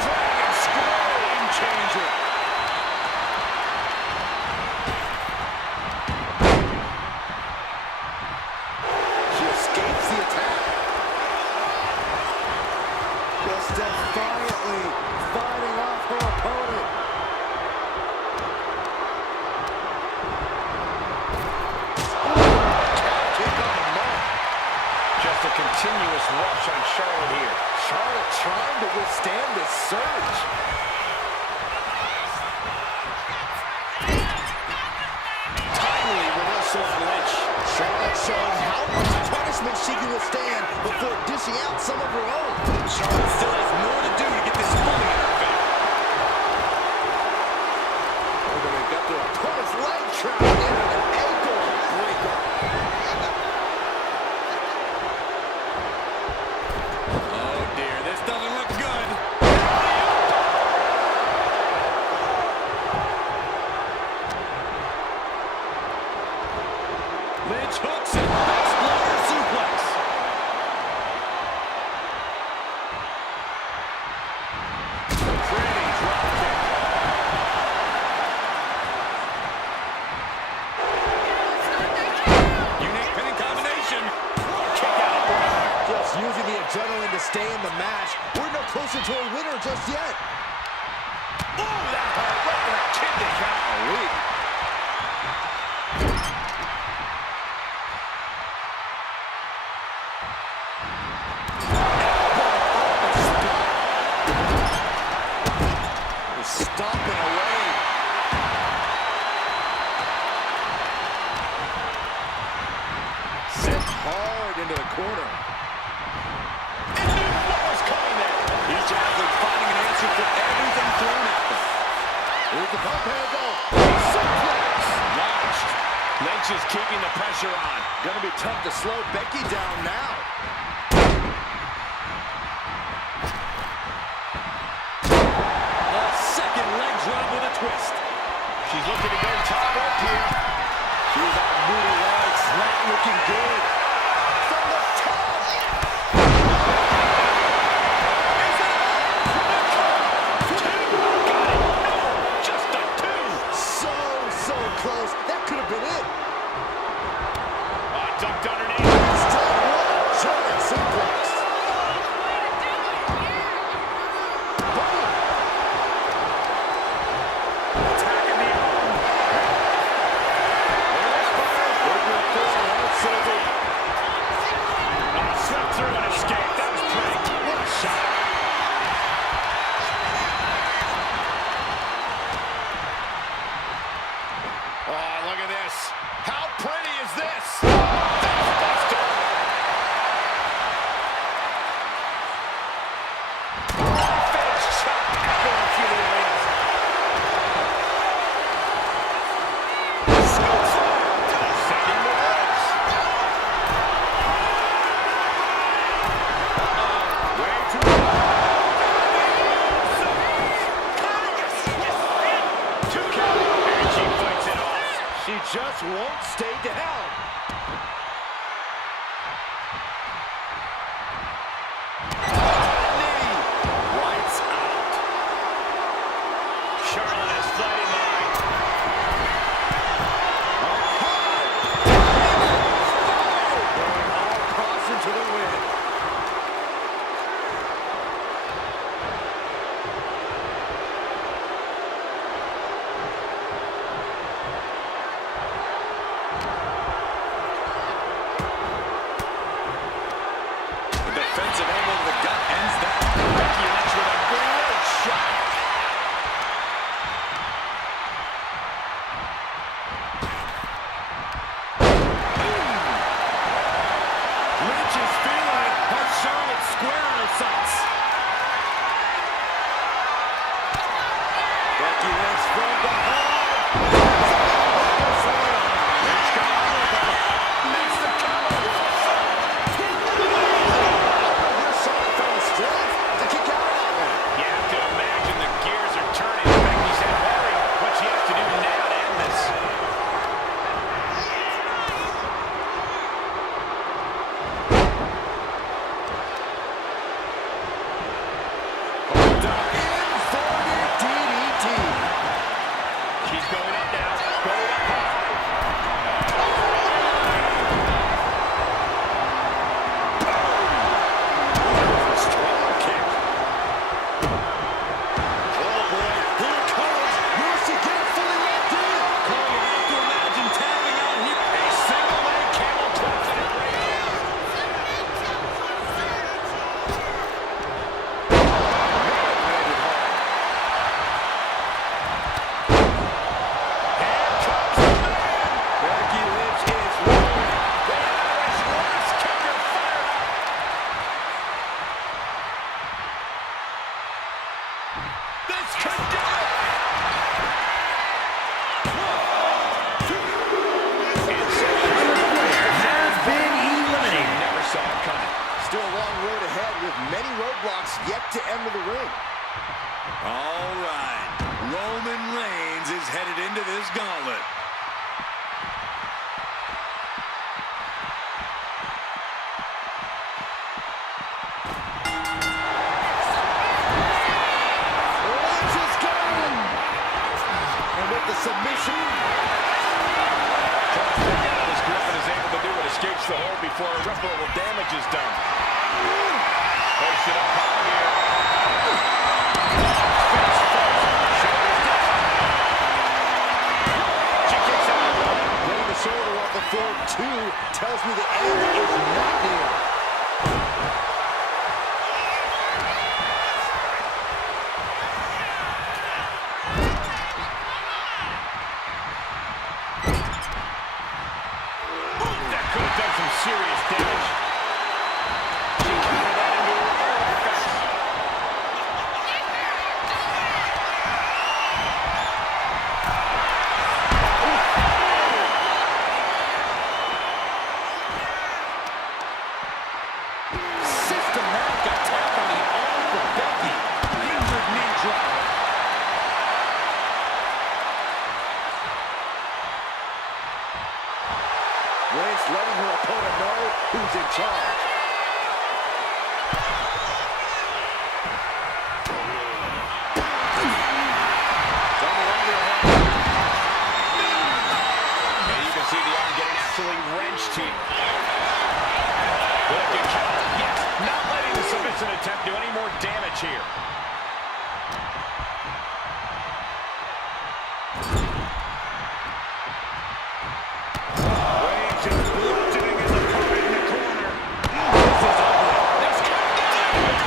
Dragon Scroll. Game changer. She escapes the attack. Just defiantly fighting off her opponent. Kick on the mark. Just a continuous rush on Charlotte here. Charlotte trying to withstand this surge. Timely reversal on Lynch. Charlotte showing how much punishment she can withstand before dishing out some of her own. Charlotte still has more to do to get this fully in her favor. They've got their opponent's leg trapped in an ankle breaker. Oh dear, this doesn't look good. Lynch hooks it. Exploder suplex. Pretty drop kick. Unique pinning combination. Kick out. Just using the adrenaline to stay in the match. We're no closer to a winner just yet. Ooh, that hurt right in the kidney. Golly. Stomping away. Sent hard into the corner. And knew what was coming there. Each athlete finding an answer for everything thrown at them. Here's the pump handle. Suplex. Launched. Lynch is keeping the pressure on. Gonna be tough to slow Becky down now. A second leg drop with a twist. She's looking to go top rope here. She's on moving legs, not looking good. From the top. Just a two. So close. That could have been it. Ducked underneath. Still one. German suplex. Boom. Attacking the arm. There's fire. Over the floor. That's over. Swept through and escaped. That was pretty. What a shot. Oh, look at this. How pretty is this? Facebuster. Face shot echoing through the arena. Scoop slam. Sending the ropes. Way too Two count. And she fights it off. She just won't stay down. Knee. Lights out. Charlotte is fighting line. Going all caution to the wind. The defensive elbow to the gut ends that. Becky Lynch with a great shot. He's going up now. Going up high. Strong kick. Oh, boy. Here it comes. Will she get it fully locked in? Cole, you have to imagine tapping out here. A single leg camel twist and it rings. Here comes the man. Becky Lynch is rolling. The Irish Ross kicker fired up. This could do it. Charlotte Flair has been eliminated. Never saw it coming. Still a long road ahead with many roadblocks yet to enter the ring. All right. Roman Reigns is headed into this gauntlet. Reigns is going. And with the submission, Trying to break out of his grip and is able to do what escapes the hold before irreparable damage is done. Hoist it up high here. Face first. Shoulders down. She kicks out. laying the shoulder off the floor, too, tells me the end is not near. That could have done some serious damage. She countered that into her own offense. Systematic attack on the arm for Becky. Injured knee drop. Reigns letting her opponent know who's in charge. Double underhook. And you can see the arm getting absolutely wrenched here. Looking counter. Yes, not letting the submission attempt do any more damage here. Reigns is bludgeoning his opponent in the corner. This is ugly. This could do it.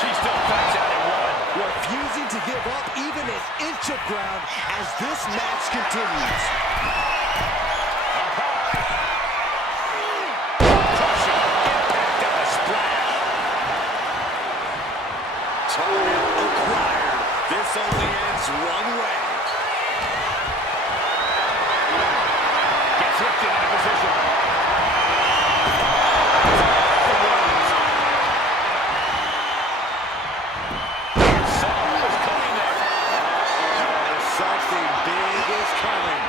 She still fights out at one. Refusing to give up even an inch of ground as this match continues. Crushing impact on a splash. Target acquired. This only ends one way. Gets lifted into position. Saw what was coming there. Something big is coming.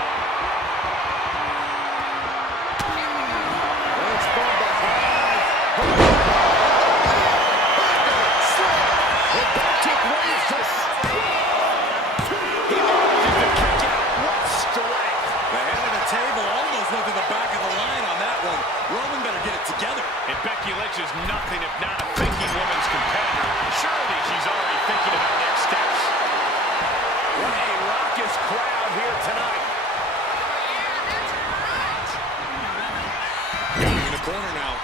Reigns from behind. And that took Reigns to... He manages to kick out. What strength. The head of the table almost went to the back of the line on that one. Roman better get it together. And Becky Lynch is nothing if not a thinking woman's competitor. Surely she's already thinking about next steps. What a raucous crowd here tonight. Got him in the corner now.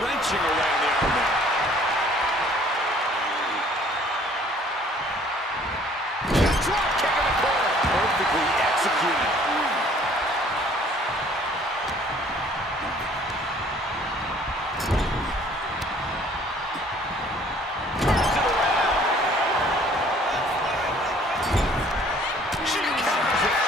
Wrenching around the arm there. Drop kick in the corner. Perfectly executed. Turns it around. She counters it.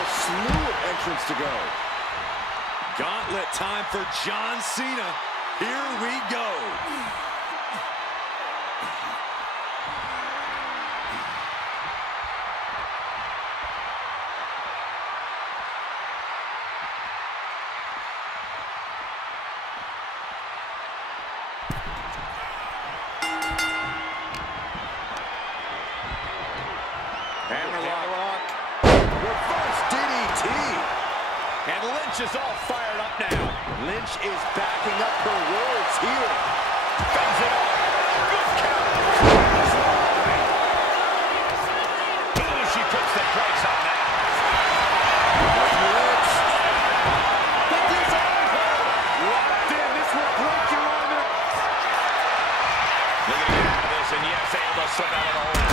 whole slew of entrants to go. Gauntlet time for John Cena. Here we go. Hammerlock. Reverse DDT. And Lynch is all fired up now. Lynch is backing up her words here. Fends it off. Good count. Ooh, she puts the brakes on that. Lynch. But this over. Locked in. This will break your arm. Looking to get out of this, and yes, able to slip out of the hole.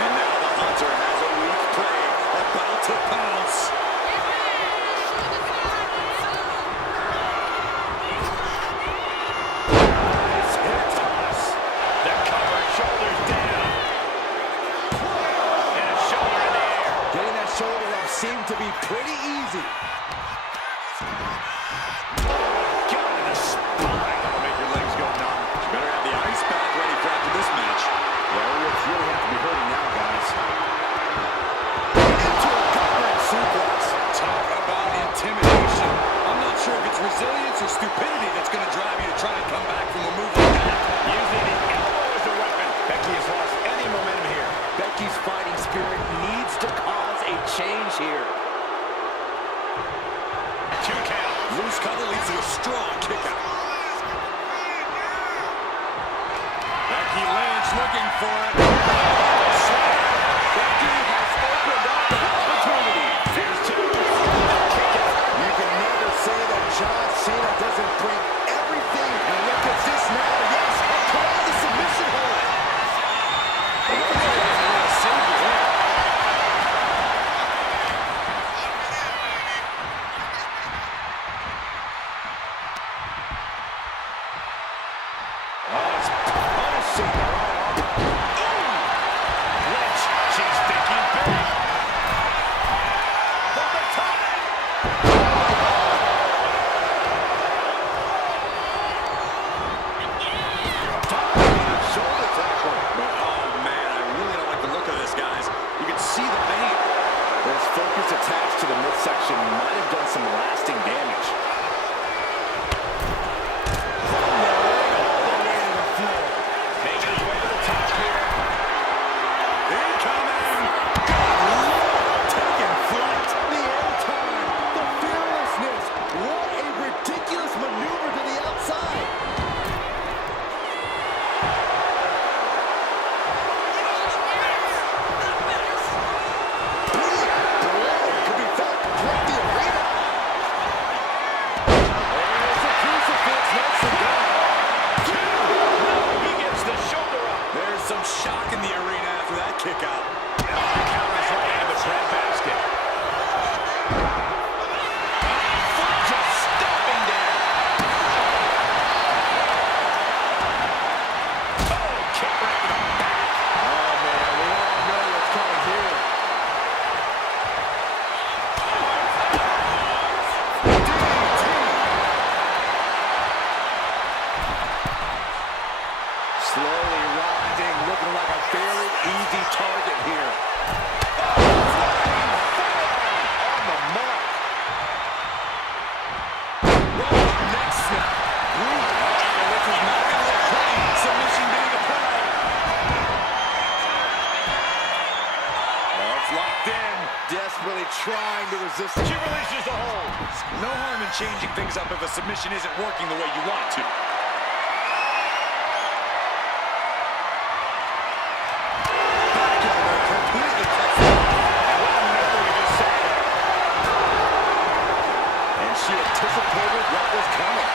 And now the Hunter has a weak prey about to pounce. Nice hip toss. The cover, shoulders down. And a shoulder in the air. Getting that shoulder up seemed to be pretty easy. Got in the spine. That'll make your legs go numb. You better have the ice pack ready for after this match. Yeah, Rich really have to be hurting now, guys. Into a gut-wrench suplex. Talk about intimidation. I'm not sure if it's resilience or stupidity that's going to drive you to try and come back from a move like that. Using the elbow as a weapon. Becky has lost any momentum here. Becky's fighting spirit needs to cause a change here. 2 count. Loose cover leads to a strong kick out. Becky Lynch looking for it. Becky has opened up an opportunity. There's 2. Kick out. You can never say that John Cena doesn't bring everything. And look at this now. Yes, applying the submission hold. Lynch, she's thinking big. From the top. Shoulder tackle. Oh, man, I really don't like the look of this, guys. You can see the pain. This focus attached to the midsection might have done some lasting damage. Making his way to the top here. Incoming! Taking flight. The airtime. The fearlessness. What a ridiculous maneuver to the outside. Could be felt throughout the arena. There's a crucifix. Nice and done. He gets the shoulder up. There's some shock in the arena after that kick out. Counters right into the bread basket. Foot just stomping down. Oh, kick right to the back. Oh, man, we all know what's coming here. DDT. Slowly rising, looking like a very easy target here. On the mark. Next snap. This is not going to look pretty. Submission being applied. Well, it's locked in. Desperately trying to resist. She releases the hold. No harm in changing things up if a submission isn't working the way you want it to. Completely cuts it off. What a maneuver we just saw there. And she anticipated what was coming.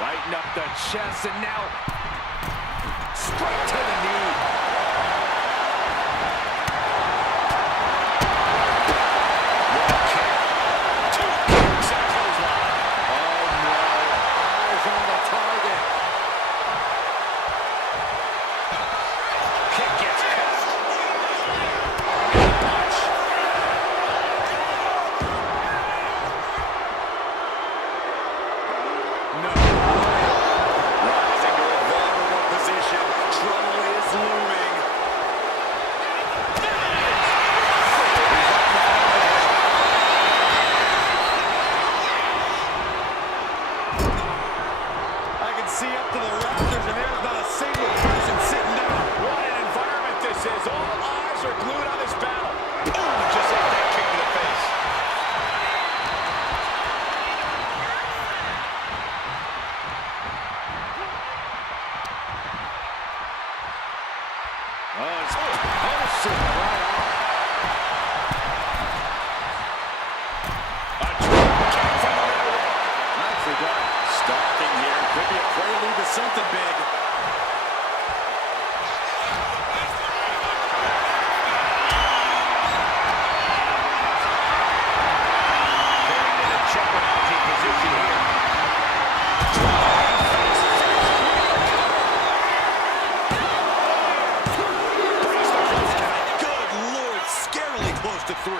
Lighten up the chest and now straight to the knee. Two kicks. Oh, it's posted right off. A drop kick from the middle rope. Nicely done. Stalking here. Could be a prelude to something big. Getting in a jeopardizing position here. Good Lord, scarily close to 3.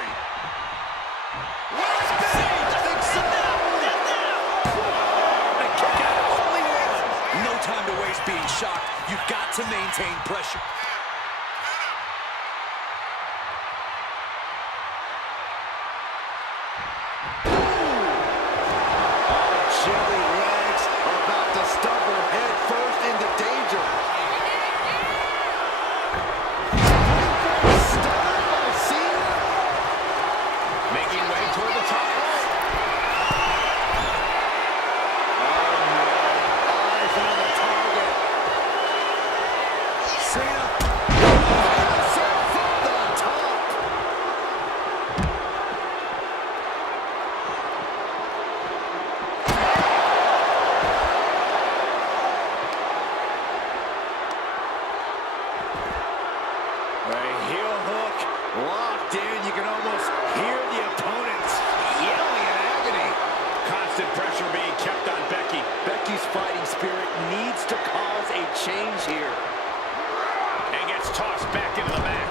No time to waste being shocked. You've got to maintain pressure. Chilly legs about to stumble head first into danger. Stunned by Cena. Making way toward the top rope. Oh no, eyes on the target. Cena. From the top. A heel hook locked in. You can almost hear the opponents yelling in agony. Constant pressure being kept on Becky. Becky's fighting spirit needs to cause a change here. And gets tossed back into the mat.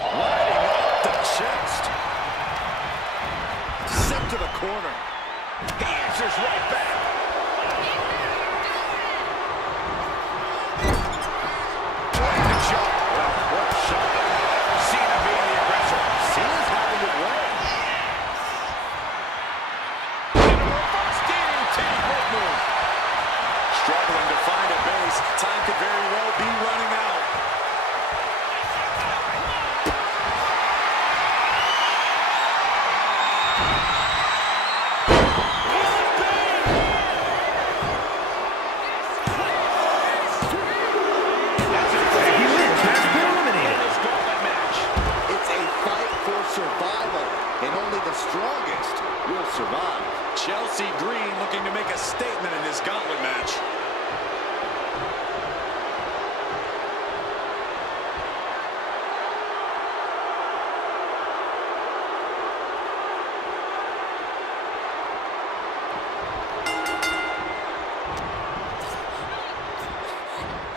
Lining up the chest. Sent to the corner. He answers right back. The shot. What a shot. Cena being the aggressor. Cena's having it way. And a reverse DDT. Great move. Struggling to find a base. Time could very well be running out. Becky Lynch has been eliminated. This gauntlet match. It's a fight for survival, and only the strongest will survive. Chelsea Green looking to make a statement in this gauntlet match.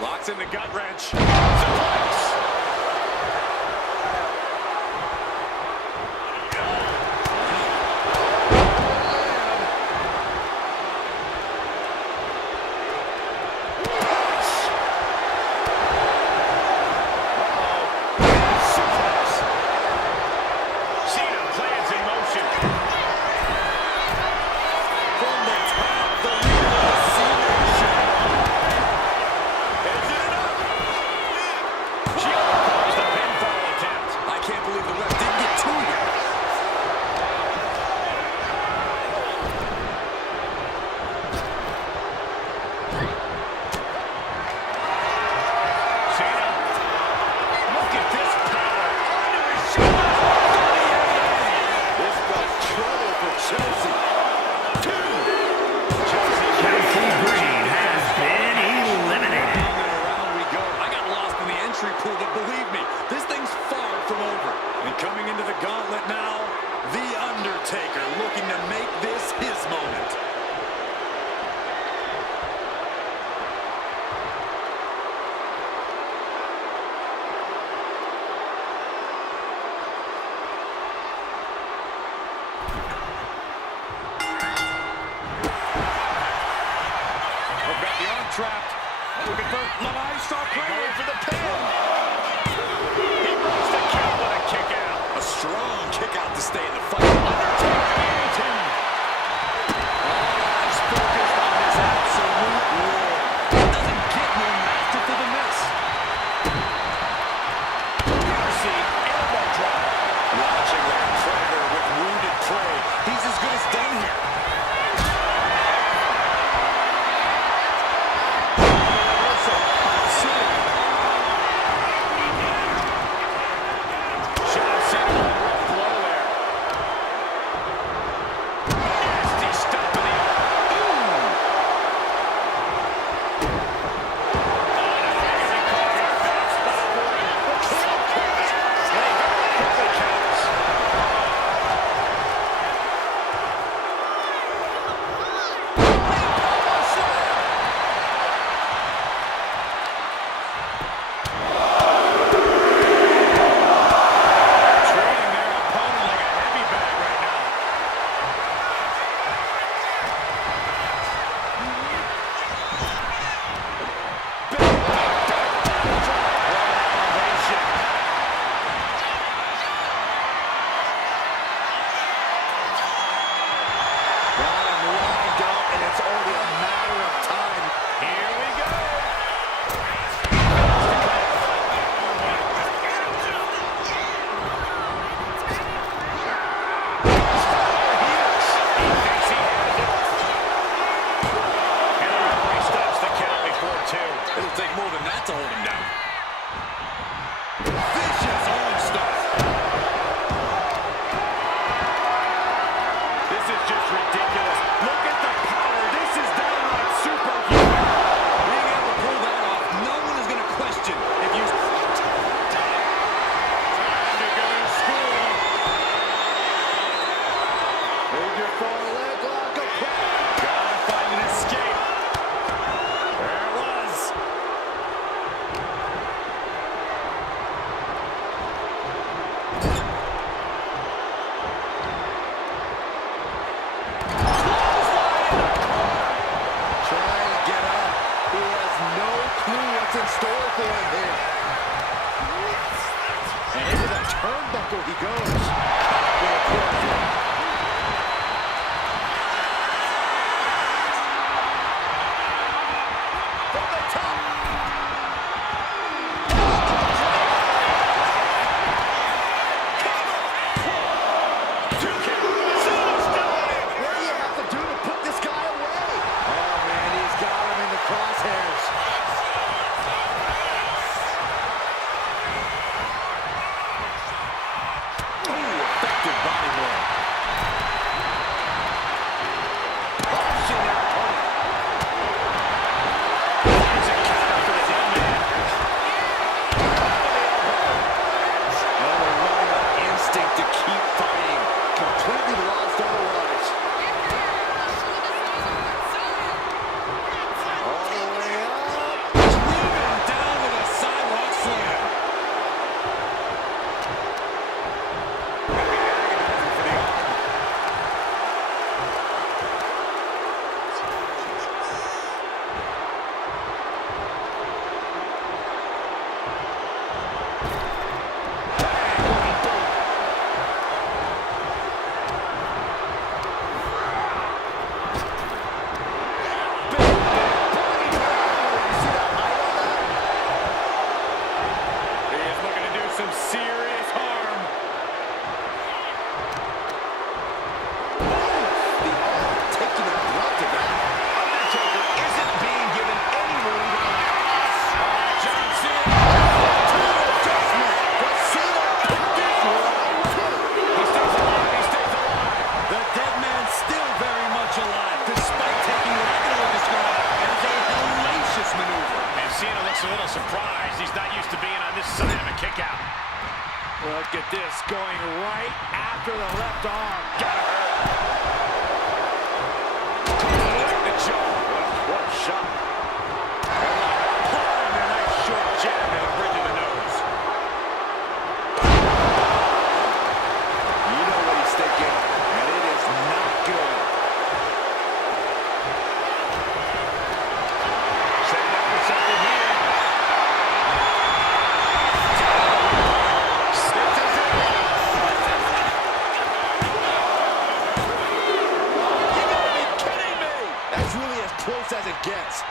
Locks in the gut wrench. Suplex. Cena plans in motion. From the top, the leader of C-Nation. Is it enough? She overcomes the pinfall attempt. I can't believe the ref didn't get to you. Cena. Look at this power. Under his shoulders. This was trouble for Chelsea. Chelsea Green has been eliminated. Round and around we go. I got lost in the entry pool, but believe me, this thing's far from over. And coming into the gauntlet now, The Undertaker looking to make this his moment. We've got the arm trapped. Looking for Levi start going for the pin. He breaks the count with a kick out. A strong kick out to stay in the fight. Undertaker guillotine. All eyes focused on this absolute war. It doesn't get no master for the miss. Mercy, elbow turnbuckle he goes. With a clothesline. From the top. 2K. What do you have to do to put this guy away? Oh, man, he's got him in the crosshairs. Effective body blow. Punching their opponent. There's a counter for the dead man. Oh, they're running on instinct to keep fighting. Completely lost otherwise. All the way up. Driven down with a sidewalk slam. He is looking to do some serious harm. The arm taking a brunt of that. Undertaker isn't being given any room to relax. John Cena. Adjustment. But Cena put this right away. He stays alive. He stays alive. The dead man still very much alive, despite taking what I can only describe as a hellacious maneuver. And Cena looks a little surprised. He's not used to being on this side of a kick out. Look at this, going right after the left arm. Gotta hurt. Right in the jaw. What a shot. Applying a nice short jab to the bridge of the nose. You know what he's thinking, and it is not good. Setting up for something here. You gotta be kidding me! That's really as close as it gets.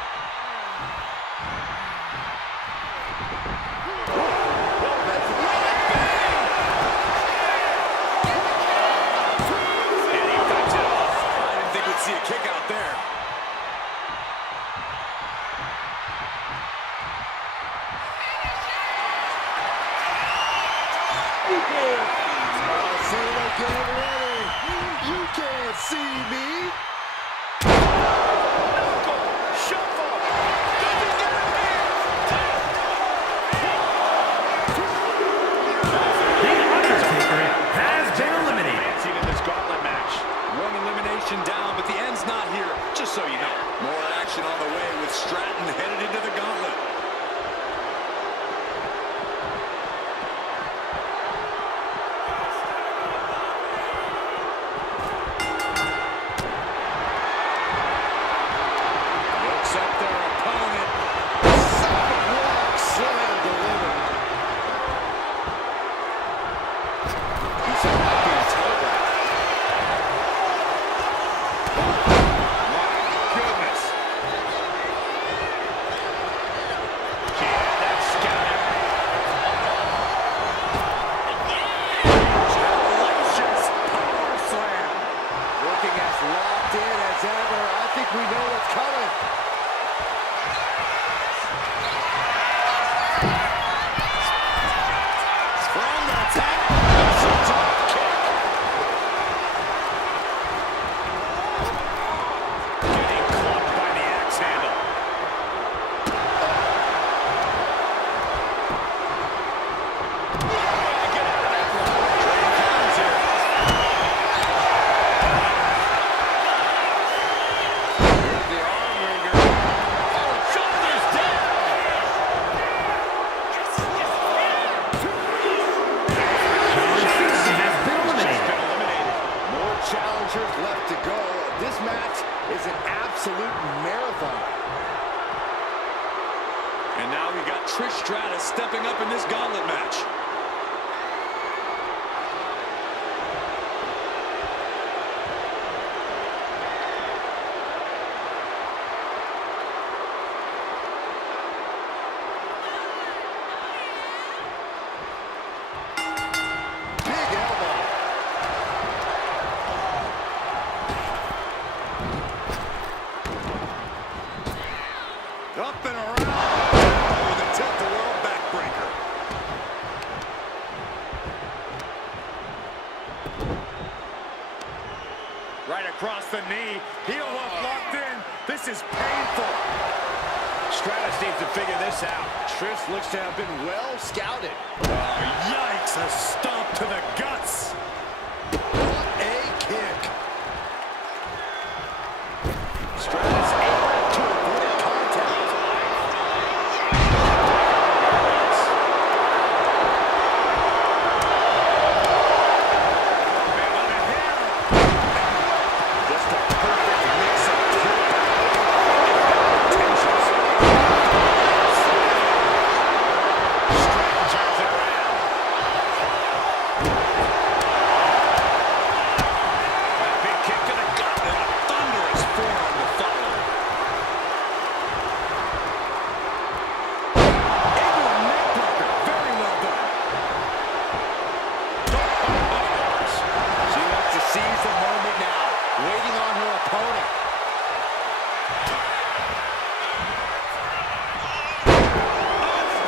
That's really big! And he fights it off. I didn't think we'd see a kick out there. Cena, get ready! You can't see me! Shuffle. Does he get it here? The Undertaker has been eliminated. Advancing in this gauntlet match. One elimination down, but the end's not here, just so you know. More action on the way with Stratton headed into the gauntlet. Looks at their opponent. Sidewalk slam delivered. He said that being telegraphed. My goodness. Yeah, that's scouted. Hellacious power slam. Looking as locked in as ever. I think we know what's coming. From the top. That's a top kick. Getting clubbed by the axe handle. The arm wringer. Oh, shoulders down. Cena has been eliminated. Been eliminated. More challengers left to go. This match is an absolute marathon. And now we've got Trish Stratus stepping up in this gauntlet match. Right across the knee. Heel hook locked in. This is painful. Stratus needs to figure this out. Trish looks to have been well scouted. Oh, yikes, a stomp to the guts. What a kick. Stratus able to avoid contact. Just a perfect mix of grip and intentions. Turns it around. A big kick to the gut and a thunderous forearm to follow. Into a neckbreaker. Very well done. She wants to seize the moment now, waiting on her opponent.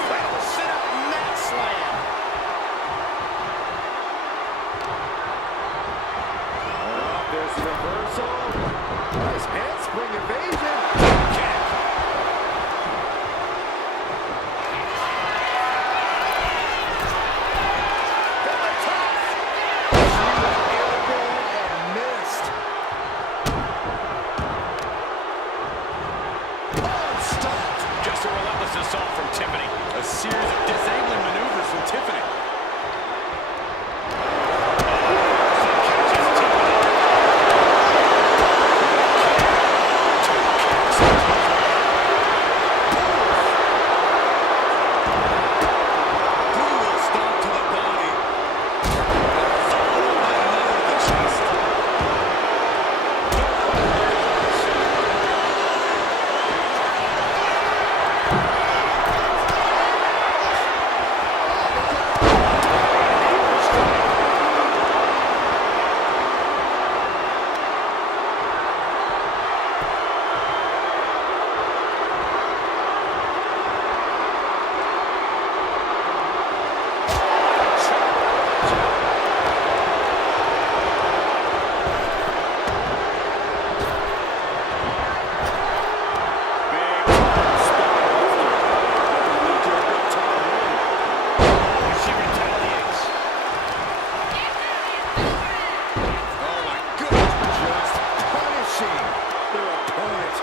Well, sit up mat slam. Oh, there's the reversal. Nice handspring evasion. Kick. From the top. She went airborne and missed. Oh, stopped. Just a relentless assault from Tiffany. A series of disabling maneuvers from Tiffany. Catches Tiffany. Brutal stomp to the body. Followed by another to the chest. She retaliates. Oh my goodness. Just punishing their opponent.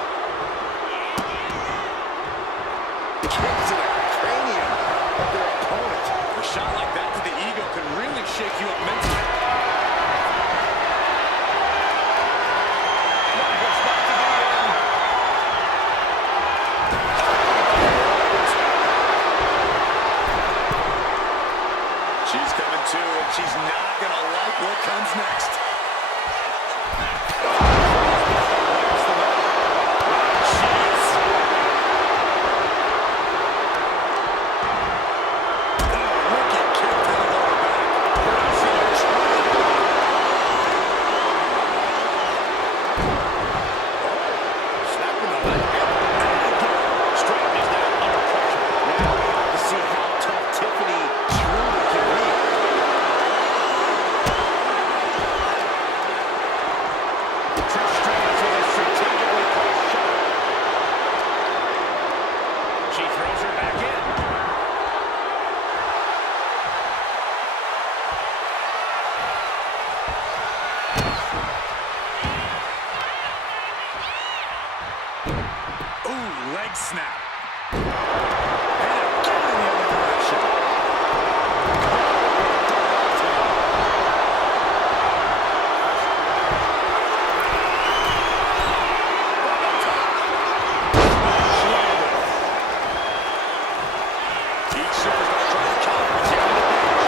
Kick to the cranium of their opponent. A shot like that to the ego can really shake you up mentally. She's coming to, and she's not gonna like what comes next. Jeez. Oh, wicked kick to the lower back. Snapping the leg. Stratton is now under pressure. Now we have to see how tough Tiffany truly can be. Trish Stratus with a strategically placed shot. She throws her back in. Ooh, leg snap. And again in the other direction. Each superstar trying to counter at the end of the bench.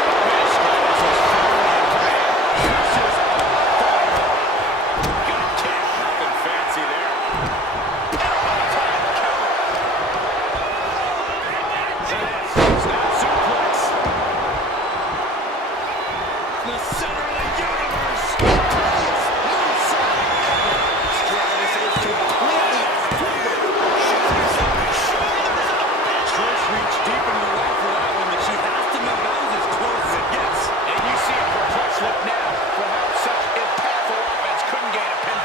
Stratus is firmly in command. Trish is on fire. Good kick. Nothing fancy there. Snap suplex. The center of the universe. Stratus is completely flipped. Trish reached deep into the ring for that one, but she has to know that was as close as it gets. And you see a perplexed look now. Perhaps such impactful offense couldn't gain a pin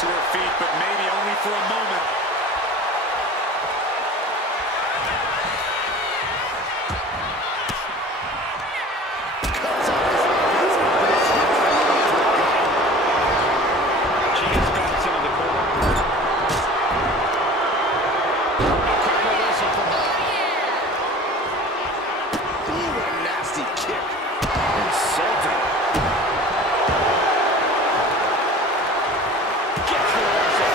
to her feet, but maybe only for a moment. She gets bounced into the corner. A quick reversal from her. Ooh, what a nasty kick. Insulting. Gets the reversal.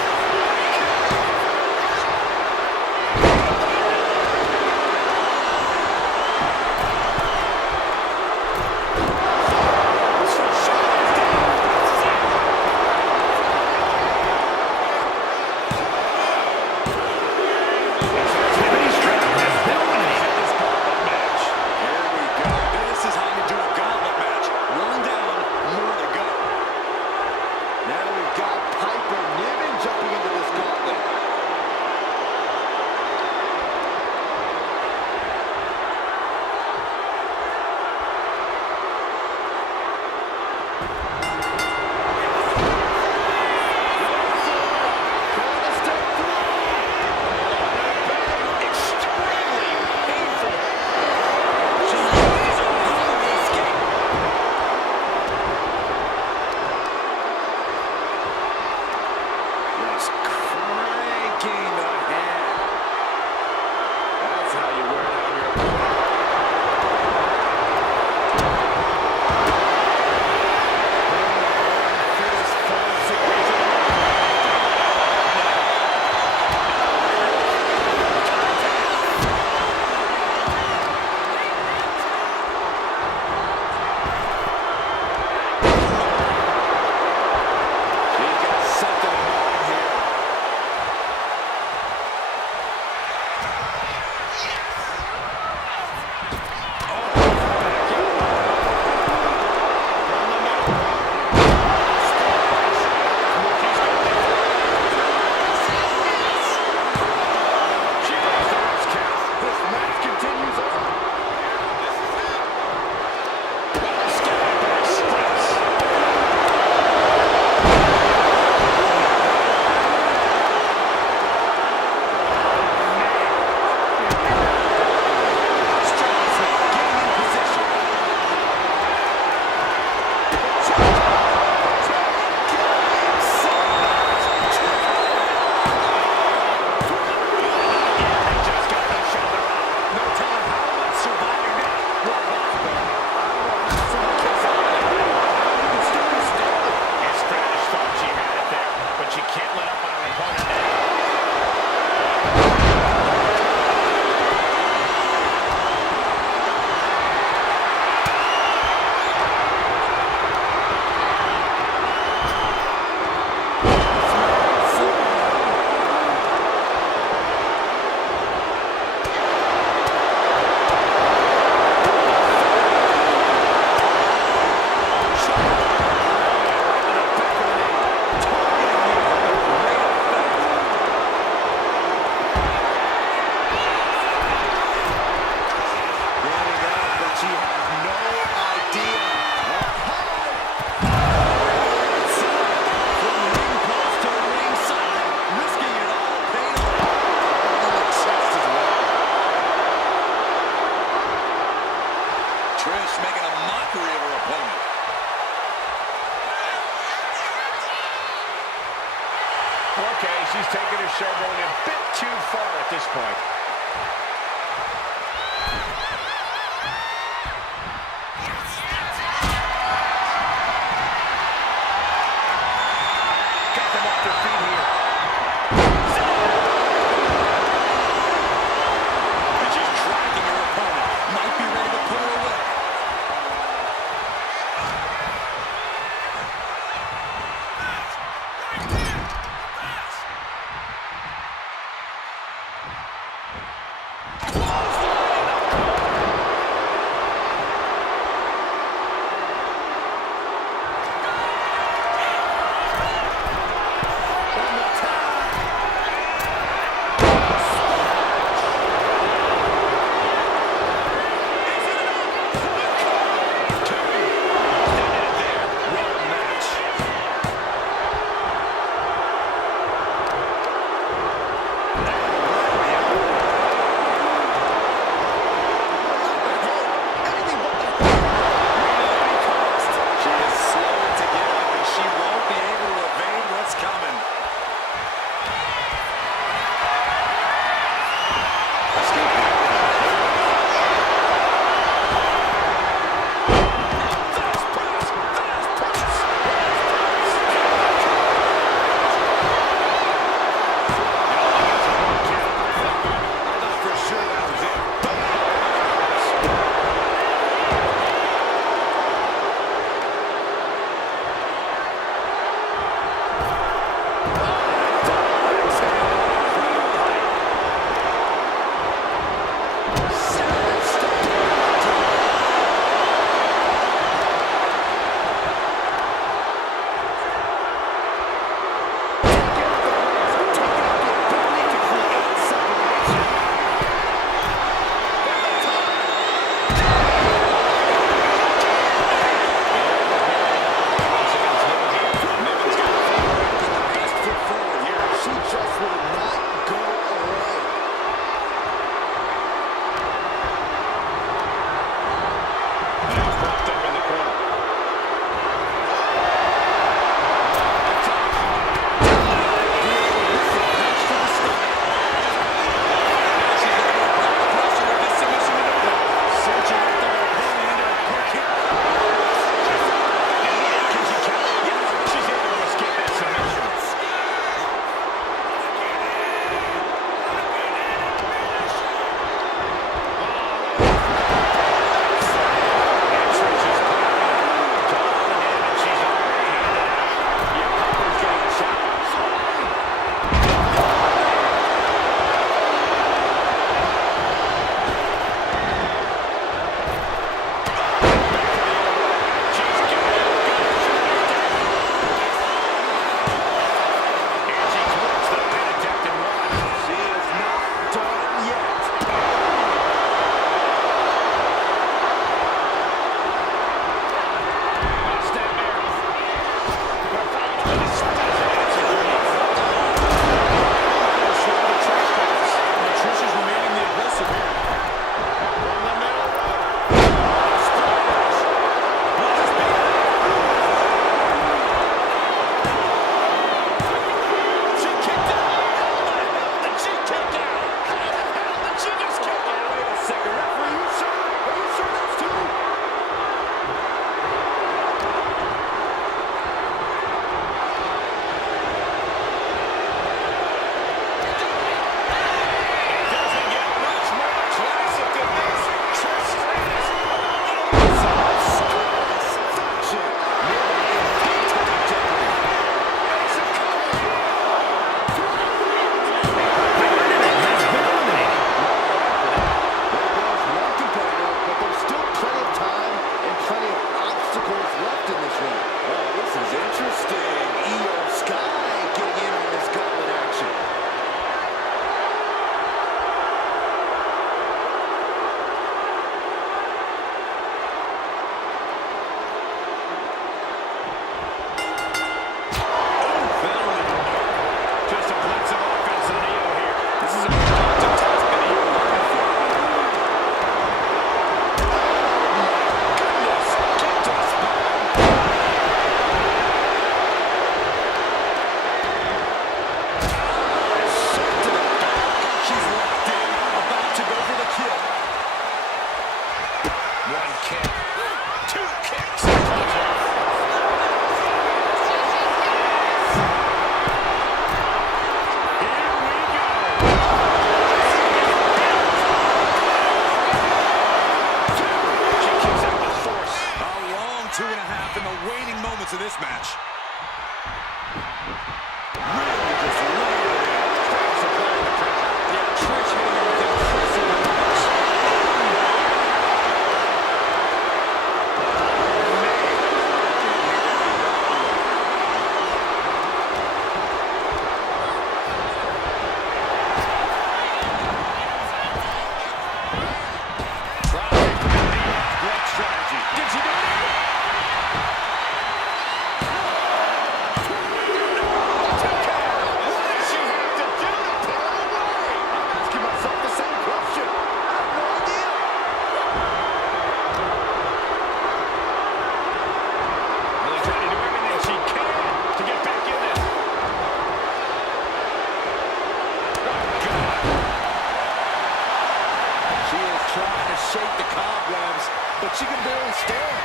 Okay, she's taking her show going a bit too far at this point. Got them off their feet here. And she's dragging her opponent. Might be ready to put her away. moments in this match. Really just laying it in. Supplying the pressure. Yeah, Trish hitting her with impressive moves. Great strategy. Did she do it? Shake the cobwebs, but she can barely stand.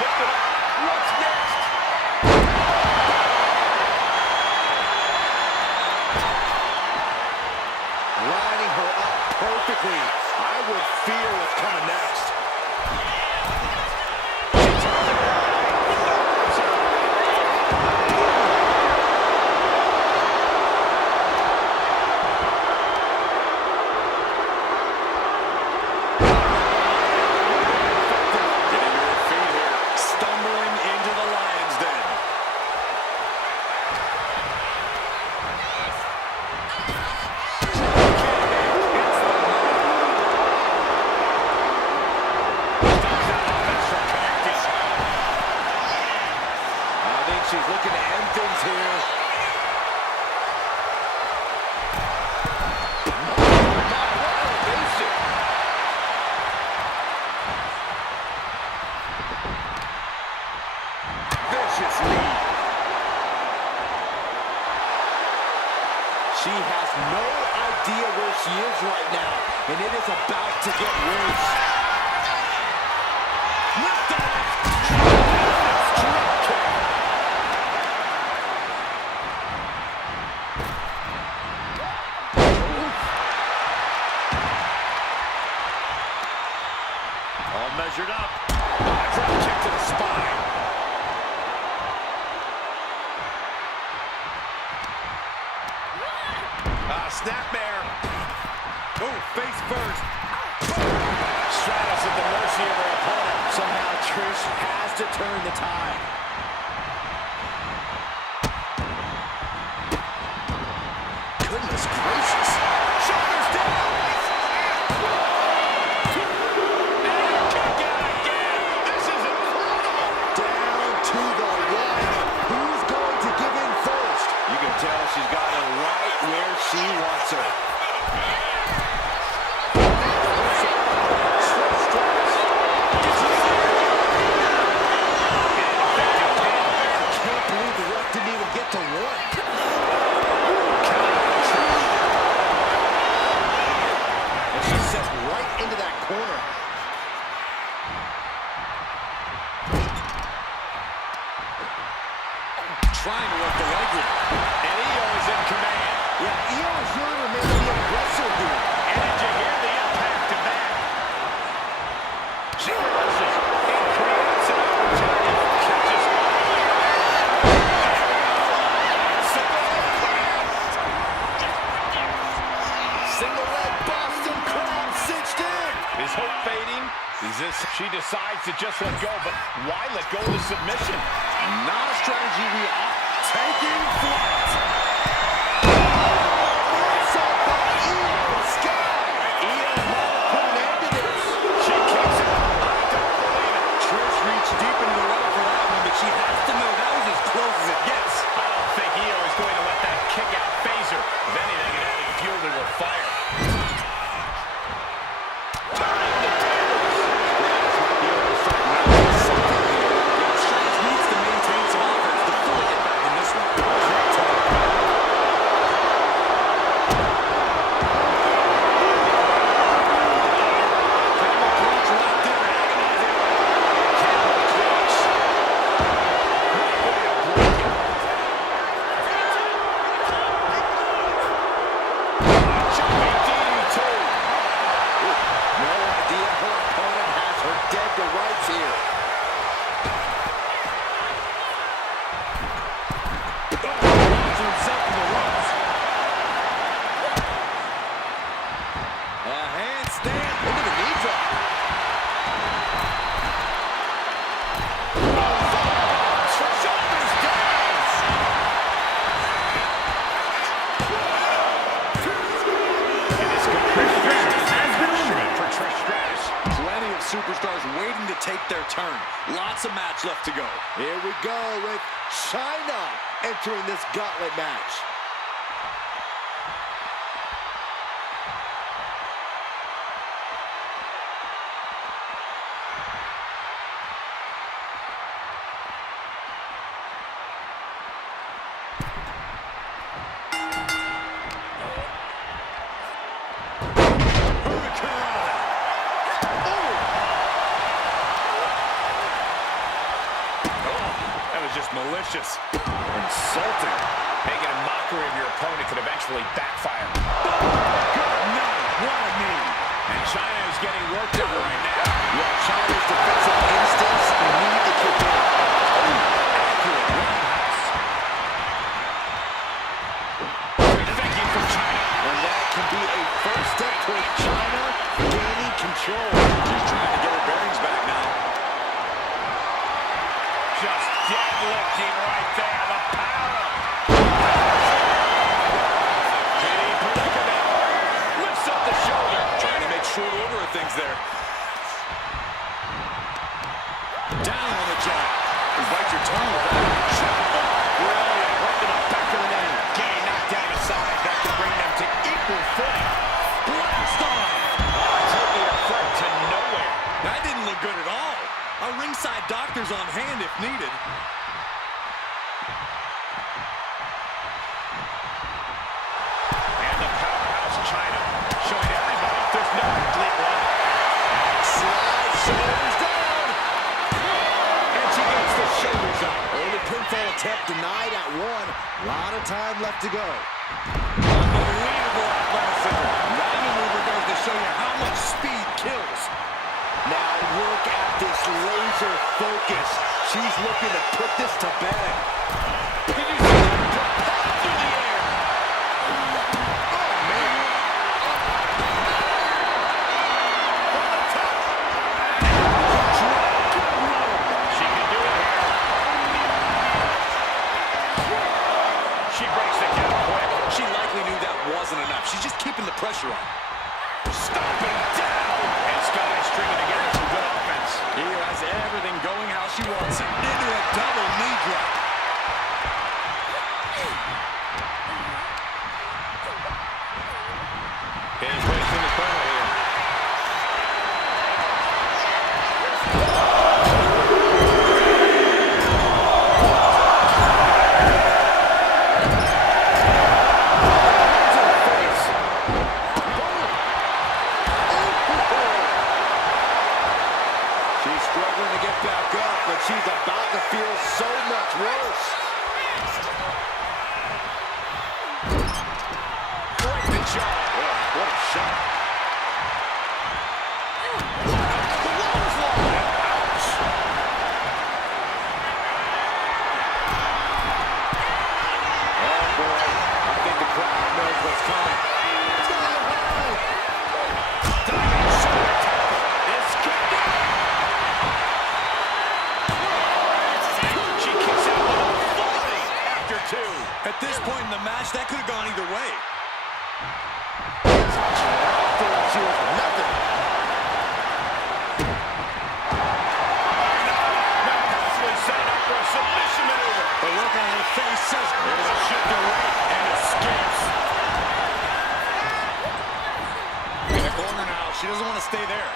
Lift it up. What's next? Lining her up perfectly. I would fear what's coming next. She's looking to end things here. Vicious lead. She has no idea where she is right now, and it is about to get worse. Lift off. Measured up. Drop kick to the spine. Snapmare. Oh, face first. Stratus at the mercy of her opponent. Somehow Trish has to turn the tide. Goodness gracious. Shoulders down. She's got her right where she wants her. I can't believe the ref didn't even get to one. And she's set right into that corner. Trying to work the leg here. And Io is in command. Yeah, Io is really remaining the aggressor here. And did you hear the impact of that? She reverses and creates an opportunity. Catches single leg Boston Crab cinched in. Is hope fading? Is this? She decides to just let go, but why let go of the submission? Not a strategy we are taking flight. She kicks out. I don't believe it. Trish reached deep into the well for that one, but she has to know that was as close as it gets. I don't think Io is going to let that kick out phase her. If anything, it added fuel to her fire. Trish needs to maintain some offense to fully get back in this one. superstars waiting to take their turn. Lots of match left to go. Here we go with China entering this gauntlet match. Just malicious. Insulting. Making a mockery of your opponent could eventually backfire. Good night. What a knee. And China is getting worked over right now. Yeah, China's defensive instincts need to kick in. Accurate roundhouse. Great thinking from China. And that can be a first step toward China gaining control. She's trying to get her bearings back now. Just deadlifting right there. The power. Kitty predicament. Lifts up the shoulder. Trying to make short order of things there. Down on the jab. You bite your tongue with that. Brilliant. Right to the back of the neck. Getting knocked down aside. That can bring them to equal footing. Blast on. Taking a threat to nowhere. That didn't look good at all. A ringside doctor's on hand if needed. And the powerhouse China showing everybody there's no complete line. Slide shoulders down. And she gets the shoulders up. Early pinfall attempt denied at one. A lot of time left to go. Unbelievable athleticism. That maneuver goes to show you how much speed kills. Now look at this laser focus. She's looking to put this to bed. Did you see that? Propelled through the air. Oh, man. From the top. She can do it here. She breaks the count quick. She likely knew that wasn't enough. She's just keeping the pressure on. Stomping down. And Sky stringing together some good offense. Here has everything going how she wants it. Into a double knee drop. He's wasting the corner here. She's struggling to get back up, but she's about to feel so much worse. Right the jaw. Oh, what a shot. Clothesline. Ouch. Oh, boy. I think the crowd knows what's coming. It's going to get high. Diving shoulder tackle. This could be. She kicks out with authority after two. At this point in the match, that could have gone either way. She was nothing. Now possibly setting up for a submission maneuver. The look on her face says it'll shift her weight and escapes. In the corner now. She doesn't want to stay there.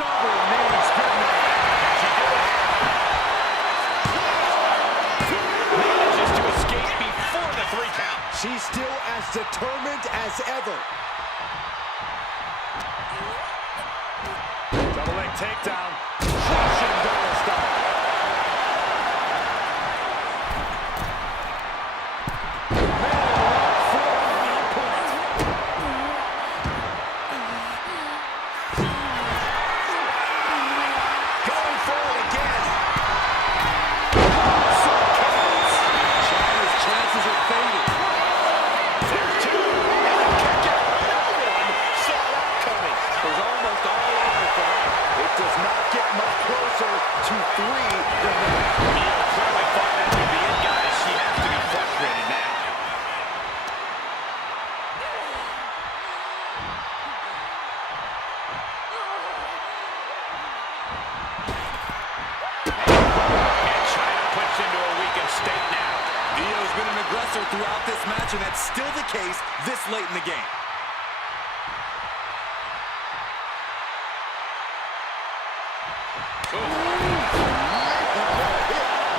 Double knees, good night. She did it. Manages to escape before the 3 count. She's still as determined as ever. Double leg takedown. Crushing double stop. Going forward again. China's chances are fading. There's two. And a kick out. No one saw that coming. It was almost all over for her. It does not get much closer to imagine that's still the case this late in the game.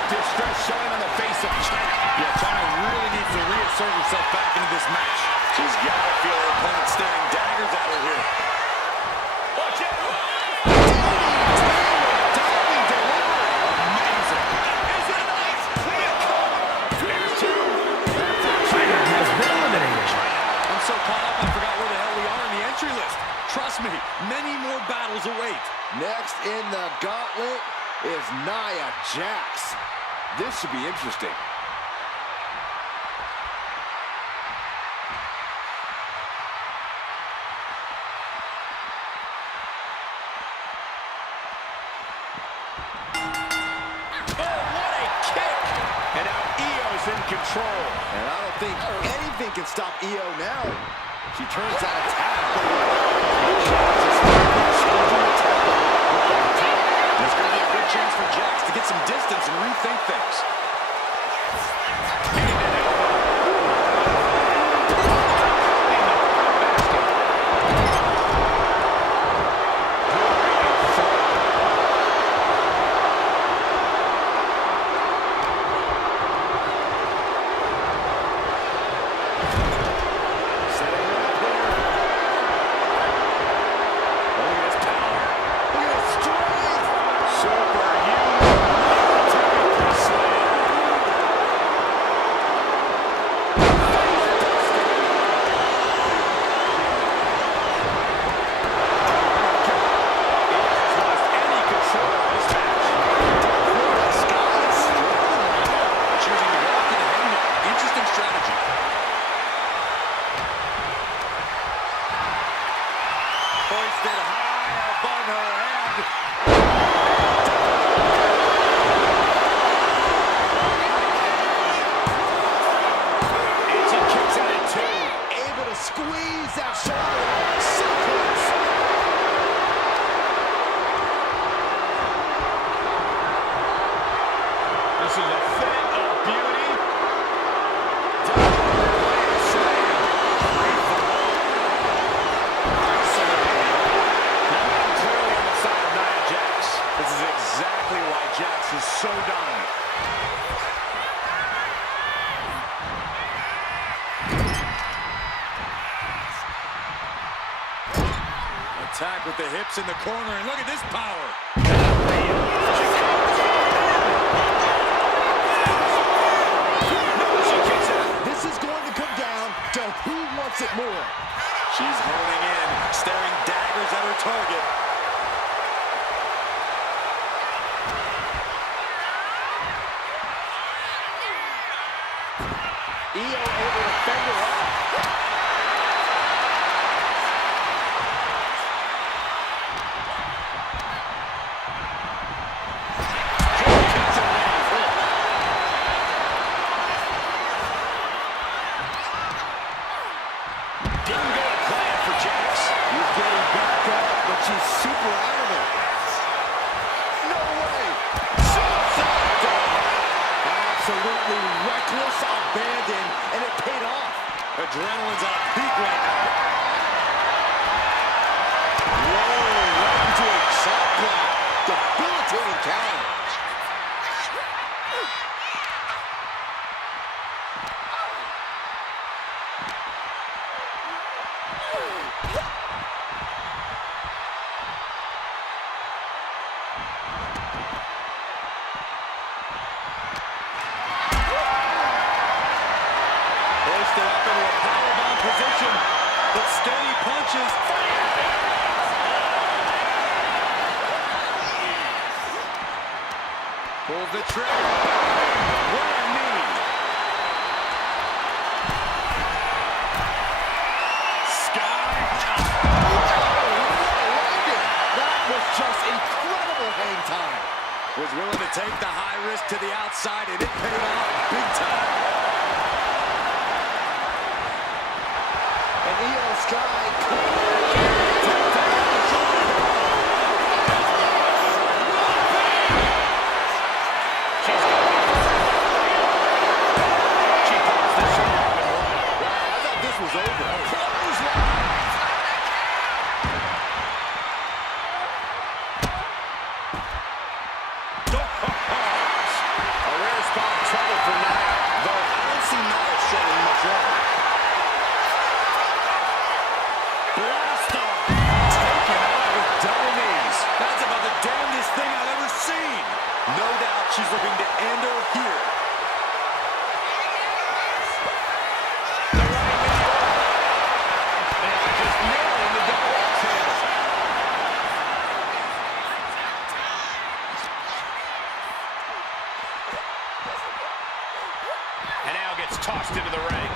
Distress showing on the face of China. Yeah, China really needs to reassert herself back into this match. She's got to feel her opponent staring daggers at her here. Watch it! Diving delivery. Amazing. Is it enough? There's two. China has been eliminated. I'm so caught up, I forgot where the hell we are in the entry list. Trust me, many more battles await. Next in the gauntlet is Nia Jax. This should be interesting. And now Io's in control. And I don't think anything can stop Io now. She turns that attack. There's going to be a good chance for Jax to get some distance and rethink things. Hoisted high above her head. And she kicks out at two. Able to squeeze that shoulder. So close. This is a fit of beauty. Clearly on the side of Nia Jax. This is exactly why Jax is so dominant. Attack with the hips in the corner, and look at this power. This is going to come down to who wants it more. She's honing in, staring daggers at her target. Io able to fend her off. Didn't go to plan for Jax. He's getting back up, but she's super out of it. No way. Suicide dive. Absolutely reckless abandon, and it paid off. Adrenaline's on peak right now. Whoa, right into a chop block. Debilitating counter. Hoisted up into a powerbomb position, but steady punches. Pulls the trigger. What a knee. Sky. That was just incredible hang time. Was willing to take the high risk to the outside, and it paid off big time. And Io Sky. She pops the shoulder up and one. end her here. The right knee. And just nailing the double exhale. And now gets tossed into the ring.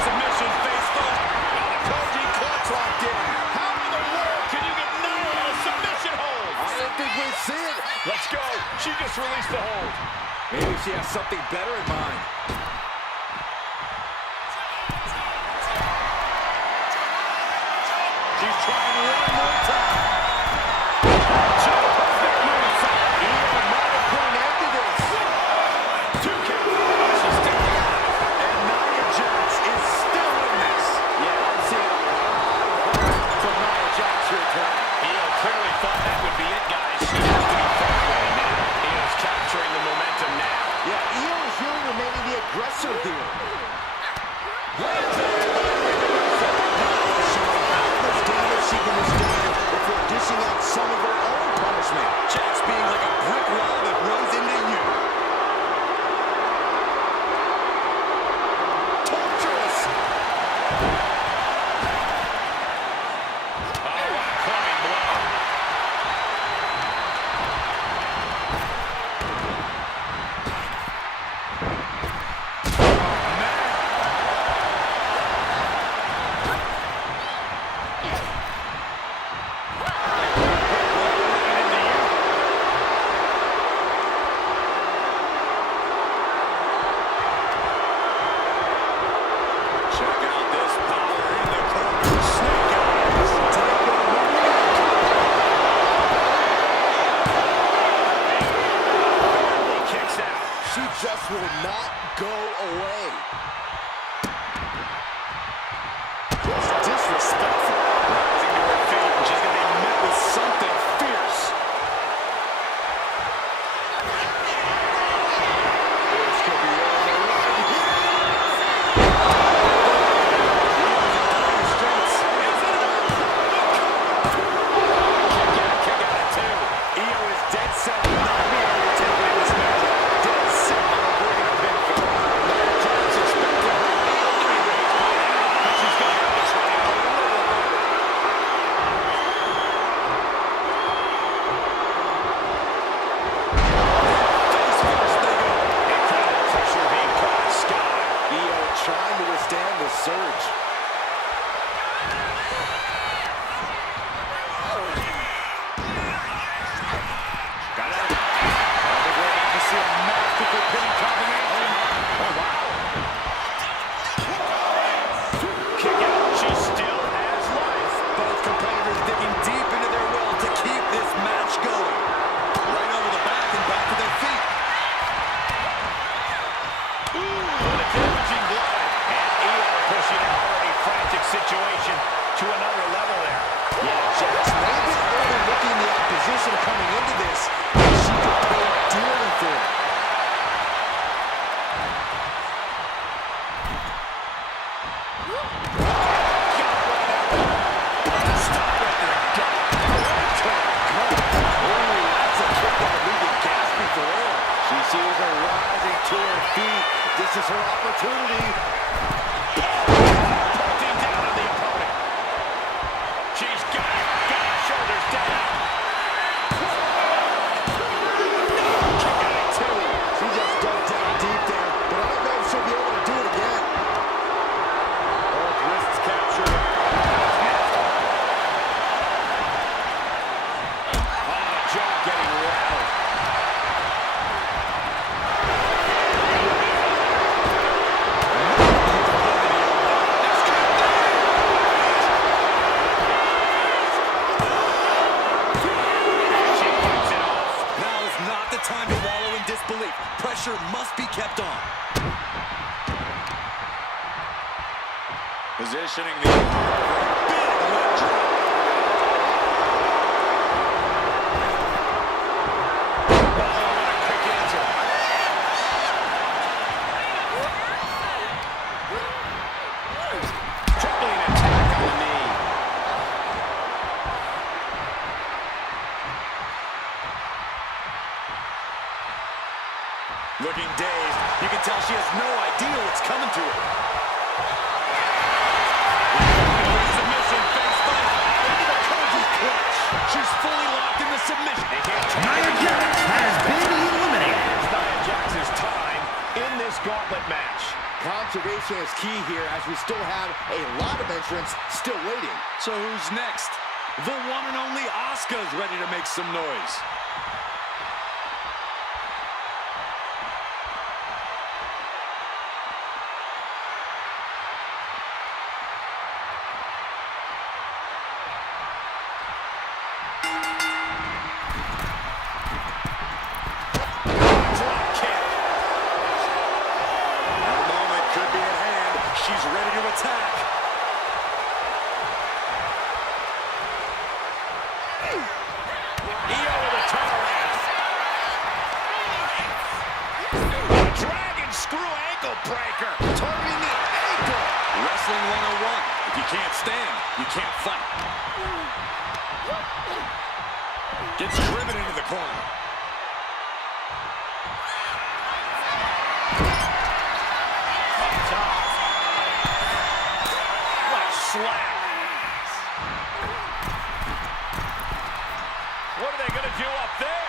Submission face first. Now the Koji clutch locked in. How in the world can you get Nia on a submission hold? I don't think we see it. Let's go. She just released the hold. Maybe she has something better in mind. She's trying one more time. Just that moonsault. Io might have put an end to this. 2K. She's still alive. And Nia Jax is still in this. Yeah, I'm seeing a lot of heart from Nia Jax here tonight. Io clearly thought that would be it, guys. She has to be frustrated now. Io's capturing the momentum now. Yeah, Io is really remaining the aggressor here. Showing how much damage she can withstand before dishing out some of her own punishment. Jax being like a brick wall that runs into you. Torturous. Oh, what a clubbing blow. Check out this power in the corner. Snake eyes. Barely kicks out. She just will not go away. Just disrespectful. Rising to her feet, and she's going to be met with something fierce. This could be over right here. Kick out at two. Io is dead set on not being able to take away this match. Dead set on avoiding a pinfall. Nia Jax expected her knee to be raised by now, but she's going to have to try a little harder. Face first they go. Incredible pressure being put on Sky. Io trying to withstand the surge. Got it. I think we're about to see a masterful pinning combination. Oh, wow. Kick out. She still has life. Both competitors digging deep into their will to keep this match going. Right over the back and back to their feet. What a damaging blow. And Io pushing an already frantic situation to another level there. Yeah, Jax may be overlooking the opposition coming into this, but she could pay dearly for it. Stop right there. Ooh, that's a kick that'll leave you gasping for air. She sees her rising to her feet. This is her opportunity. Pointing down on the opponent. She's got it. Got her shoulders down. Kick out at two. She just dug down deep there, but I don't know if she'll be able to do it again. Both wrists captured. On the jaw getting rattled. She fights it off. Now is not the time to wallow in disbelief. Pressure must be kept on. Positioning the big leg drop. Oh, what a quick answer. Tripling attack on the knee. Looking dazed, you can tell she has no idea what's coming to her. Submission face first into the cozy clutch. She's fully locked in the submission. Nia Jax has been eliminated. It's Nia Jax's time in this gauntlet match. Conservation is key here as we still have a lot of entrants still waiting. So who's next? The one and only Asuka's ready to make some noise. She's ready to attack. Io with a turnaround. Dragon screw ankle breaker. Targeting the ankle. Wrestling 101. If you can't stand, you can't fight. Gets driven into the corner. Slap. What are they going to do up there?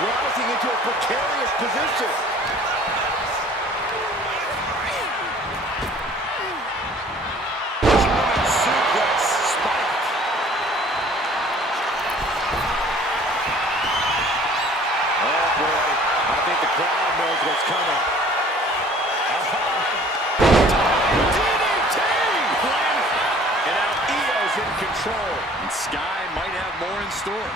Rising into a precarious position. German suplex spike. Oh boy, I think the crowd knows what's coming. DDT! And now Io's in control. And Sky might have more in store.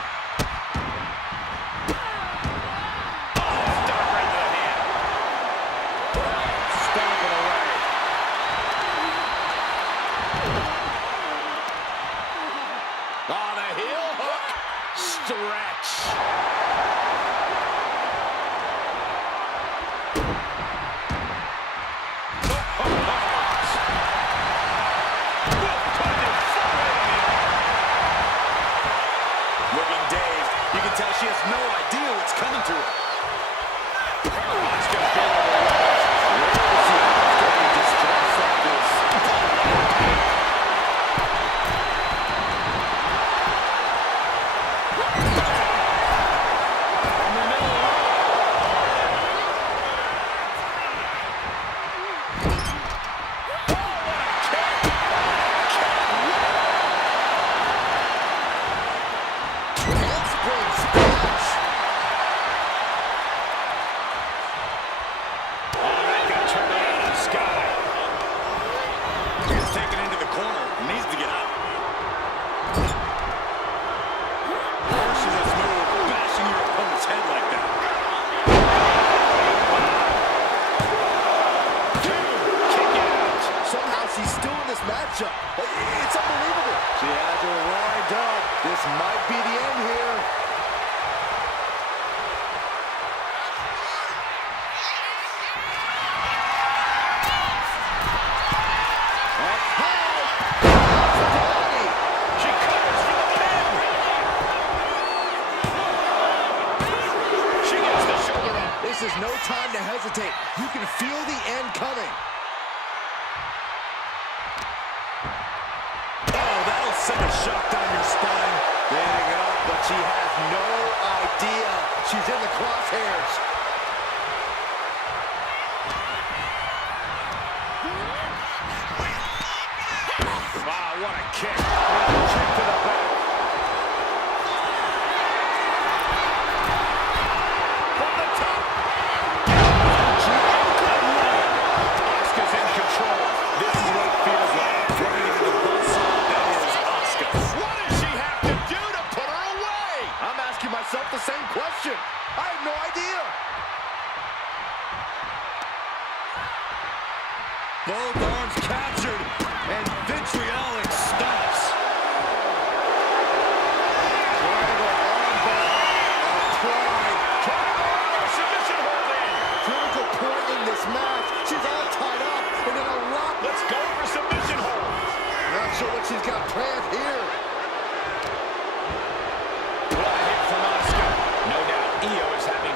Stretch. Looking dazed, you can tell she has no idea what's coming to her. It's unbelievable. She has her lined up. This might be the end here. Up high. She covers for the pin. She gets the shoulder up. This is no time to hesitate. You can feel the end coming. Send a shot down your spine. Standing up, but she has no idea she's in the crosshairs. Wow, what a kick. What a kick to the back. From the top. Asuka's in control. This is what it feels like. Running into the buzzsaw that is Asuka. What does she have to do to put her away?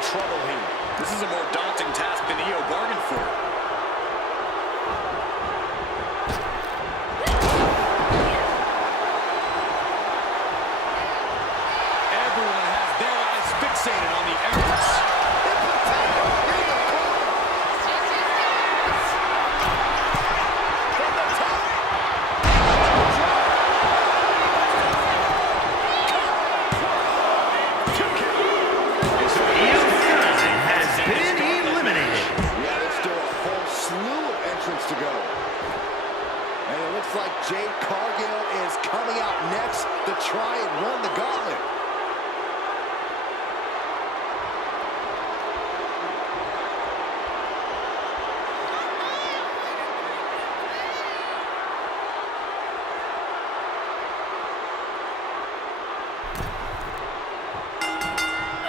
trouble here. This is a more daunting task than Io bargained for. Everyone has their eyes fixated on the Empress. To go. And it looks like Jade Cargill is coming out next to try and run the gauntlet.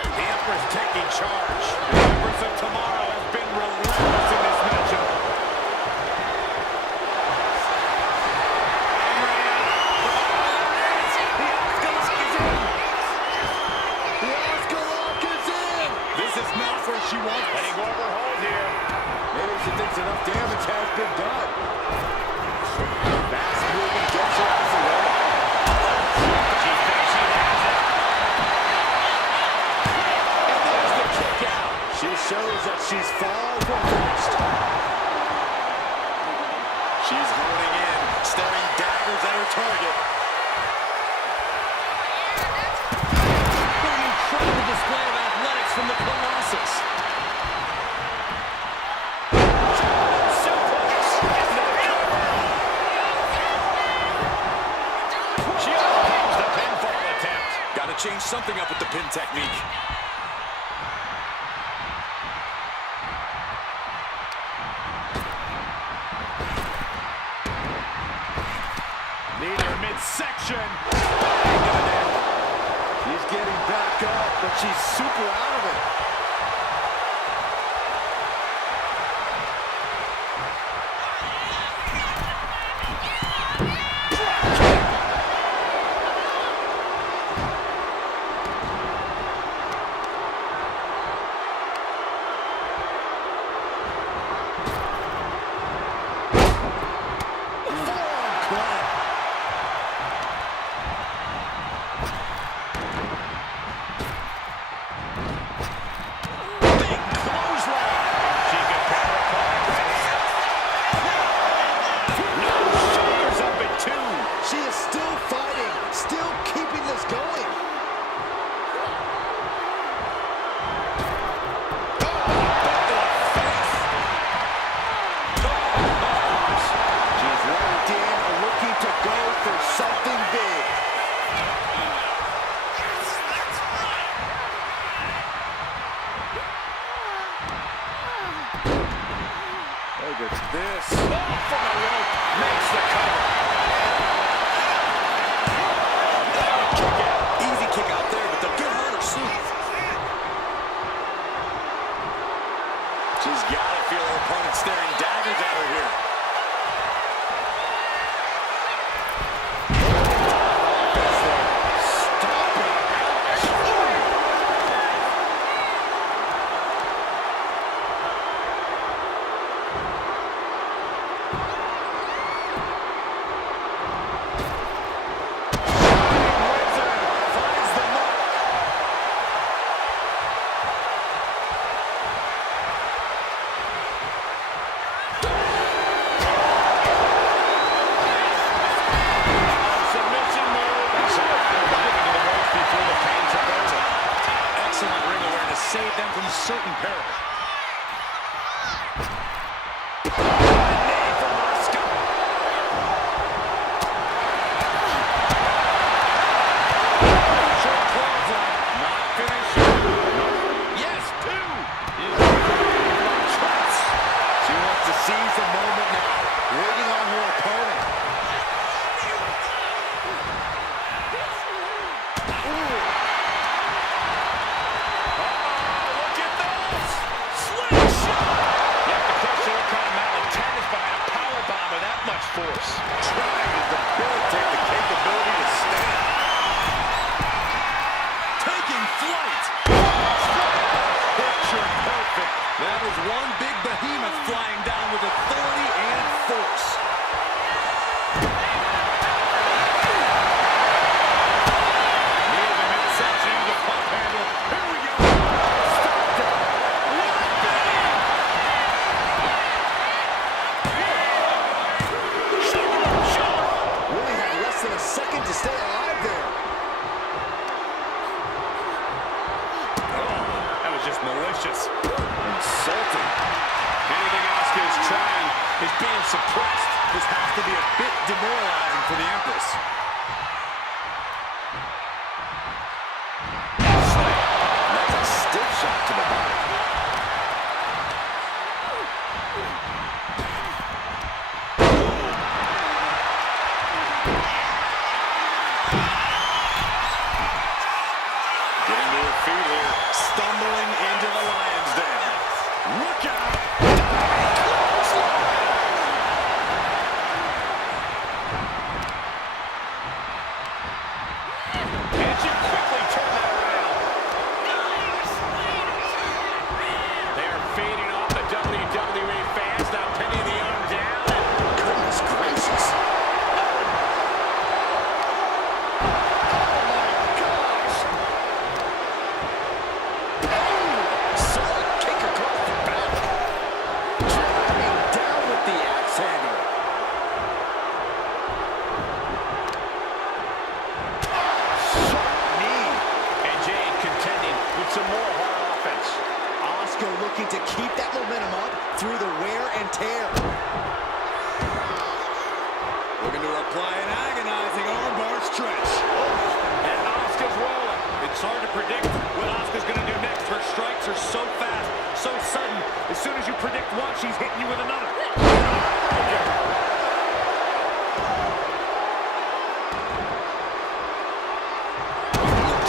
The Empress taking charge. The Empress of Tomorrow has been relentless in this matchup. She wants. Letting go of her hold here. Maybe she thinks enough damage has been done. Fast movement gets her out of the way. She thinks she has it. And there's the kick out. She shows that she's far from finished. She's holding in, staring daggers at her target. What an incredible display of athletics from the Colossus. Change something up with the pin technique. Lead her midsection. She's getting back up, but she's super out of it. Look at this. Oh, from the rope. Makes the cover. Kick out. Easy kick out there, but they'll get harder soon. She's got to feel her opponent staring daggers at her here. just malicious. Insulting. Anything Asuka is trying is being suppressed. This has to be a bit demoralizing for the Empress. That's a stiff shot to the body. Getting to her feet here. Stumbling into the lion's den. Look out! And she quickly turned that around. They are fading off the WWE fans, now pinning the arm down. Goodness gracious. Solid kick across the back. Driving down with the axe handle. Sharp knee. And Jade contending with some more hard offense. Asuka looking to keep that momentum up through the wear and tear. Looking to apply an agonizing armbar stretch. And Asuka's rolling. It's hard to predict what Asuka's going to do next. Her strikes are so fast, so sudden. As soon as you predict one, she's hitting you with another.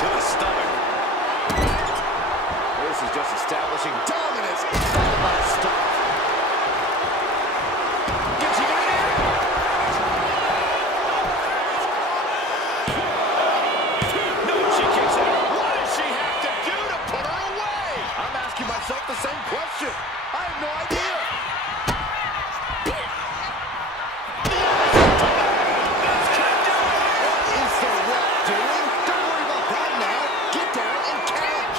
To the stomach. This is just establishing dominance. Followed by a stop. Gets you in here. No, she kicks out. What does she have to do to put her away? I'm asking myself the same question. I have no idea. What is the Rock doing? Don't worry about that now. Get down and catch.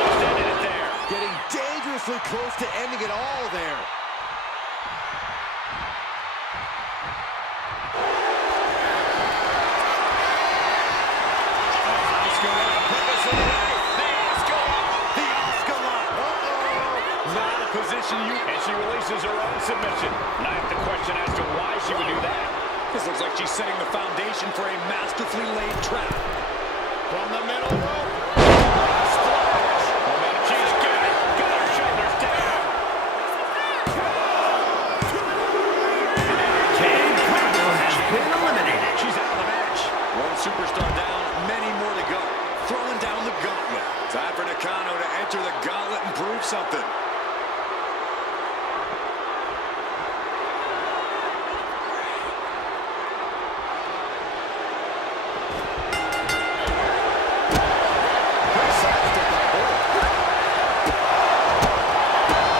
Extended it there. Getting dangerously close to ending it all there. Asuka with a purpose in the way. The Asuka lock. The Asuka lock. Not a position you... And she releases her own submission. Now I have to question as to why she would do that. This looks like she's setting the foundation for a masterfully laid trap. From the middle rope. Splash. Momentum. She's got it. Got her shoulders down. King Cargo has been eliminated. She's out of the match. One superstar down, many more to go. Throwing down the gauntlet. Time for Nakano to enter the gauntlet and prove something.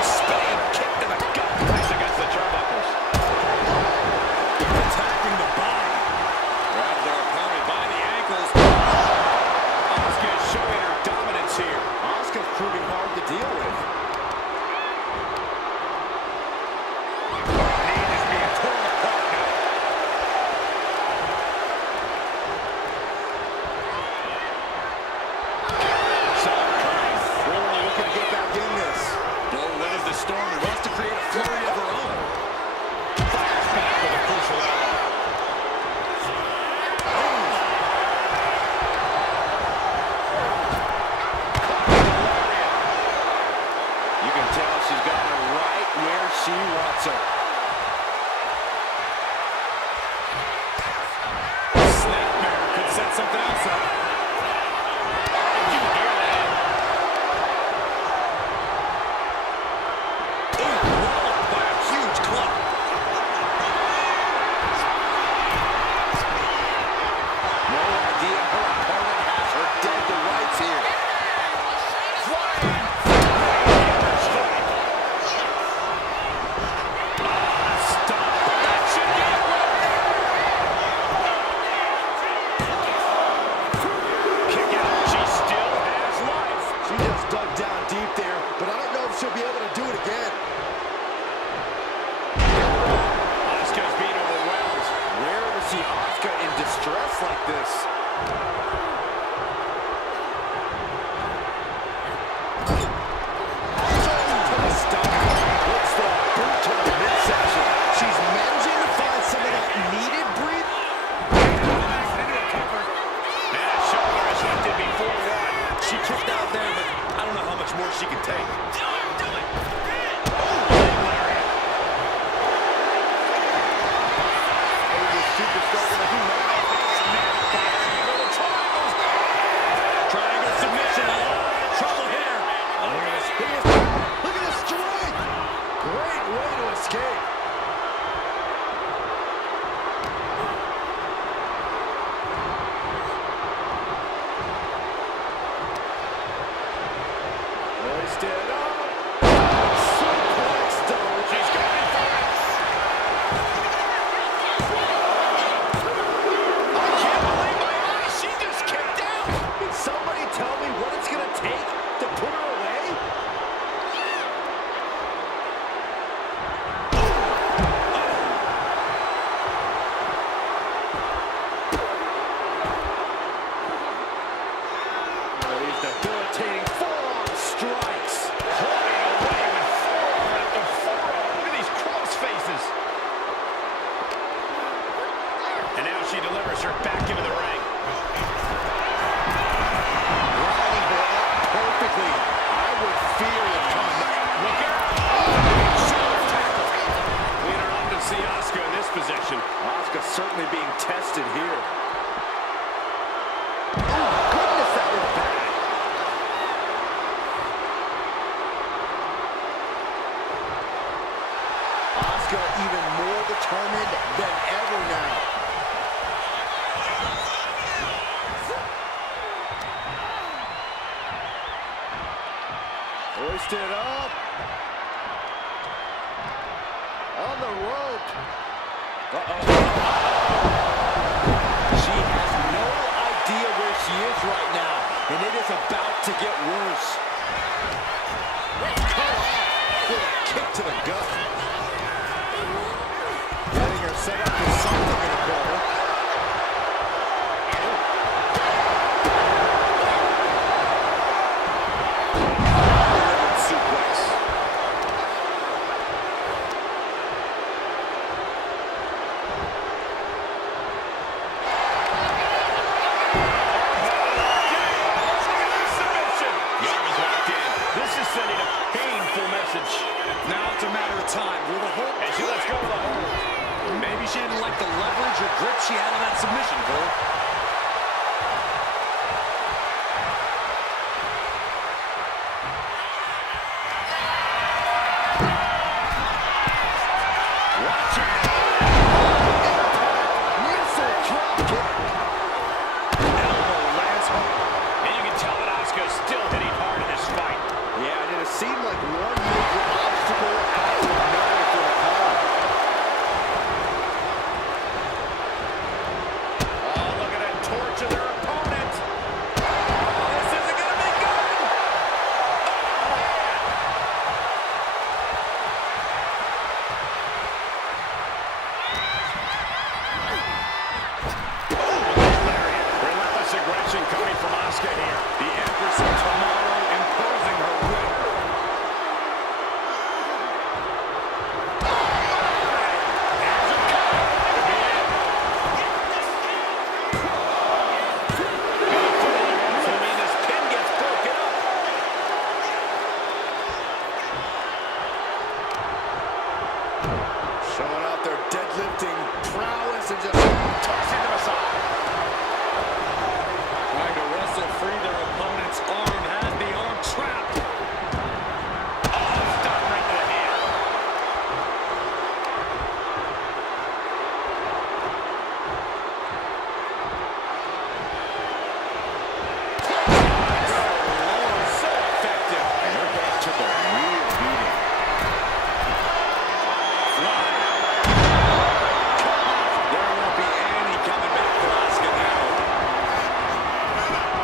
Spinning kick to the gut. Place against the turnbuckles. Attacking the body. Grabs their opponent by the ankles. Asuka is showing her dominance here. Asuka's proving hard to deal with. Knee is being torn apart now. Really looking to get back in this. Blow weathers the storm and wants to create a flurry of her own. Fires back with a crucial elbow. You can tell she's got her right where she wants her. Snapmare could set something else up. Did you hear that? Ooh, rolled by a huge club. No idea her opponent has her dead to rights here. Stop. That should get it. Kick out. She still has life. She just dug down deep there, but I don't know if she'll be able to do it again. Asuka's being overwhelmed. Rare to see Asuka in distress like this. hoisted up. On the rope. She has no idea where she is right now, and it is about to get worse. Cut off with a kick to the gut. Getting her set up for something in the corner. Now it's a matter of time. Will the hold? And she lets go of the hold. Maybe she didn't like the leverage or grip she had on that submission, Cole. Watch it. Missile drop kick. Elbow lands home. And you can tell that Asuka's still hitting hard in this fight. Yeah, and it seemed like one major obstacle after another for the Khan. Oh, look at that torch of their opponent. This isn't going to be good. Relentless aggression coming from Asuka here. The Empress of Tomorrow imposing her will. Assuming this pin gets broken up. Showing out their deadlifting prowess and just tossing them aside. Trying to wrestle free their opponent's arm. Had the arm trapped. Oh, stop right to the hand. So effective. And her back took a real beating. There won't be any coming back for Asuka now.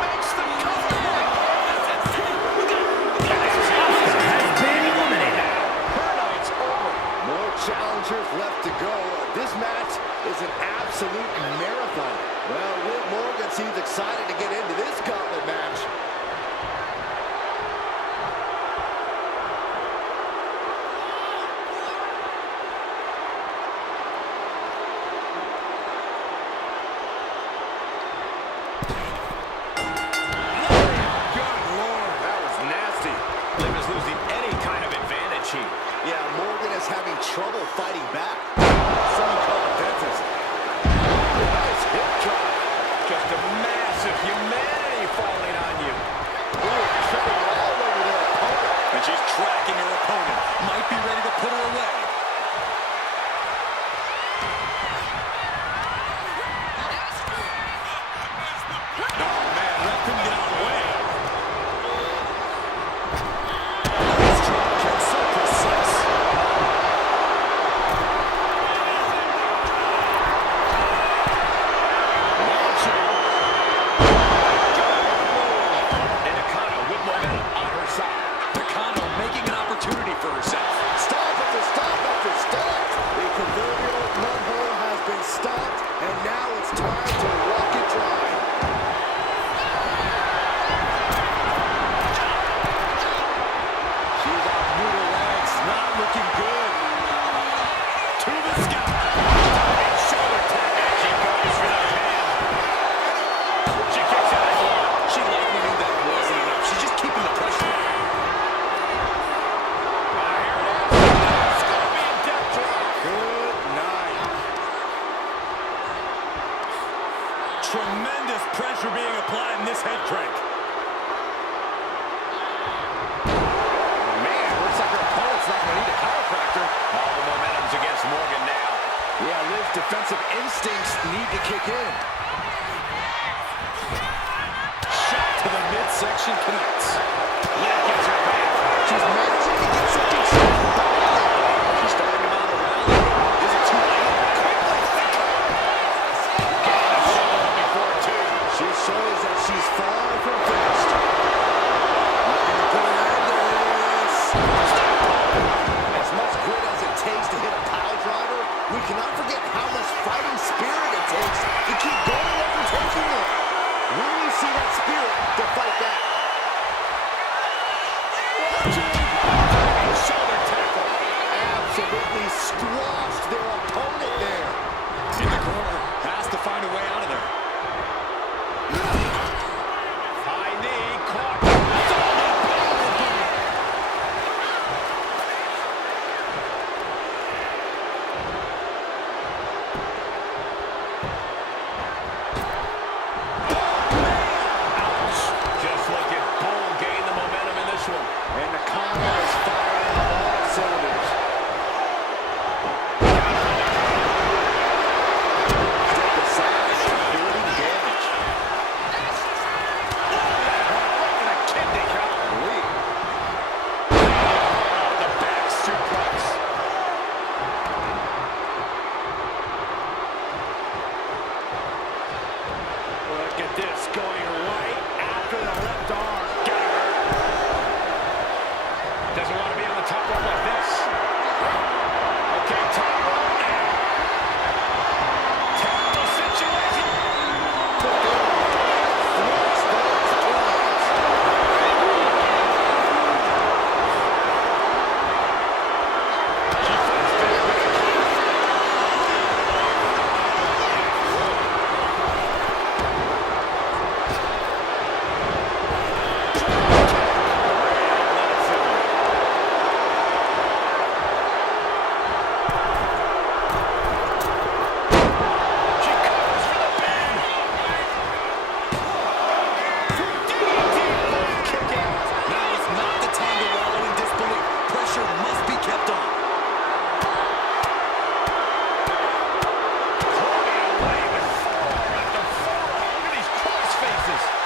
Makes the cover. Has been eliminated. Her night's over. More challengers left to go. This match is an absolute marathon. Well, Liv Morgan seems excited to get into this gauntlet match. Good Lord. That was nasty. Liv is losing any kind of advantage here. Yeah, Morgan is having trouble fighting back. Some call a dentist. Nice hip drop. Just a massive humanity falling on you. Ooh, tripping all over their opponent. And she's tracking her opponent. Might be ready to put her away. Oh, man, let him get out of the way. Nice drop kick, so precise. Launching. And Nakano with momentum on her side. Nakano making an opportunity for herself. Stop after stop after stop. The proverbial mud hole has been stopped, and now it's time to walk it dry. She's on noodle legs, not looking good. To the scalp. Diving shoulder tap. And she goes for the pin. She kicks out as well. She likely knew that wasn't enough. She's just keeping the pressure on. Here it is. Scorpion death drop. Good night. Tremendous pressure being applied in this head crank. Man, looks like her opponent's not going to need a chiropractor. All the momentum's against Morgan now. Yeah, Liv's defensive instincts need to kick in. Shot to the midsection connects. Liv gets her back. She's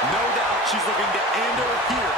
No doubt she's looking to end her here.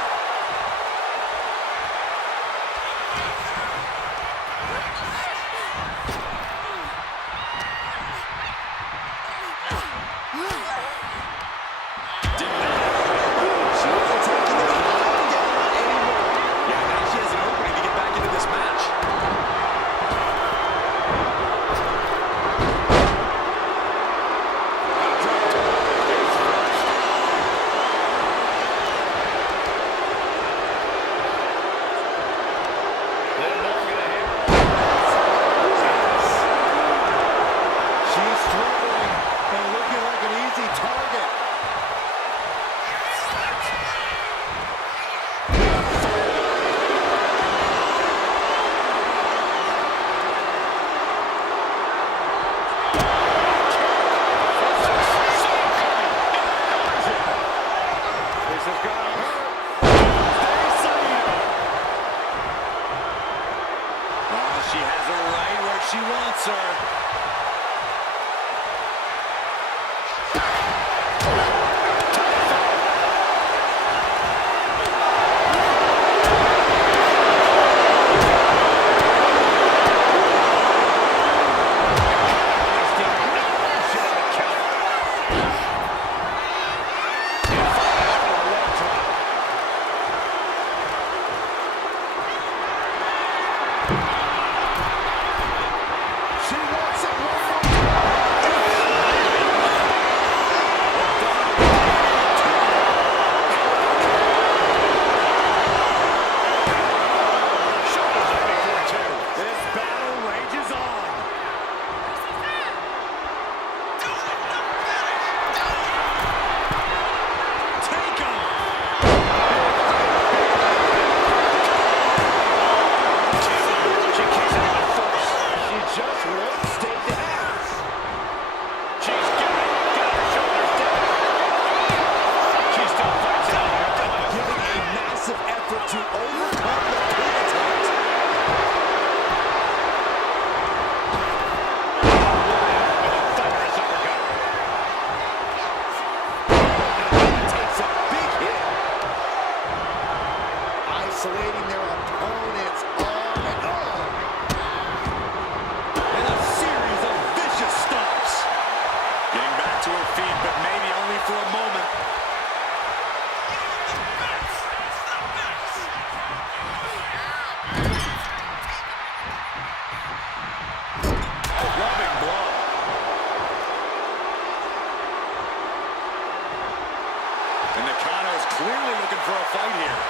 She has her right where she wants her. Isolating their opponent's arm and And a series of vicious stomps. Getting back to her feet, but maybe only for a moment. A loving blow. And Nakano is clearly looking for a fight here.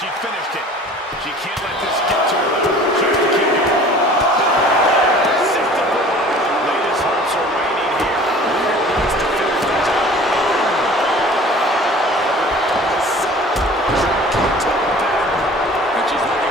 She finished it. She can't let this get to her. She has to keep going. Latest hopes are waning here. Lita needs to finish the job. And she's looking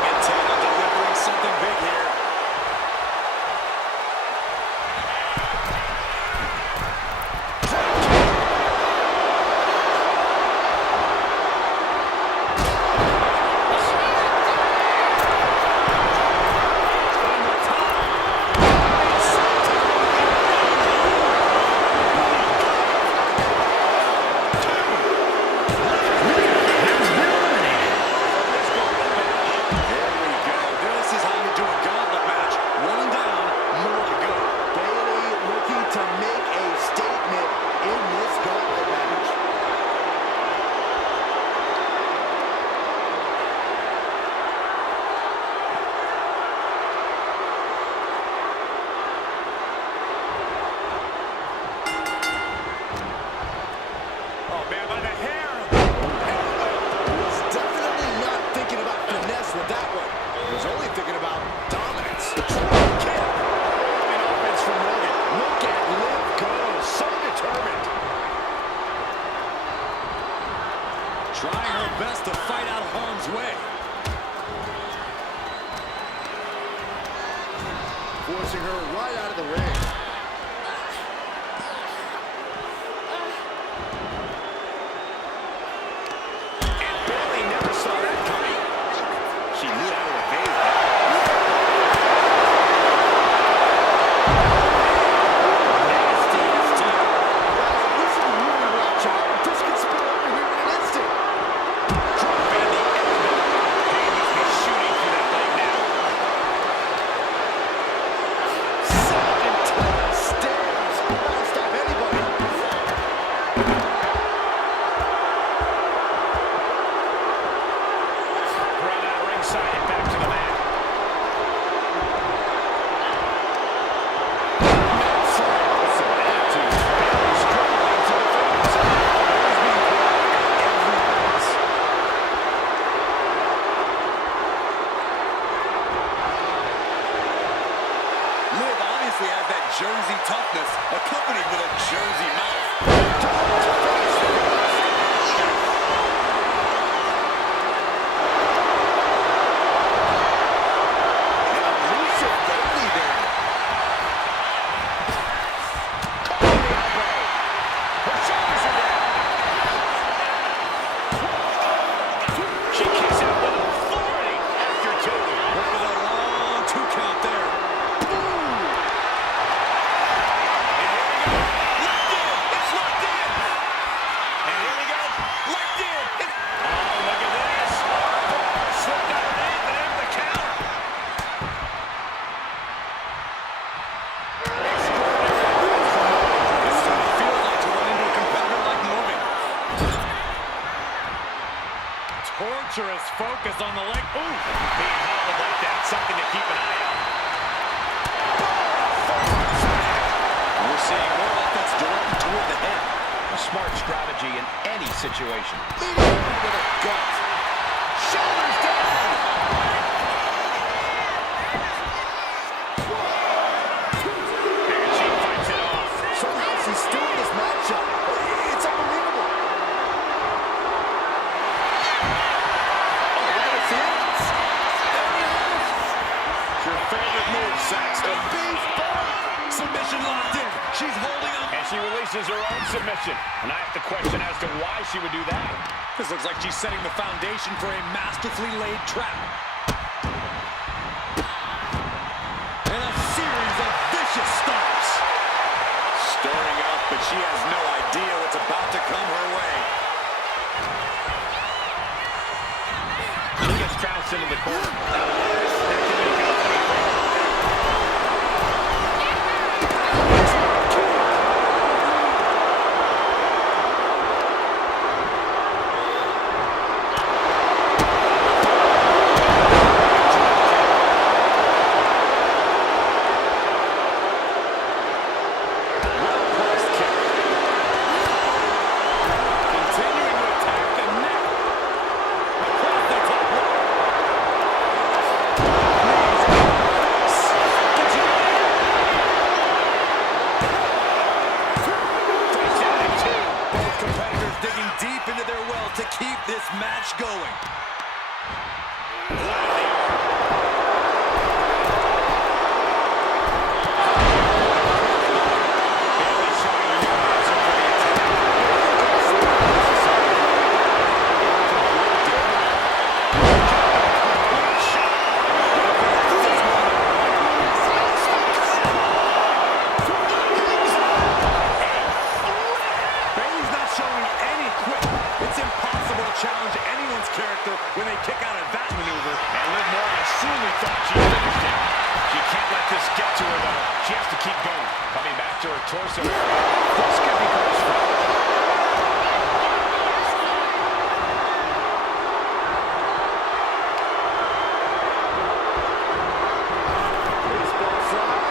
harm's way. Forcing her right out of the ring. And Bayley never saw that coming. She knew how to evade that. Nasty STO. Guys, listen, you really watch out. This could spill over here in an instant. Dropping the elbow. He must be shooting through that leg now. Sent into the stairs. That'll stop anybody. Run out of ringside and back to the mat. Some attitude. Bayley struggling to defend himself. He's being put at every pass. Liv obviously has that Jersey toughness, accompanied with a Jersey mouth. Elusive Bayley there. Calling the elbow. Her shoulders are down. She kicks out with authority after two. That was a long 2 count there. And here we go. Locked in. It's locked in. And here we go. Locked in. Oh, look at this. Slipped underneath and into the count. This is what it feels like to run into a competitor like moving. Torturous focus on the leg. Ooh, being hobbled like that. Something to keep an eye on. We're seeing more offense directed toward the head. A smart strategy in any situation. Leading on with a gut. Shoulders down. And she fights it off. Somehow she's still in this matchup. It's unbelievable. Oh, we're gonna see it. There it is. It's your favorite move, Saxton. Beef bump. Submission locked in. She's holding up. And she releases her own submission. And I have to question as to why she would do that. This looks like she's setting the foundation for a masterfully laid trap. And a series of vicious stomps. Stirring up, but she has no idea what's about to come her way. She gets trounced into the corner. That can make an opening for her. Well-placed kick. Continuing to attack the neck. Across the top rope. Face down in two. Both competitors digging deep into their well to keep this match going. Wow, they are. Bayley showing a new answer for the attack. Bayley's not showing any quit. It's impossible to challenge anyone's character when they kick out of that maneuver. And Liv Morgan surely thought she finished it. She can't let this get to her, though. She has to keep going. Coming back to her torso. This could be catastrophic. Baseball slide.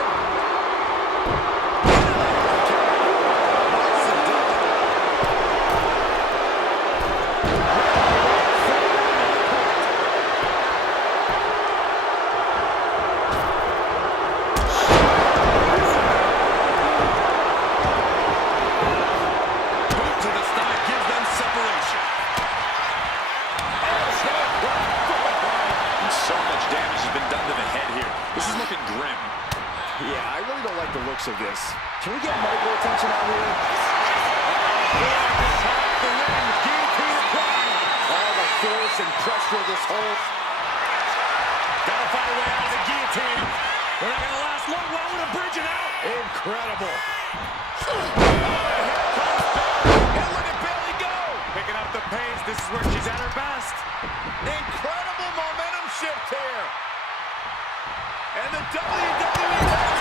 grim. Yeah, I really don't like the looks of this. Can we get medical attention out here? All the force and pressure of this hold. Gotta find a way out of the guillotine. We're not gonna last long. Well, with a bridge it out. Incredible. And look at Bayley go. Picking up the pace. This is where she's at her best. Incredible momentum shift here. And the WWE has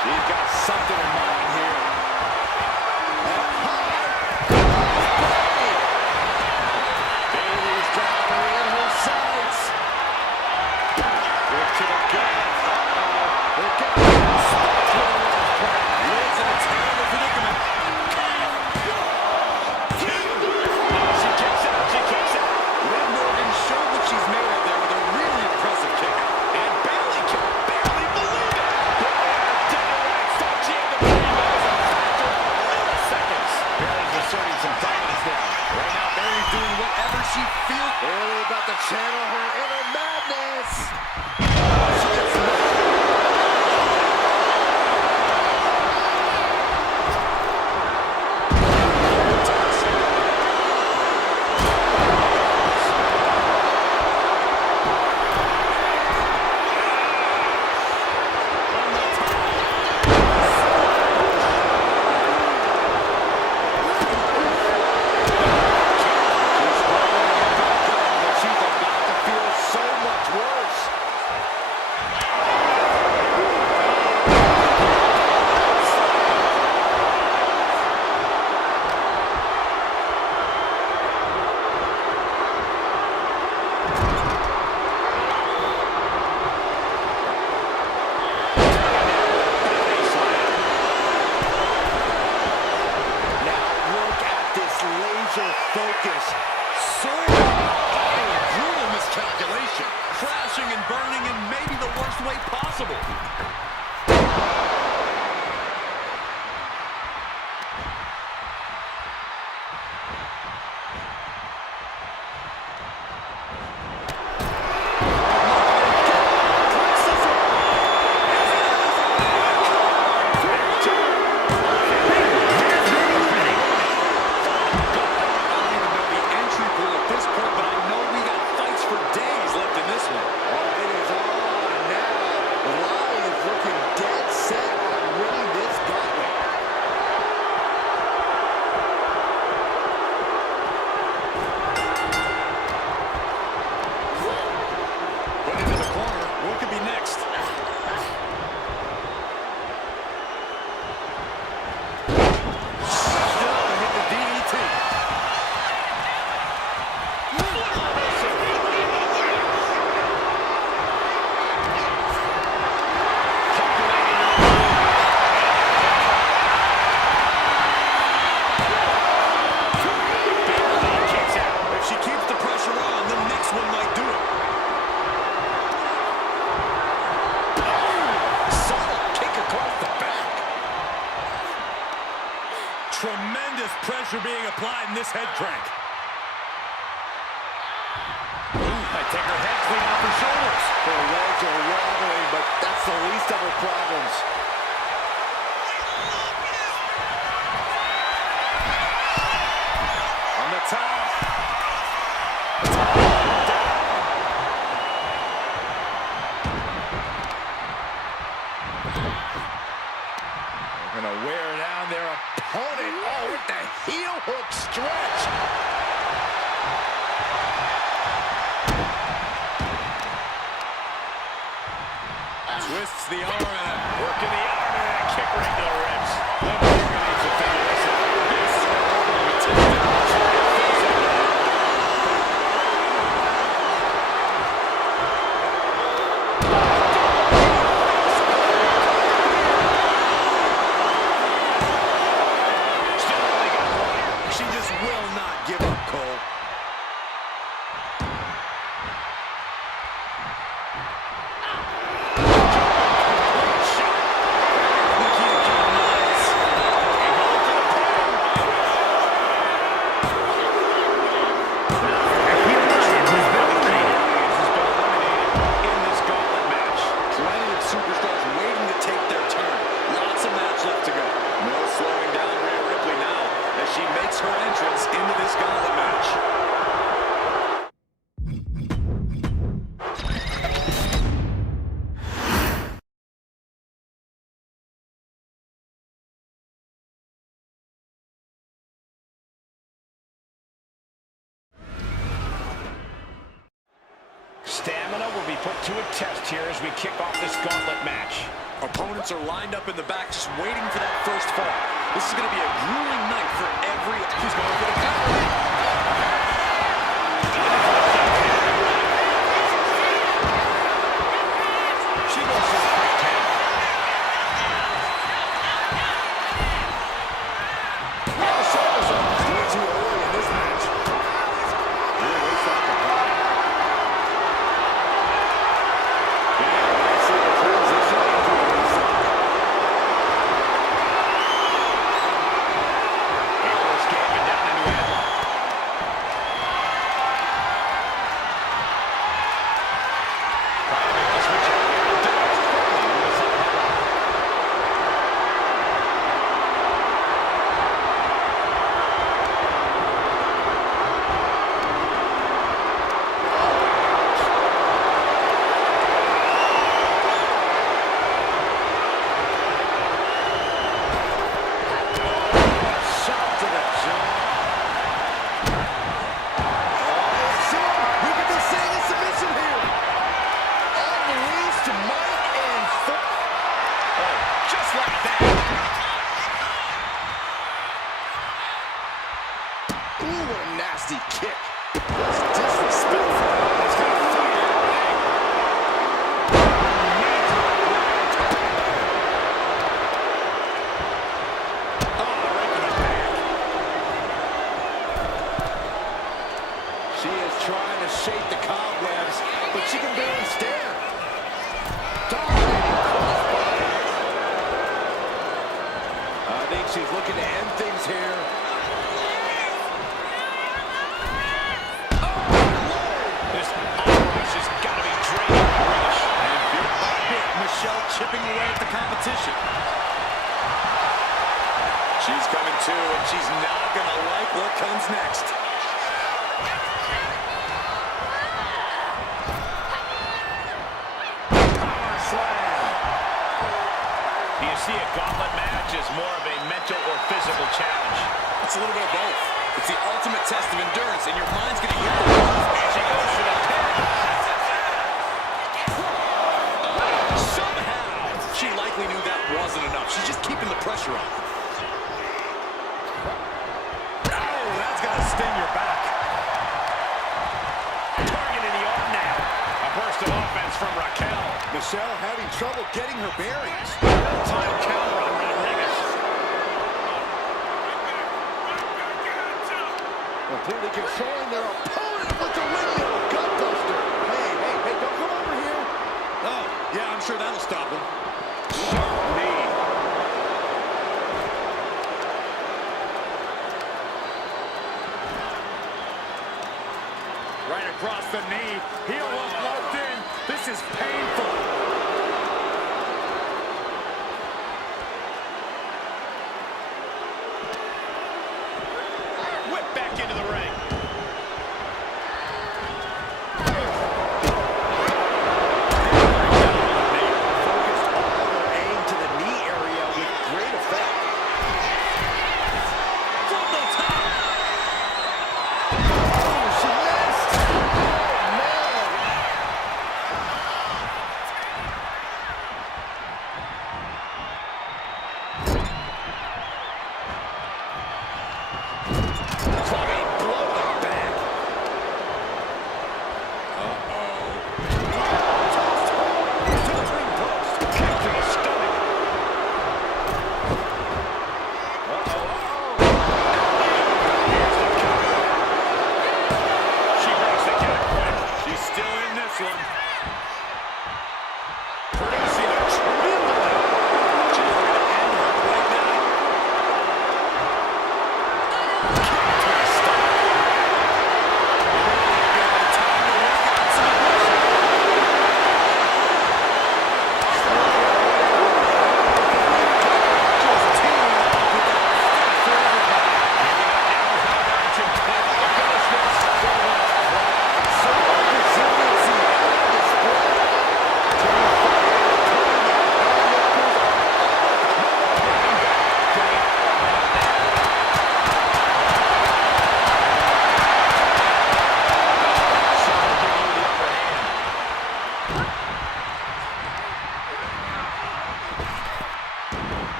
She's got something in mind here. Bayley's got her in her sights. Look to the gut. Liz in a terrible predicament. She kicks out. She kicks out. Liv Morgan showed what she's made of there with a really impressive kick out. And Bayley can barely believe it. She had the brain as a factor of milliseconds. Bayley's asserting some dominance now. Right now, Bayley's doing whatever she feels. Bayley about to channel her inner madness. She's about to feel so much worse. Now look at this laser focus. Brutal miscalculation. Crashing and burning in maybe the worst way possible. Tremendous pressure being applied in this head crank. Might take her head clean off her shoulders. Her legs are wobbling, but that's the least of her problems. On the top. They're gonna wear down their opponent. Oh, with the heel hook stretch. Twists the arm and working the arm and a kick right to the ribs. Liv Morgan needs to figure this out. This is where we're going to be She just will not give up, Cole. superstars waiting to take their turn. Lots of match left to go. No slowing down Rhea Ripley now as she makes her entrance into this gauntlet match. Stamina will be put to a test here as we kick off this gauntlet match. Opponents are lined up in the back just waiting for that first fall. This is going to be a grueling night for every... She's going for the counter. She goes for the quick tap. Well, shoulders are way too early in this match. Really waits out the block. See the transition into a reset. Arrows gaping down into a headlock. Trying to make the switch out here. Does quickly with a side headlock. Shot to the jaw. Oh, soon we could be seeing a submission here. Unleashed to Mike and Oh, just like that. ooh, what a nasty kick. That's disrespectful. That's got to fire. She is trying to shake the cobwebs, but she can barely stand. Dominating crossbody. I think she's looking to end things here. This onrush has got to be draining the rush. And bit by bit, Michelle chipping away at the competition. She's coming to, and she's not going to like what comes next. Power slam. Do you see a gauntlet match as more of a mental or physical challenge? It's a little bit of both. It's the ultimate test of endurance, and your mind's going to hear the words. And she goes for the pin. Somehow, she likely knew that wasn't enough. She's just keeping the pressure on. Oh, that's going to sting your back. Targeting the arm now. A burst of offense from Raquel. Michelle having trouble getting her bearings. Time counter on Rodriguez. Completely controlling their opponent with the windmill gutbuster. Hey, don't come over here. Oh, yeah, I'm sure that'll stop him. Sharp knee. Right across the knee. Heel hook locked in. This is painful. Whip back into the ring. Focused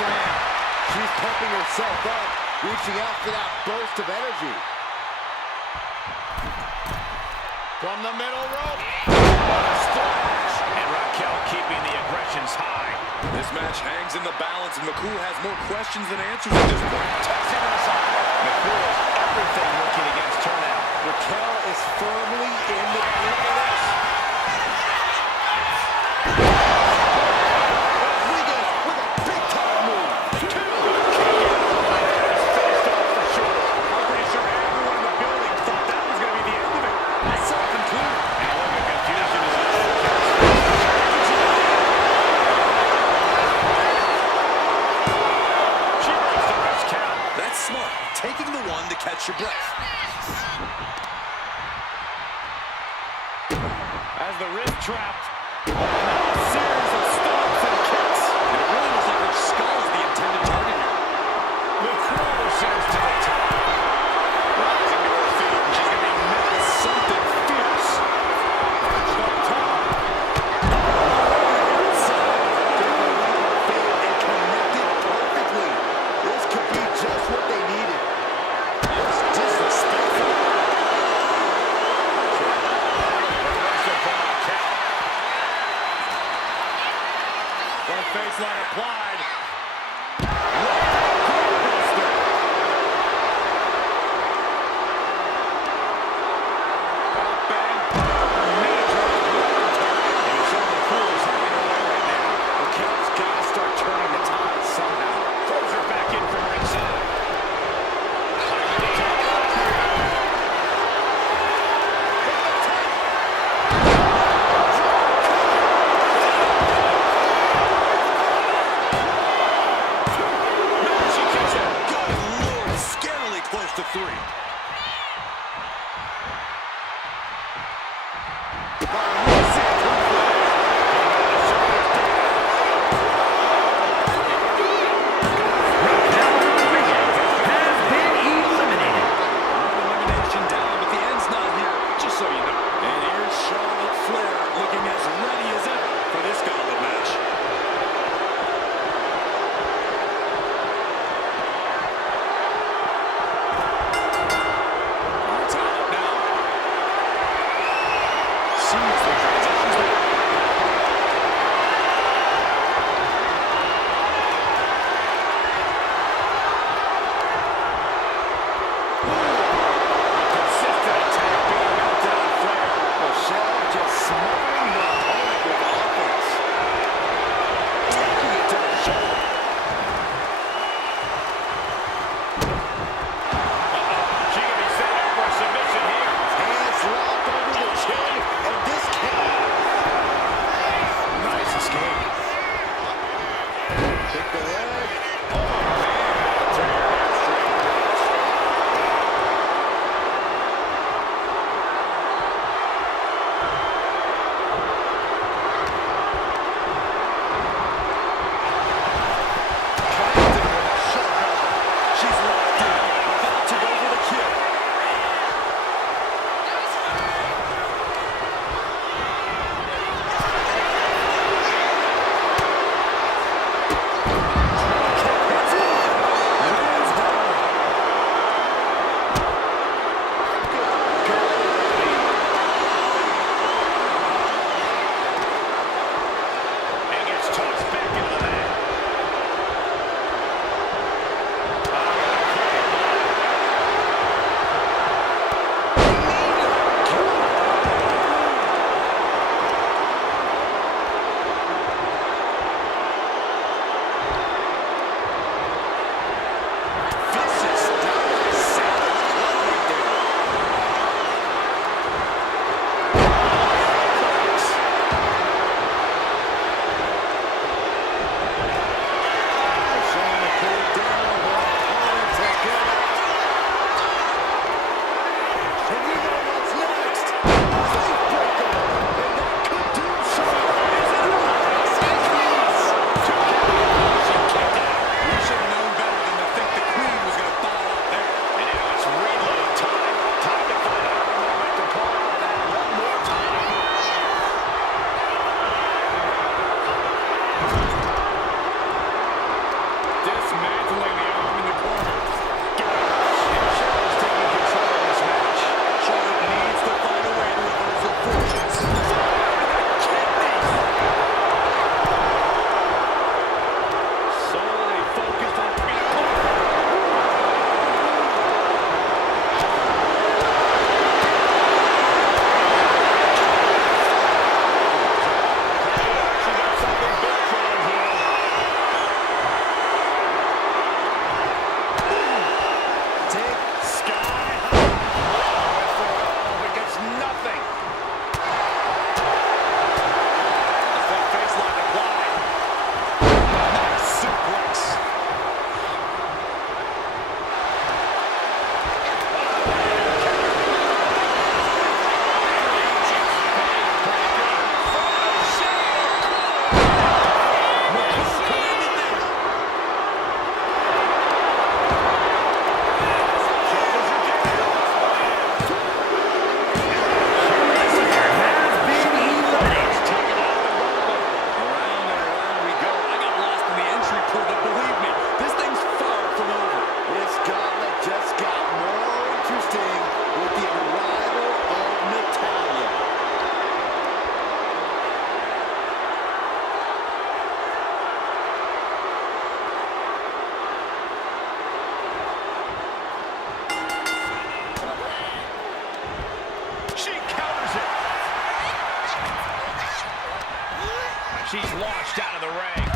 slam. She's pumping herself up, reaching out for that burst of energy. From the middle rope. What a splash. And Raquel keeping the aggressions high. This match hangs in the balance, and McCool has more questions than answers at this point. Tossing her aside. McCool is everything working against her now. Raquel is firmly in the grip of this. Rodriguez with a big-time move. Two. Is faced off for sure. I'm pretty sure everyone in the building thought that was going to be the end of it. That's self-concluded. And a look of confusion is on. She breaks the ref's count. That's smart, taking the one to catch your breath. As the wrist trapped. A series of stomps and kicks. And it really looks like her skull is the intended target here. McCool says to the top. Rising to her feet, and she's going to be met with something fierce. Perched up top. Inside, gave her leap of faith and connected perfectly. This could be just what they needed. It's disrespectful. Reversal from Raquel. Front face line applied. Buster. Up and major target. And so McCool is having her way right now. Raquel's got to start turning the tide somehow. Throws her back in from ringside. Climbing to top rope here. She's launched out of the ring.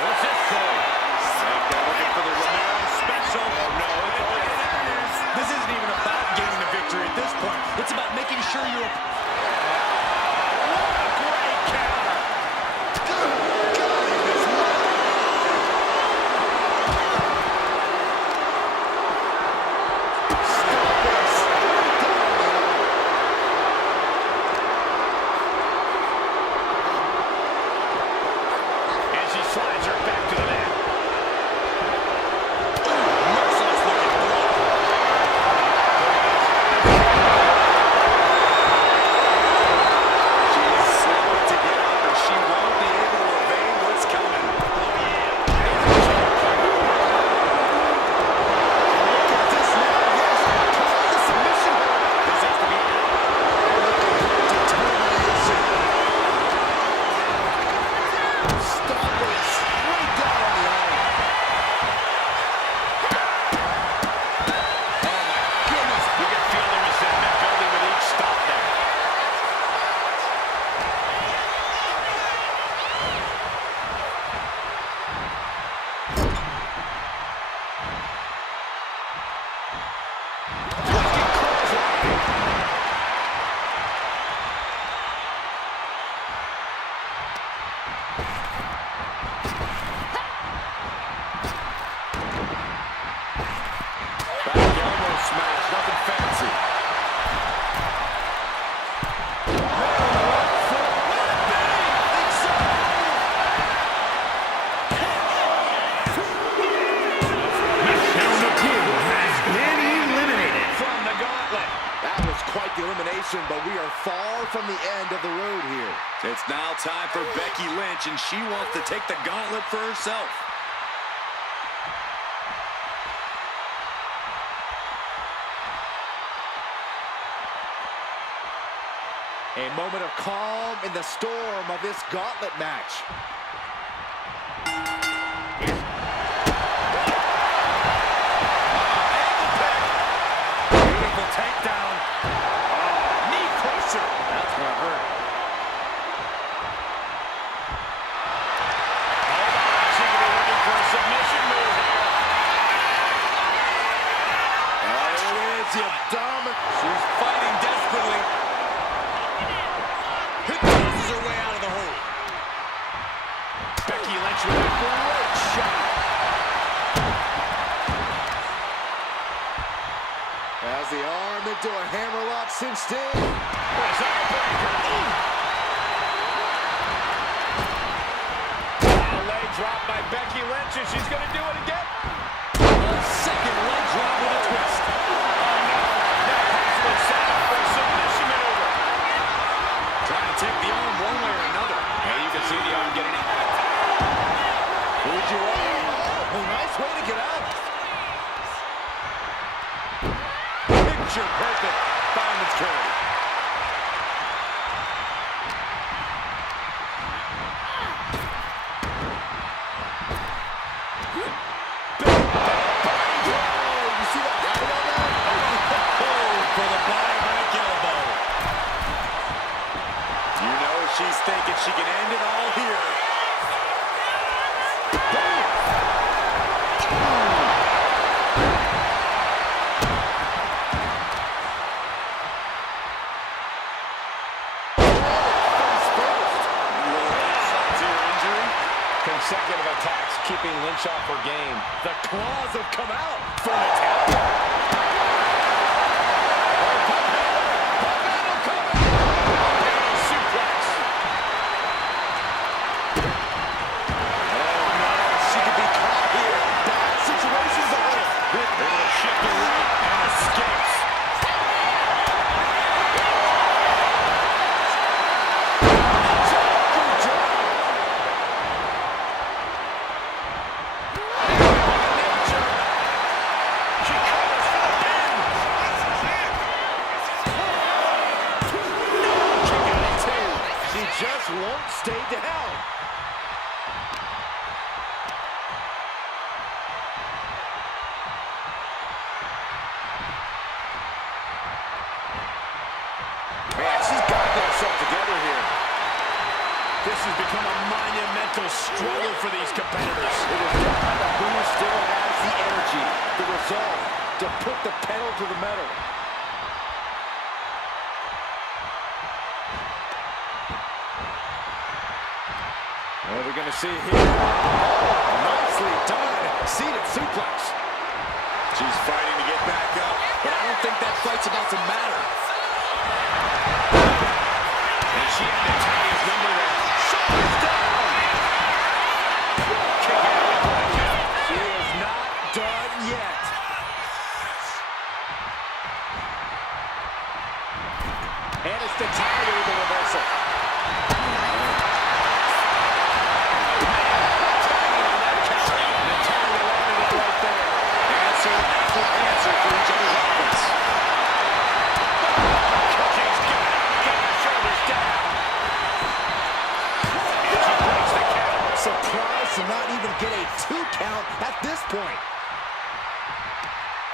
What's this for? Looking for the Romero special. Oh, no. This isn't even about getting the victory at this point. It's about making sure you're... What a great counter. And she slides her back to the mat. Merciless looking blow. She's slow to get up, and she won't be able to evade what's coming. Look at this now. Yes, calling the submission. This has to be determination. Stomping straight down on the arm. Oh, my goodness. You can feel the resentment building with each stop there. Back elbow smash, nothing fancy. Number 2 has been eliminated. From the gauntlet. That was quite the elimination, but we are far from the end of the road here. It's now time for Becky Lynch, and she wants to take the gauntlet for herself. A moment of calm in the storm of this gauntlet match. Beautiful takedown. Knee crusher. That's gonna hurt. Hold on. She could be looking for a submission move here. There it is, the abdomen. She's fighting desperately. Tosses her way out of the hole. Becky Lynch with a great shot. As the arm into a hammerlock cinched in. Desire breaker. Leg drop by Becky Lynch, and she's going to do it again. Second leg drop with a twist. Now possibly set up for a submission maneuver. Trying to take the arm one way or another. And you can see the arm getting out. Would you oh, nice way to get out. Picture perfect fireman's carry. You see that right on that? For the body-break elbow. You know she's thinking she can end it all here. Consecutive attacks keeping Lynch off her game. The claws have come out for Natalia. Suplex. Oh no, she could be caught here. Bad situations ahead. Able to shift the right and escapes. She covers for the pin. has become a monumental struggle for these competitors. It is down to who still has the energy, the resolve to put the pedal to the metal. What are we going to see here? Nicely done. Seated suplex. She's fighting to get back up, but I don't think that fight's about to matter. And she had to tie his number there. Shoulders down. Kick out of the count. She is not done yet. And it's the tie with the reversal. Answer for each other's offense. She's got her shoulders down. And she breaks the count. Surprised to not even get a 2 count at this point.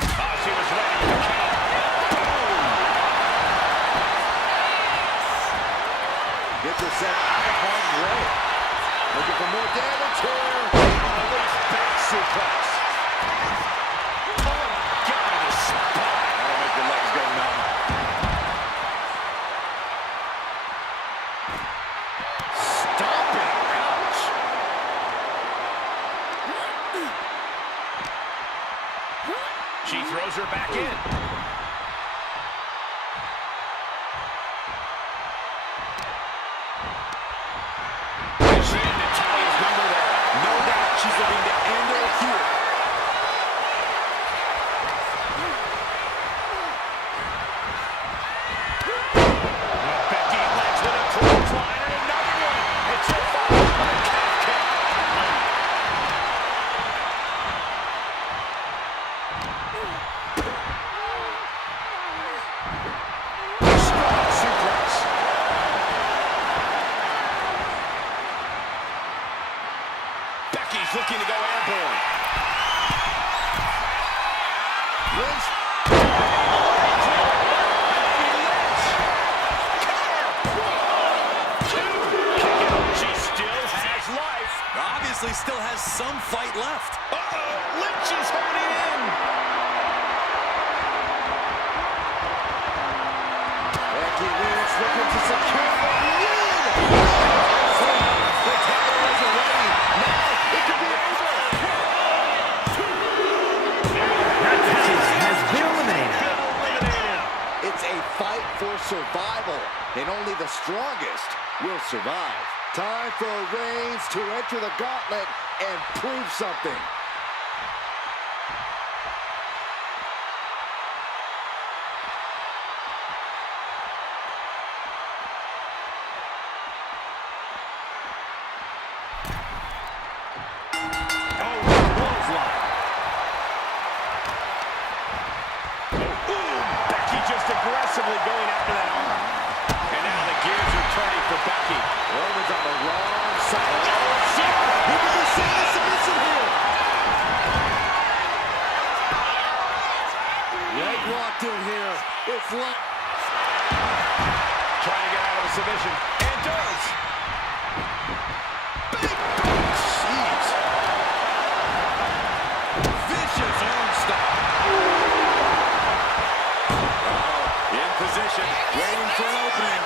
Oh, she was ready for the count. Boom. Gets herself out of harm's way. Looking for more damage here. Release back suplex. That'll make your legs go numb. Stomping. Ouch. She throws her back in. And she had to tie his number there. No doubt she's looking to end it here. Becky Lynch with a clothesline and another one. It's a followed by a calf kick. Strong suplex. Becky's looking to go airborne. Lynch. Obviously still has some fight left. Uh-oh, Lynch is holding in. Becky Lynch looking to secure the win. The title isn't ready. Now it could be over. That match has been eliminated. It's a fight for survival, and only the strongest will survive. Time for Reigns to enter the gauntlet and prove something. Aggressively going after that arm. And now the gears are turning for Becky. Roman's on the wrong side. Oh, shit! He could be seeing a submission here. Leg locked in here. It's locked. Trying to get out of a submission. And does. Jeez. Vicious arm stop. In position, waiting for an opening.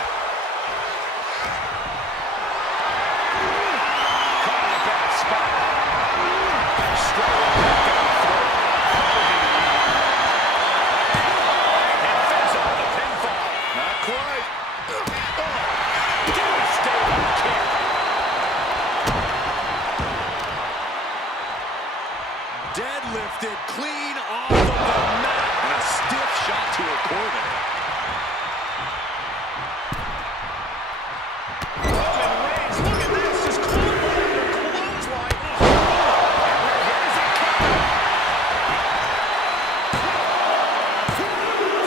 Caught in a bad spot. Straight up down the throat. And fends off the pinfall. Not quite. Devastating kick. Deadlifted clean off of the mat. And a stiff shot to her core there. Roman Reigns, look at this. Just clothesline under clothesline. And here's a cover.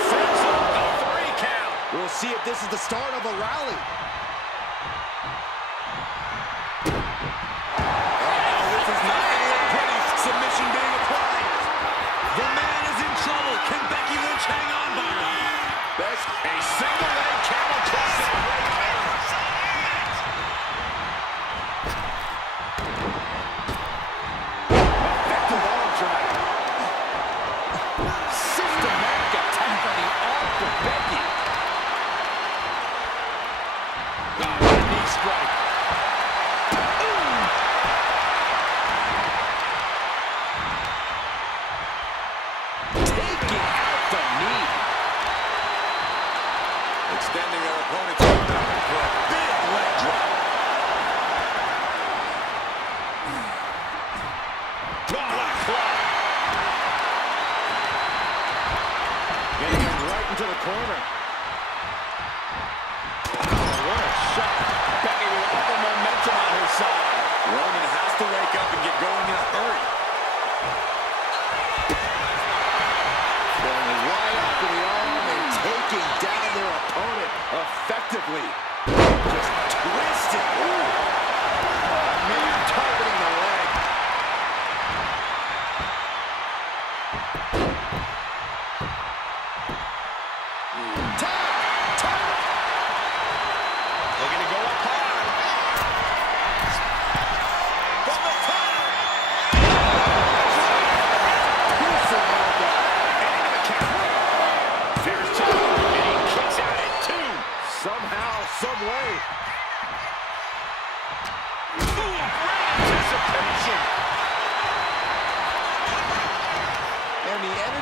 Fends off the 3 count. We'll see if this is the start of a rally. This is not going to look pretty. Submission being applied. The man is in trouble. Can Becky Lynch hang on by her? A single leg camel clutch.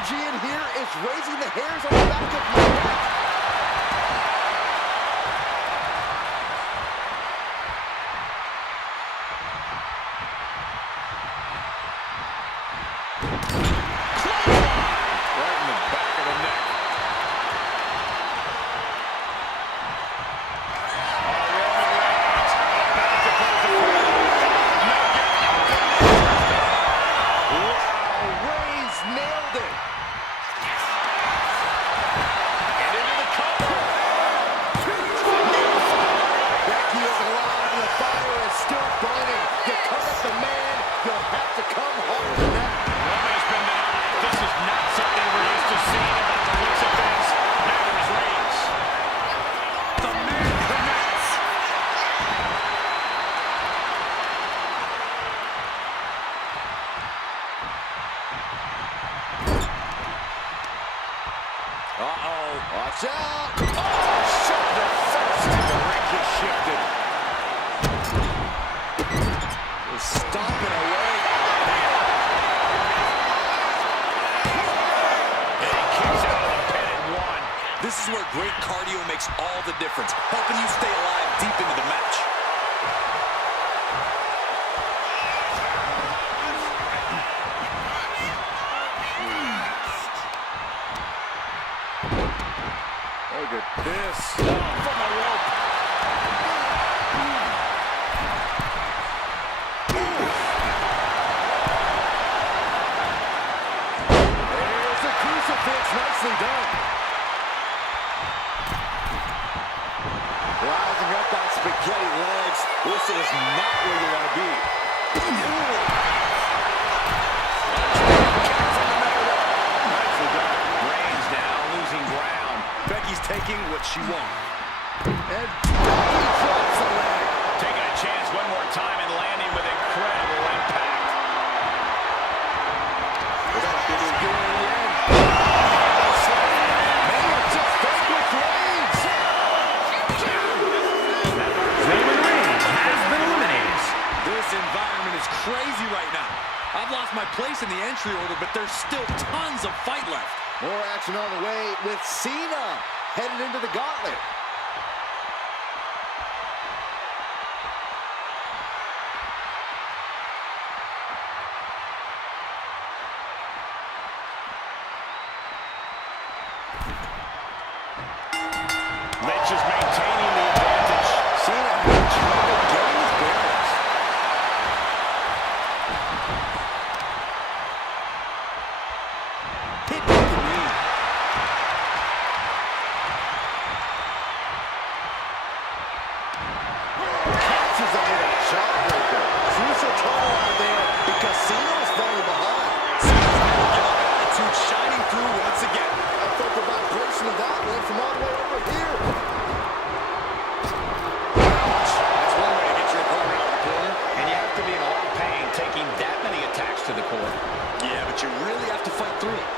energy in here is raising the hairs on the back of my neck. Right in the back of the neck. Nailed it. And into the cover. Becky is alive and the fire is still burning. You cut up the man, you'll have to come harder than that. Roman's been denied. This is not something we're used to seeing about the looks of things. Now there's Reigns. The man connects. Uh-oh. Watch out. Oh, shoulder first. The ring just shifted. Stomping away. And he kicks out of the pin at one. This is where great cardio makes all the difference, helping you stay alive deep into the match. Look at this. From the rope. There's the crucifix. Nicely done. Rising up on spaghetti legs. This is not where you want to be. Nicely done. Reigns now losing ground. Becky's taking what she wants. And Becky drops the leg. Taking a chance one more time and landing with incredible impact. Did he do it in the end? Maybe it's just fake with Reigns. Roman Reigns has been eliminated. This environment is crazy right now. I've lost my place in the entry order, but there's still tons of fight left. More action on the way with Cena headed into the gauntlet. Lynch is maintaining the advantage. Cena had trouble getting his bearings. Hit with the knee. Catches him with a jawbreaker. Crucial turnaround there because Cena's falling behind. Cena's never give up attitude shining through once again. I felt the vibration of that one from all the way over here. Ouch. That's one way to get your opponent out of the corner. And you have to be in a lot of pain taking that many attacks to the core. Yeah, but you really have to fight through it.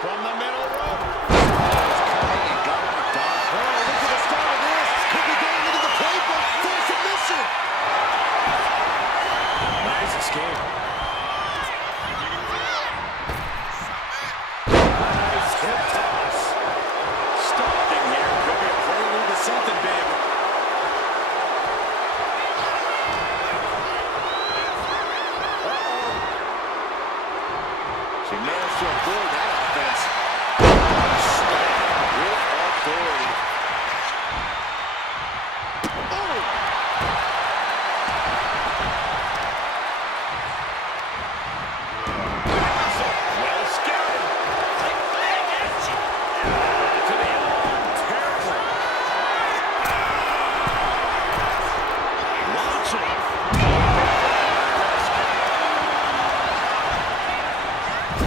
From the middle rope. Coming and going to die. Oh, look at the start of this. Could be going into the playbook for a submission. Nice escape. Nice hip toss. Stalking here. Could be a prelude to something big. She managed to avoid that offense. With authority. Oh! Well scouted. To the arm. Terrible. Launching.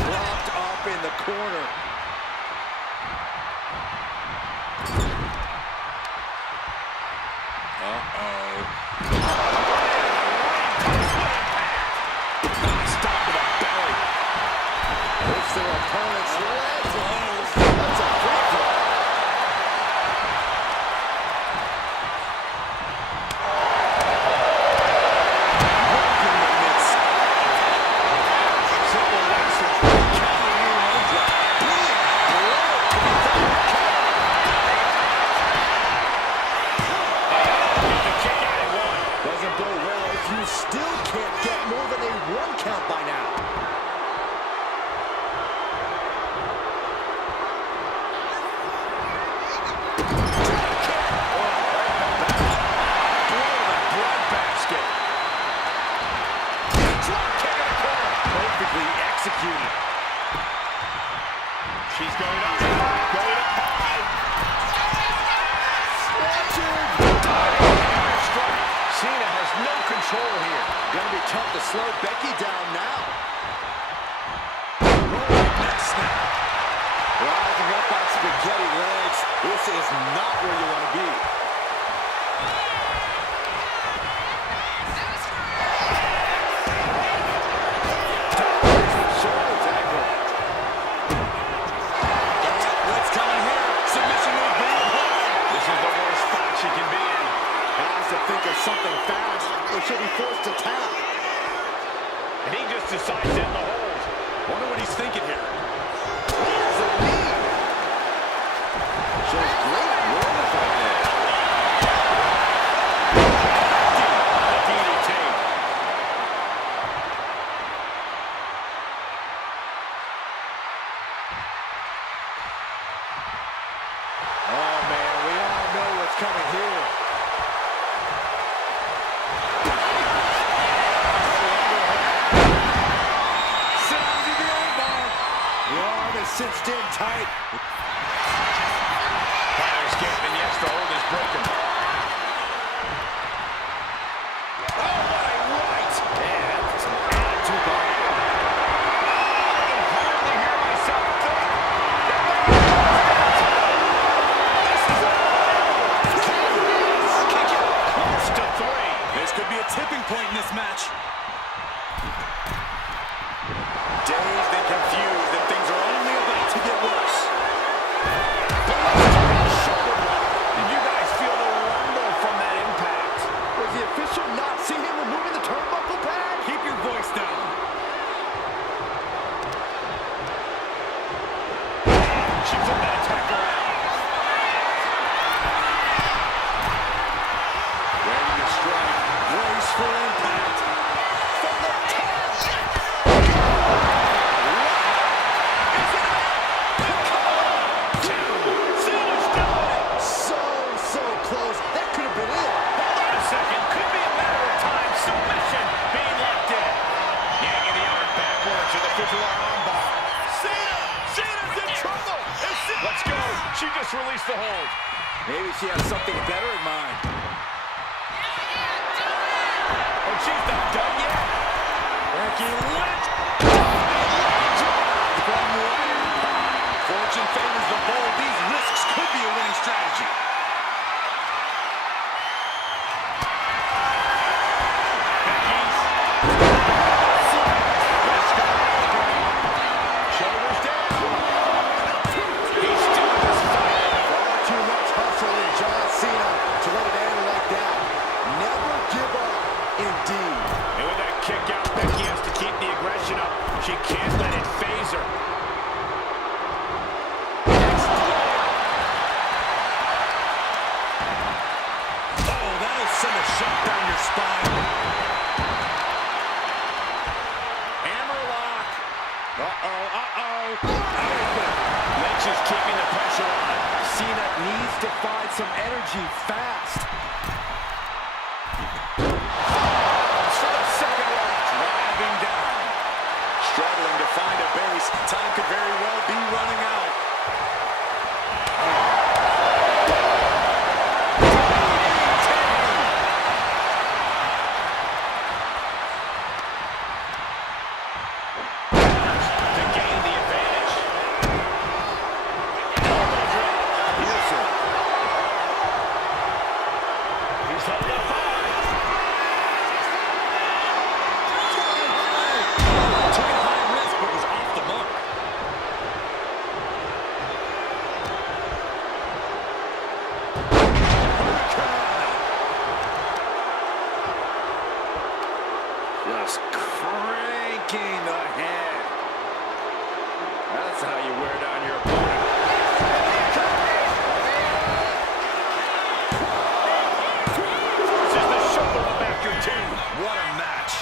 Propped up in the corner. count by now. Executed. She's going up. Going up high. Cena has no control here. Gonna be tough to slow Becky down now. Rising up on spaghetti legs. This is not where you want to be. Something fast, or should be forced to tap. And he just decides to end the hold. Wonder what he's thinking here. There's a knee. Shows great awareness out there. DDT. Oh man, we all know what's coming here. Cinched in tight. Fire escape, and yes, the hold is broken. Oh, what a right! Yeah, that's some attitude behind it. I can hardly hear myself think. This is a kick it. Close to 3. This could be a tipping point in this match. Dazed and confused, and things are only about to get worse. Did you guys feel the rumble from that impact? Was the official not see him removing the turnbuckle pad? Keep your voice down. She put that attack around. Ready to strike. Brace for impact. From the top. So close. That could have been it. Hold on a second. Could be a matter of time. Submission being locked in. Yanking the arm backwards with a fibula armbar. Cena's in trouble. Let's go. She just released the hold. Maybe she has something better in mind. And she's not done yet. Becky Lynch. Fortune favors the bold. These risks could be a winning strategy. Shoulders down. He's still in this fight. Far too much hustle in John Cena to let it end like that. Never give up, indeed. And with that kick out, Becky has to keep the aggression up. She can't let it phase her. Oh, that'll send a shot down your spine. Hammerlock. Lynch is keeping the pressure on. Cena needs to find some energy fast. For the second one. Driving down. Struggling to find a base. Time could very well be running out. To gain the advantage. He's held up high. Took a high risk, but was off the mark. Just cranking the head. That's how you wear down your opponent. Forces the shoulder up after 2. What a match.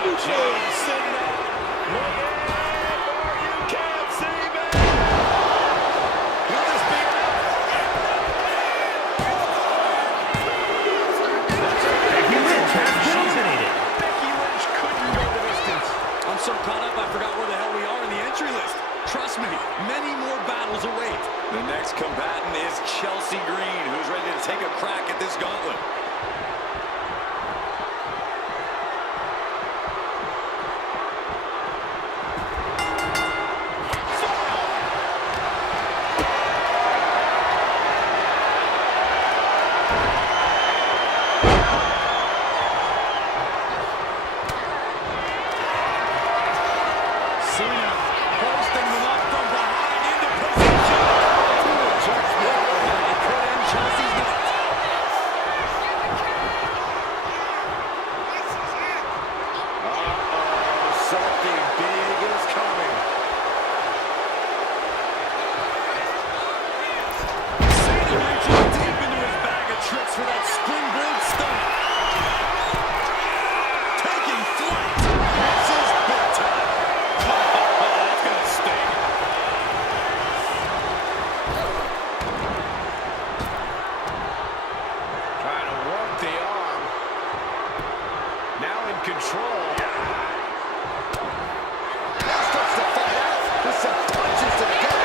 John Cena. Look at or you can't see me. Will this be enough? Becky Lynch has been eliminated. Becky Lynch couldn't go the distance. I'm so caught up, I forgot where the hell we are in the entry list. Trust me, many more battles await. The next combatant is Chelsea Green, who's ready to take a crack at this gauntlet. Cena posting them up from behind into position. It could end Chelsea's night. Something big is coming. Cena reaching deep into his bag of tricks for that springboard stunner. Taking flight. This is big time. Oh, that's gonna sting. Trying to work the arm. Now in control. Starts to fight out with some punches to the gut.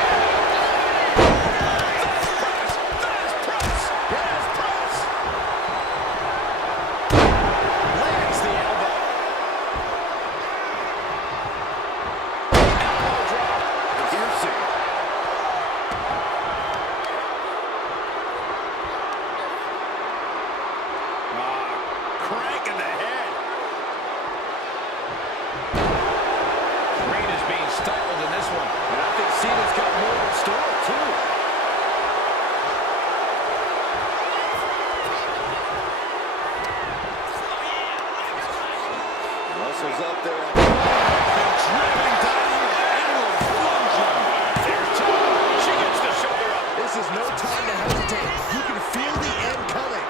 Lands the elbow. Elbow drop. Piercing. Crank in the head. Green is being stifled in this one. And I think Cena's got more in store, too. Muscles up there. Driven down into a plunging. There's Tom. She gets the shoulder up. This is no time to hesitate. You can feel the end coming.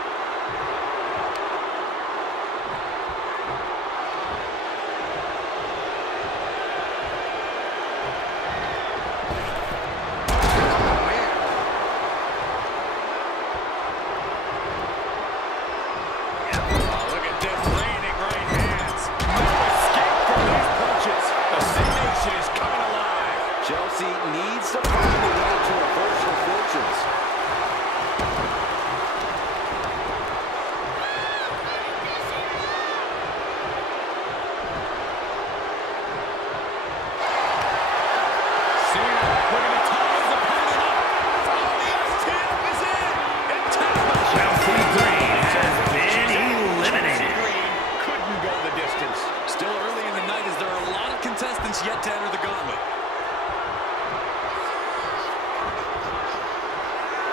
Look at this raining right hands. No escape from these punches. The Sin Nation is coming alive. Chelsea needs to find a way to reverse her fortunes. Cena looking to tie his opponent up. Oh, the S10 is in. Intense match. Chelsea Green has been eliminated. Green couldn't go the distance. Still early in the night as there are a lot of contestants yet to enter the gauntlet.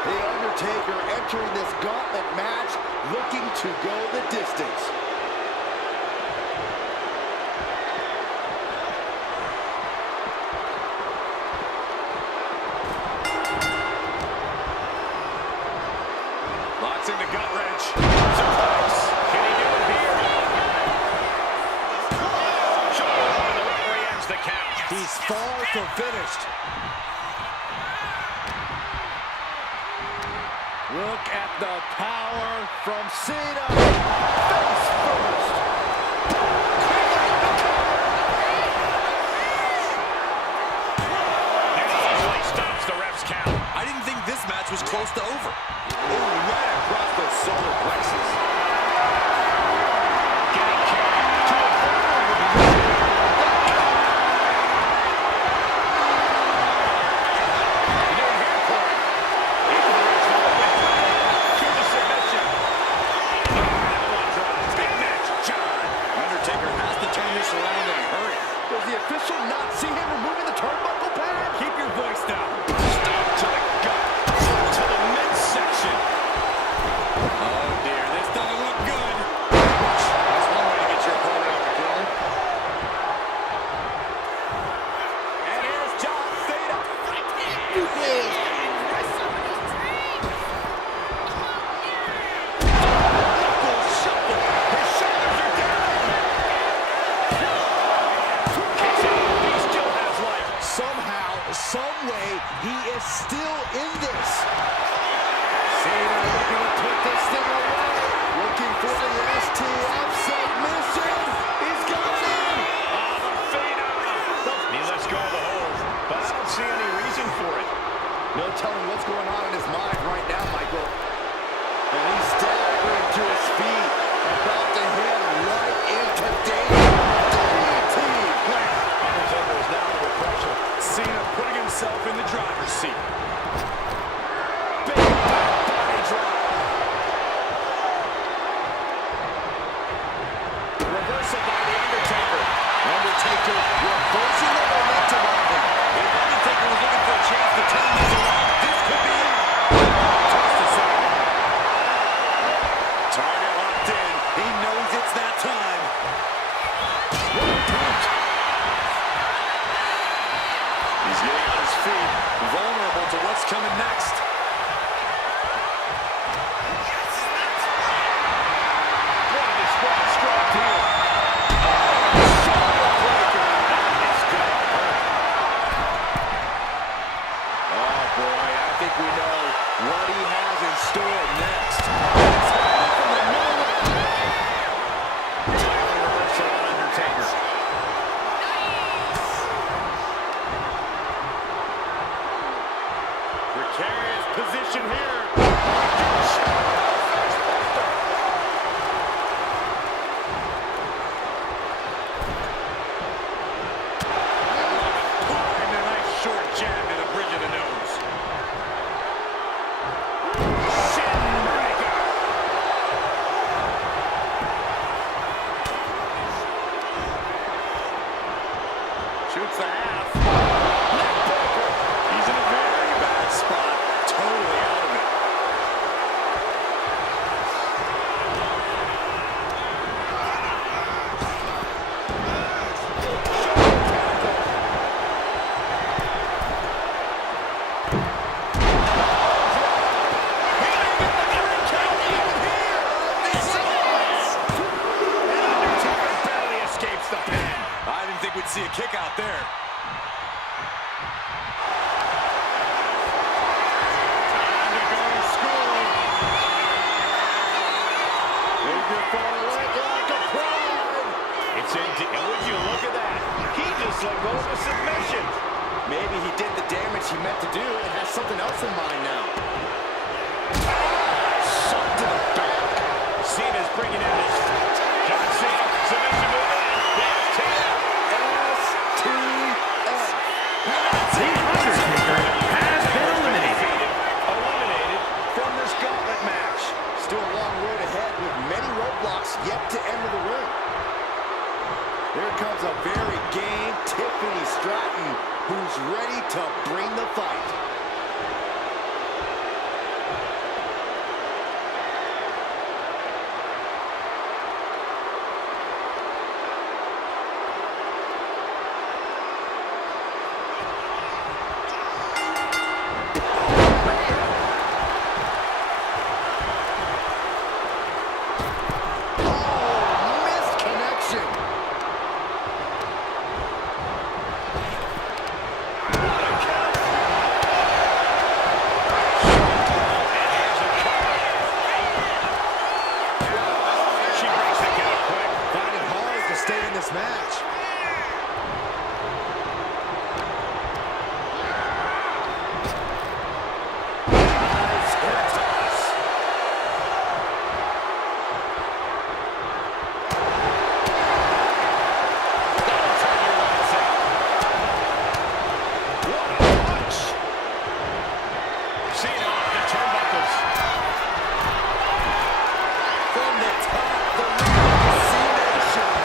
The Undertaker entering this gauntlet match looking to go the distance. Locks in the gut wrench. Suplex. Can he do it here? Shoulder up and the referee ends the count. He's far from finished. Look at the power from Cena. Face first. And easily stops the ref's count. I didn't think this match was close to over. Oh, right across the solar plexus. Getting carried to a vulnerable position. They're here for it. Into the reach of the big man. To the submission. Elbow drop. Big match, John. Undertaker has to turn this around in a hurry. Does the official not see him removing the turnbuckle pad? Keep your voice down. Stop to the gut. To the midsection. Oh dear, this doesn't look good. That's one way to get your opponent off the ground. And here's John Cena. Knuckle shuffle. His shoulders are down. is still in this. Cena looking to put this thing away. Looking for the STF submission. He's got it. The Fina. He lets go of the hold, but I don't see any reason for it. No telling what's going on in his mind right now, Michael. And he's staggering to his feet. About to hit right into danger. Undertaker is now under pressure. Cena putting himself in the driver's seat. Big body drop. Reversal by the Undertaker. Undertaker reversing the momentum on him. If Undertaker was looking for a chance to turn this around, this could be it. Tossed aside. Target locked in. He knows it's that time. He's getting on his feet, vulnerable to what's coming next. What a display of strength here. Oh boy, I think we know what he has in store next. It's coming from the middle. Timely reversal on Undertaker. Precarious position here. And a nice short jab to the bridge of the nose. Shin breaker. Shoots the half. Neck breaker. He's in a very bad spot. Totally out of it. Undertaker barely escapes the pin. I didn't think we'd see a kick out there. Time to go to school. Figure four leg like a prime. It's in, and would you look at that? He just let go of a submission. Maybe he did the damage he meant to do and has something else in mind now. Shot to the back. Cena's bringing in his John Cena submission move in. There's Cena. STF. The Undertaker has been eliminated. Eliminated from this gauntlet match. Still a long road ahead with many roadblocks yet to enter the ring. Here comes a very game Tiffany Stratton, who's ready to bring the fight. Oh, missed connection. She breaks the count quick. Fighting hard to stay in this match. Nice hip toss. That'll turn your lights out. What a punch. Cena off the turnbuckles. From the top, the Cena shot.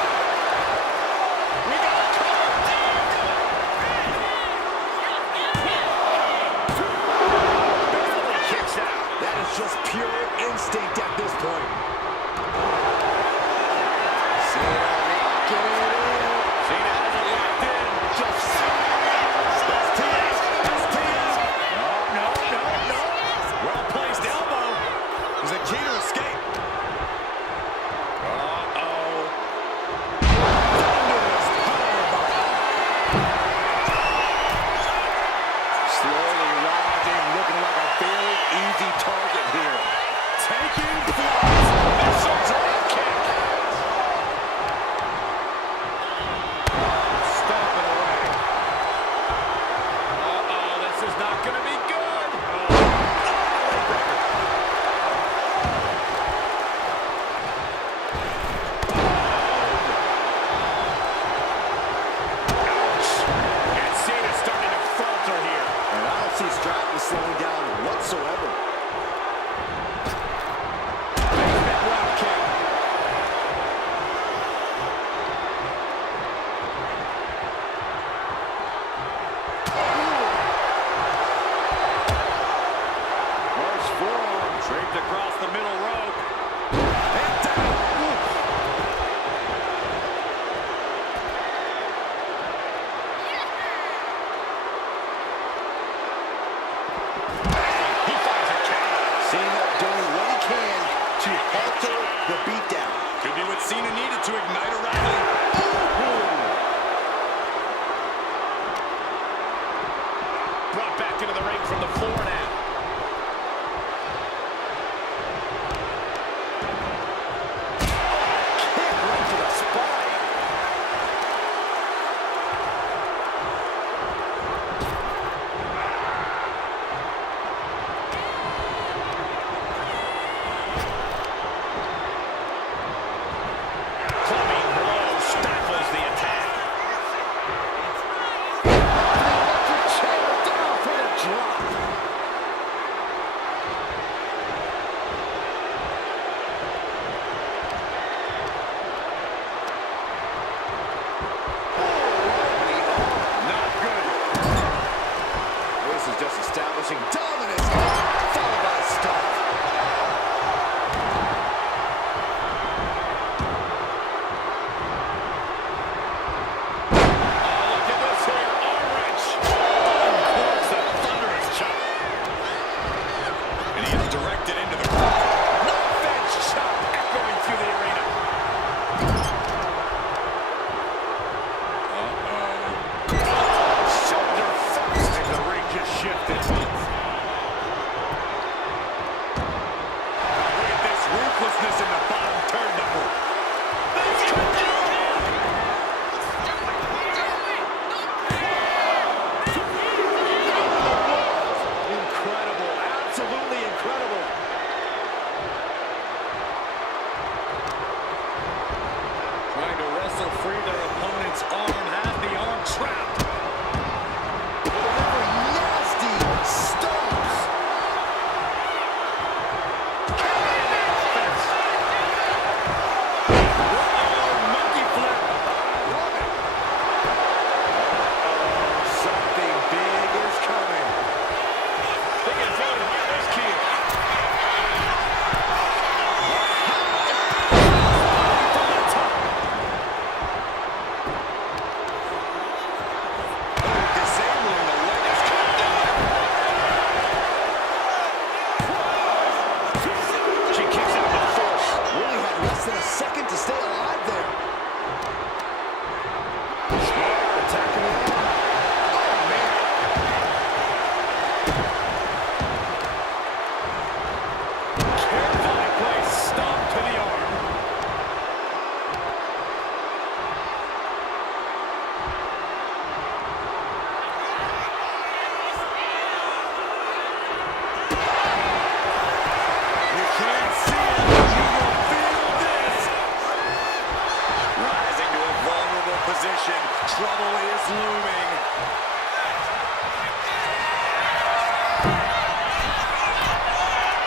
position. Trouble is looming.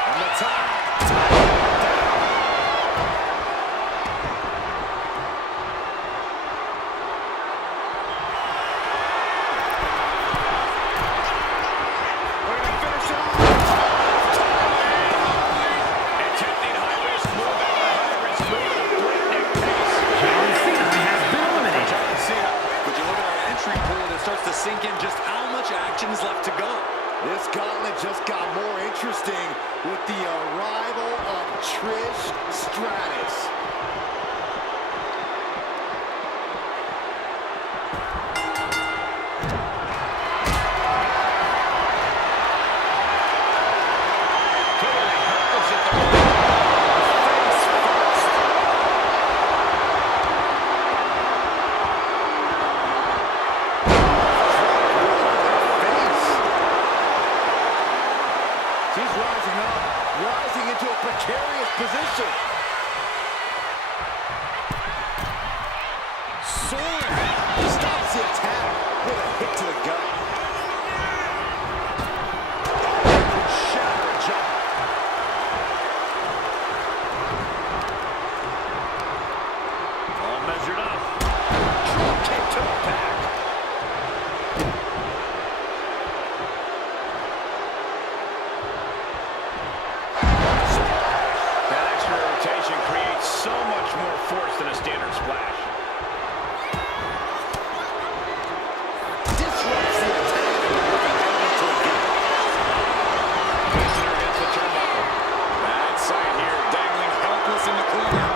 On the top. Sink in just how much action is left to go. This gauntlet just got more interesting with the arrival of Trish Stratus. Rising into a precarious position. Sword stops the attack with a hit to the gut. Shatter jump. All measured up. Drop kick to the back. Creates so much more force than a standard splash. Disrupts the attack with an elbow to the gut. Placing her against the turnbuckle. Bad sight here, dangling helpless in the corner.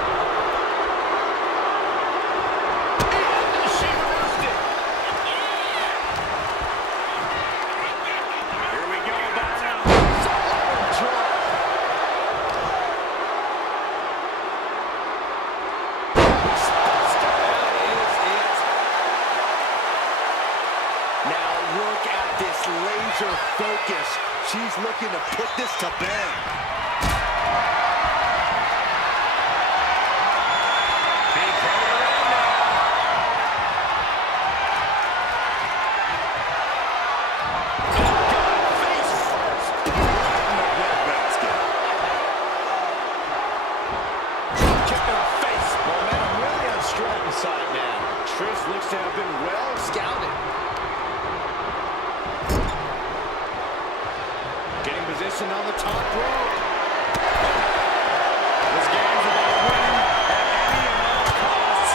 And she reversed it. Here we go, back now. Drop. Laser focus. She's looking to put this to bed. Face first. Right in the breadbasket. Kick to the face. Momentum really on Stratton's side now. Trish looks to have been well scouted. Position on the top rope. This game's about winning at any and all costs.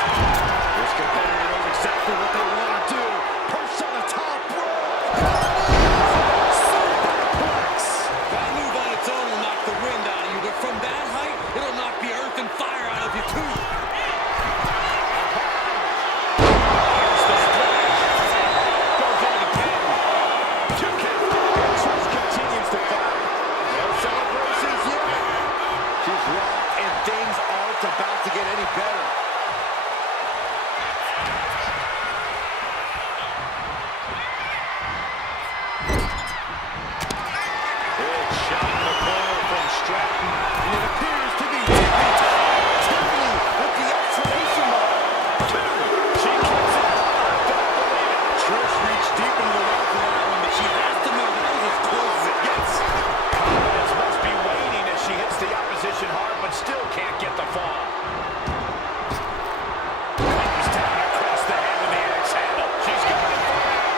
This competitor knows exactly what they want to do. Perched on the top rope. Superplex. That move on its own will knock the wind out of you, but from that height, it'll knock the earth and fire out of you too. Here's the splash. Goes into the pin. 2 count. Trish continues to fight. No celebrations yet. She's rocked and things aren't about to get any better. Big shot in the corner from Stratton. And it appears to be Tiffany with the exclamation mark. She kicks it. Don't believe it. Trish reached deep into the well for that one, but she has to know that was as close as it gets. Confidence must be waning as she hits the opposition hard, but still can't get the fall. Comes down across the head with the axe handle. She's going for it.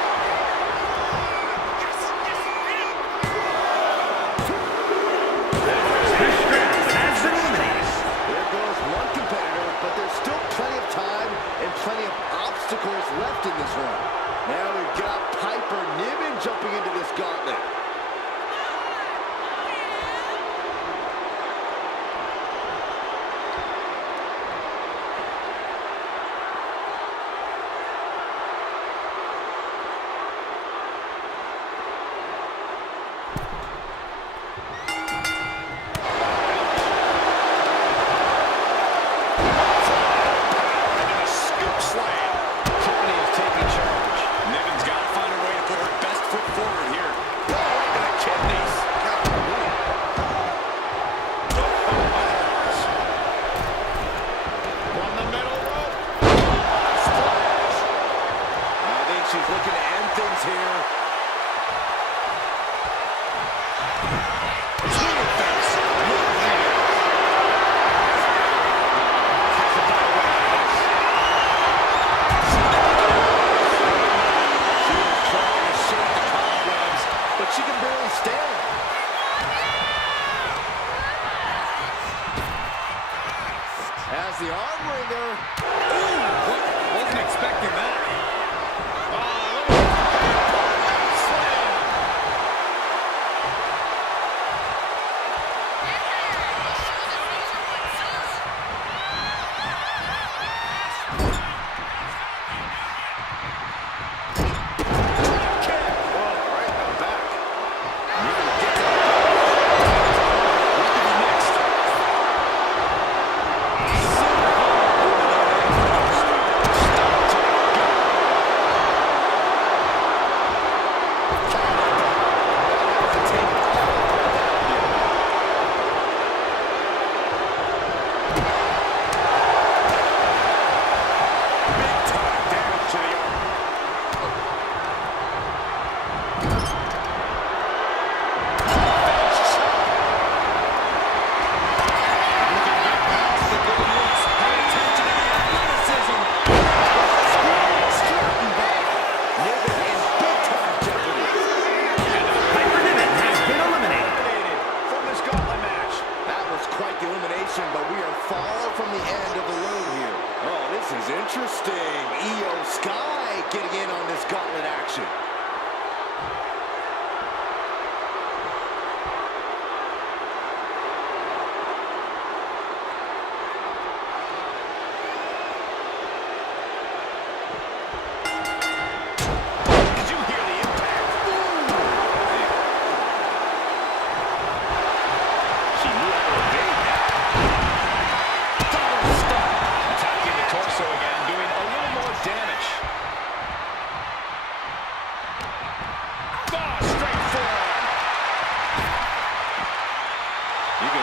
There goes one competitor, but there's still plenty of time and plenty of obstacles left in this one. Now we've got Piper Niven jumping into this gauntlet. Niven's got to find a way to put her best foot forward here. getting in on this gauntlet action.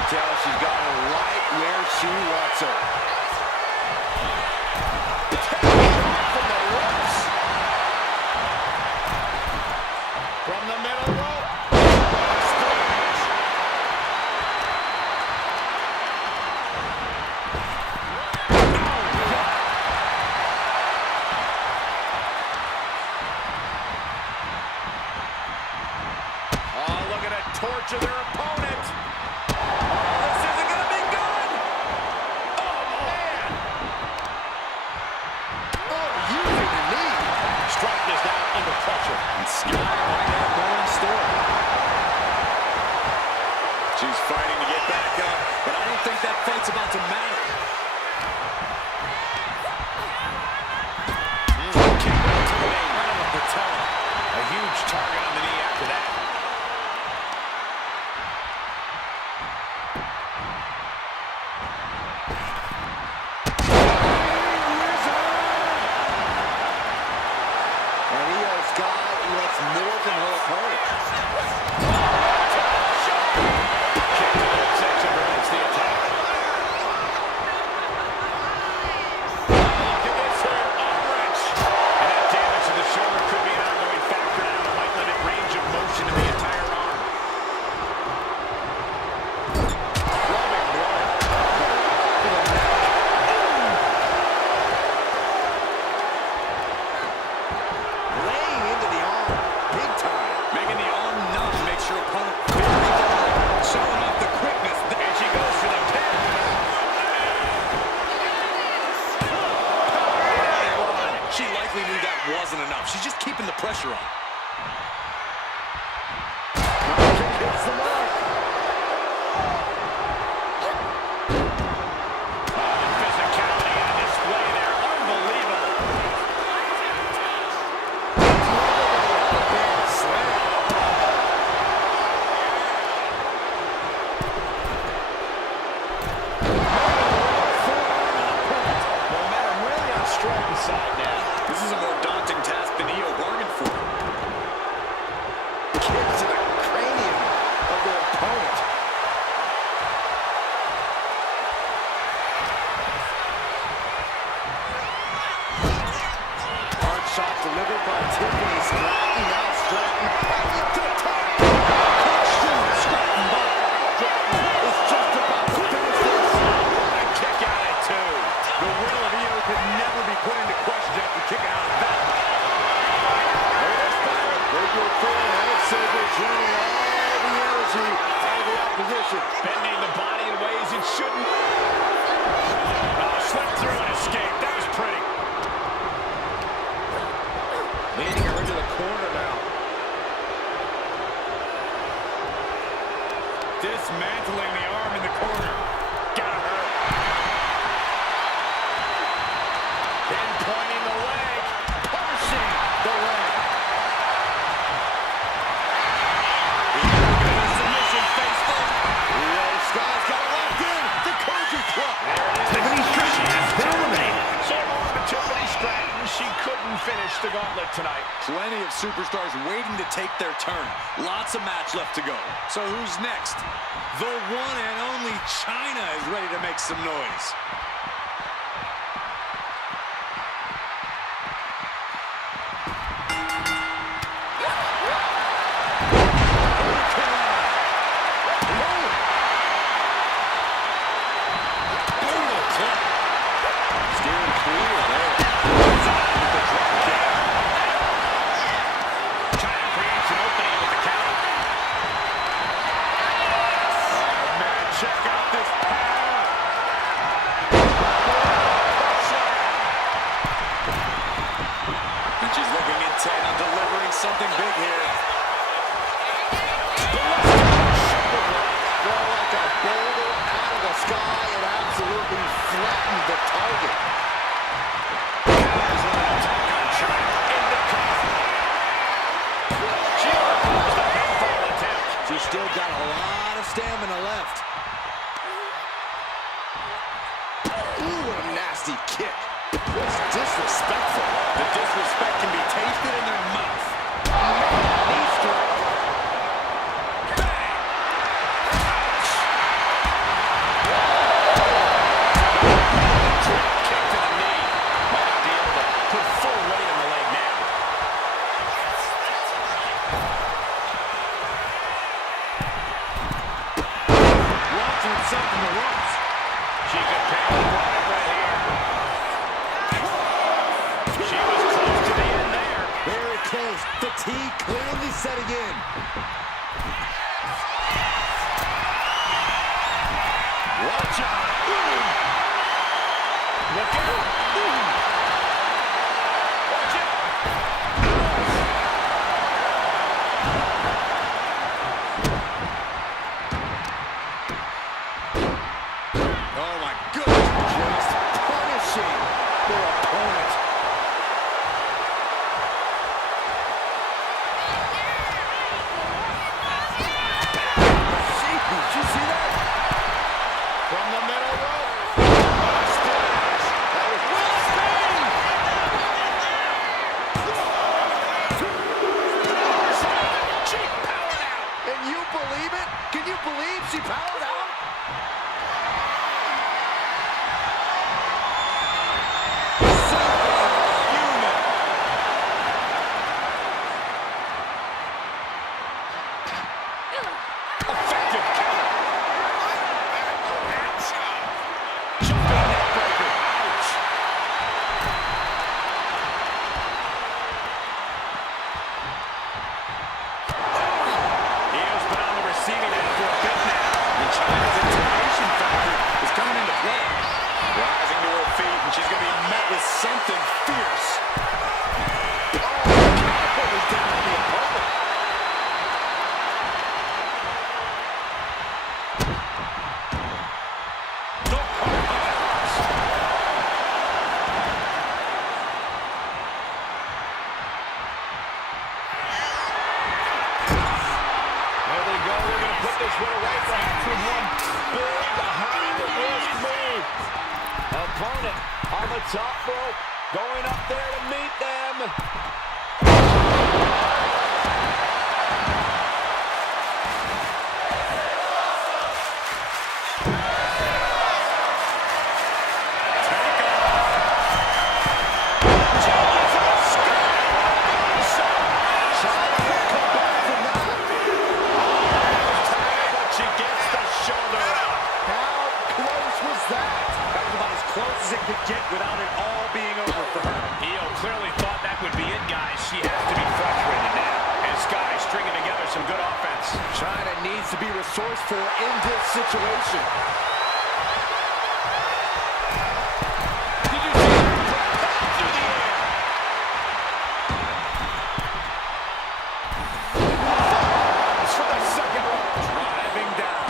Tell she's got her right where she wants her. From the ropes. From the middle rope. Splash. Oh, look at it torture their opponent. Sky might have more in store. She's fighting to get back up, but I don't think that fight's about to matter. Kick right to the knee, right on the patella. A huge target on the knee after that. More than her opponent. Kick to the midsection prevents the attack. Look at this here, arm wrench. And that damage to the shoulder could be an ongoing factor now. It might limit range of motion in the entire arm. Rubbing blood. Laying into the arm. Big time. Making the arm numb makes your opponent very vulnerable. Showing off the quickness. And she goes for the pin. She likely knew that wasn't enough. She's just keeping the pressure on. Hits the mark. The physicality on display there. Unbelievable. Side now. This is a more daunting task than Io bargained for. Kick to the cranium of their opponent. Hard shot delivered by Tiffany Stratton. Now Stratton to the top. Stratton by Stratton is just about to finish this. A kick out at two. The will of Io could never be put into question after kicking out of that. Regular fan, head saver, draining all the energy out of the opposition. Bending the body in ways it shouldn't. Slipped through and escaped. That was pretty. Leading her into the corner now. Dismantling the arm in the corner. Gotta hurt. Then pointing the leg, pushing the leg. Submission face first. Sky's got it locked in. The Koji club. Tiffany Stratton has been eliminated. So long to Tiffany Stratton, she couldn't finish the gauntlet tonight. Plenty of superstars waiting to take their turn. Lots of match left to go. So who's next? The one and only China is ready to make some noise. Check out this power. something big here. Throw like a boulder out of the sky and absolutely flattened the target. She's still got a lot of stamina left. Ooh, what a nasty kick. That's disrespectful. The disrespect can be tasted in their mouth. Knee strike. Kick to the knee. Might be able to put full weight on the leg now. Launching himself in the ropes. She could pay the price right here. She was close to the end there. Very close. Fatigue clearly setting in. Watch out. Look out. Watch out. Oh, my goodness. Just punishing their opponent. Did you see that? From the middle rope. Splash. That was She powered out. And you believe it? Can you believe she powered out? Effective counter. Jumping neck breaker. Ouch. Io's been on the receiving end for a bit now. And Chyna's intimidation factor is coming into play. Rising to her feet, and she's going to be met with something fierce. Catapulted down on the opponent. There they go. They're going to put this one away perhaps with one big high-risk move. Opponent on the top rope, going up there to meet them. But she gets the shoulder up. How close was that? That was about as close as it could get without it all being over for her. Io clearly thought that would be it, guys. She has to be frustrated now. And Sky stringing together some good offense. Chyna needs to be resourceful in this situation. Did you see that? Propelled through the air. Falls for the second rope. Driving down.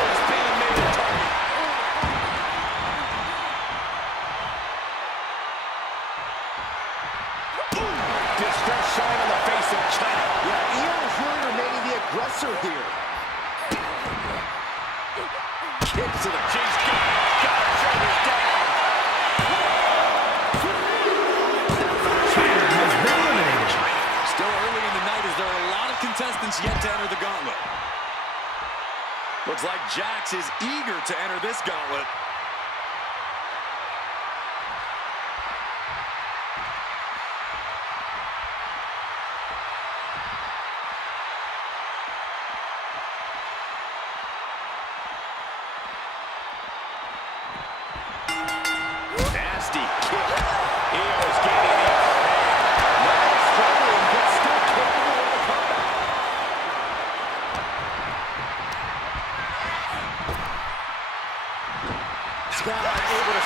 Is being made a target. Distress showing on the face of Chyna. Yeah, Io is really remaining the aggressor here. Kicks to the She's got her shoulders down. Chyna has been eliminated. Still early in the night as there are a lot of contestants yet to enter the gauntlet. Looks like Jax is eager to enter this gauntlet. Nasty kick. Io's getting it. struggling guy able to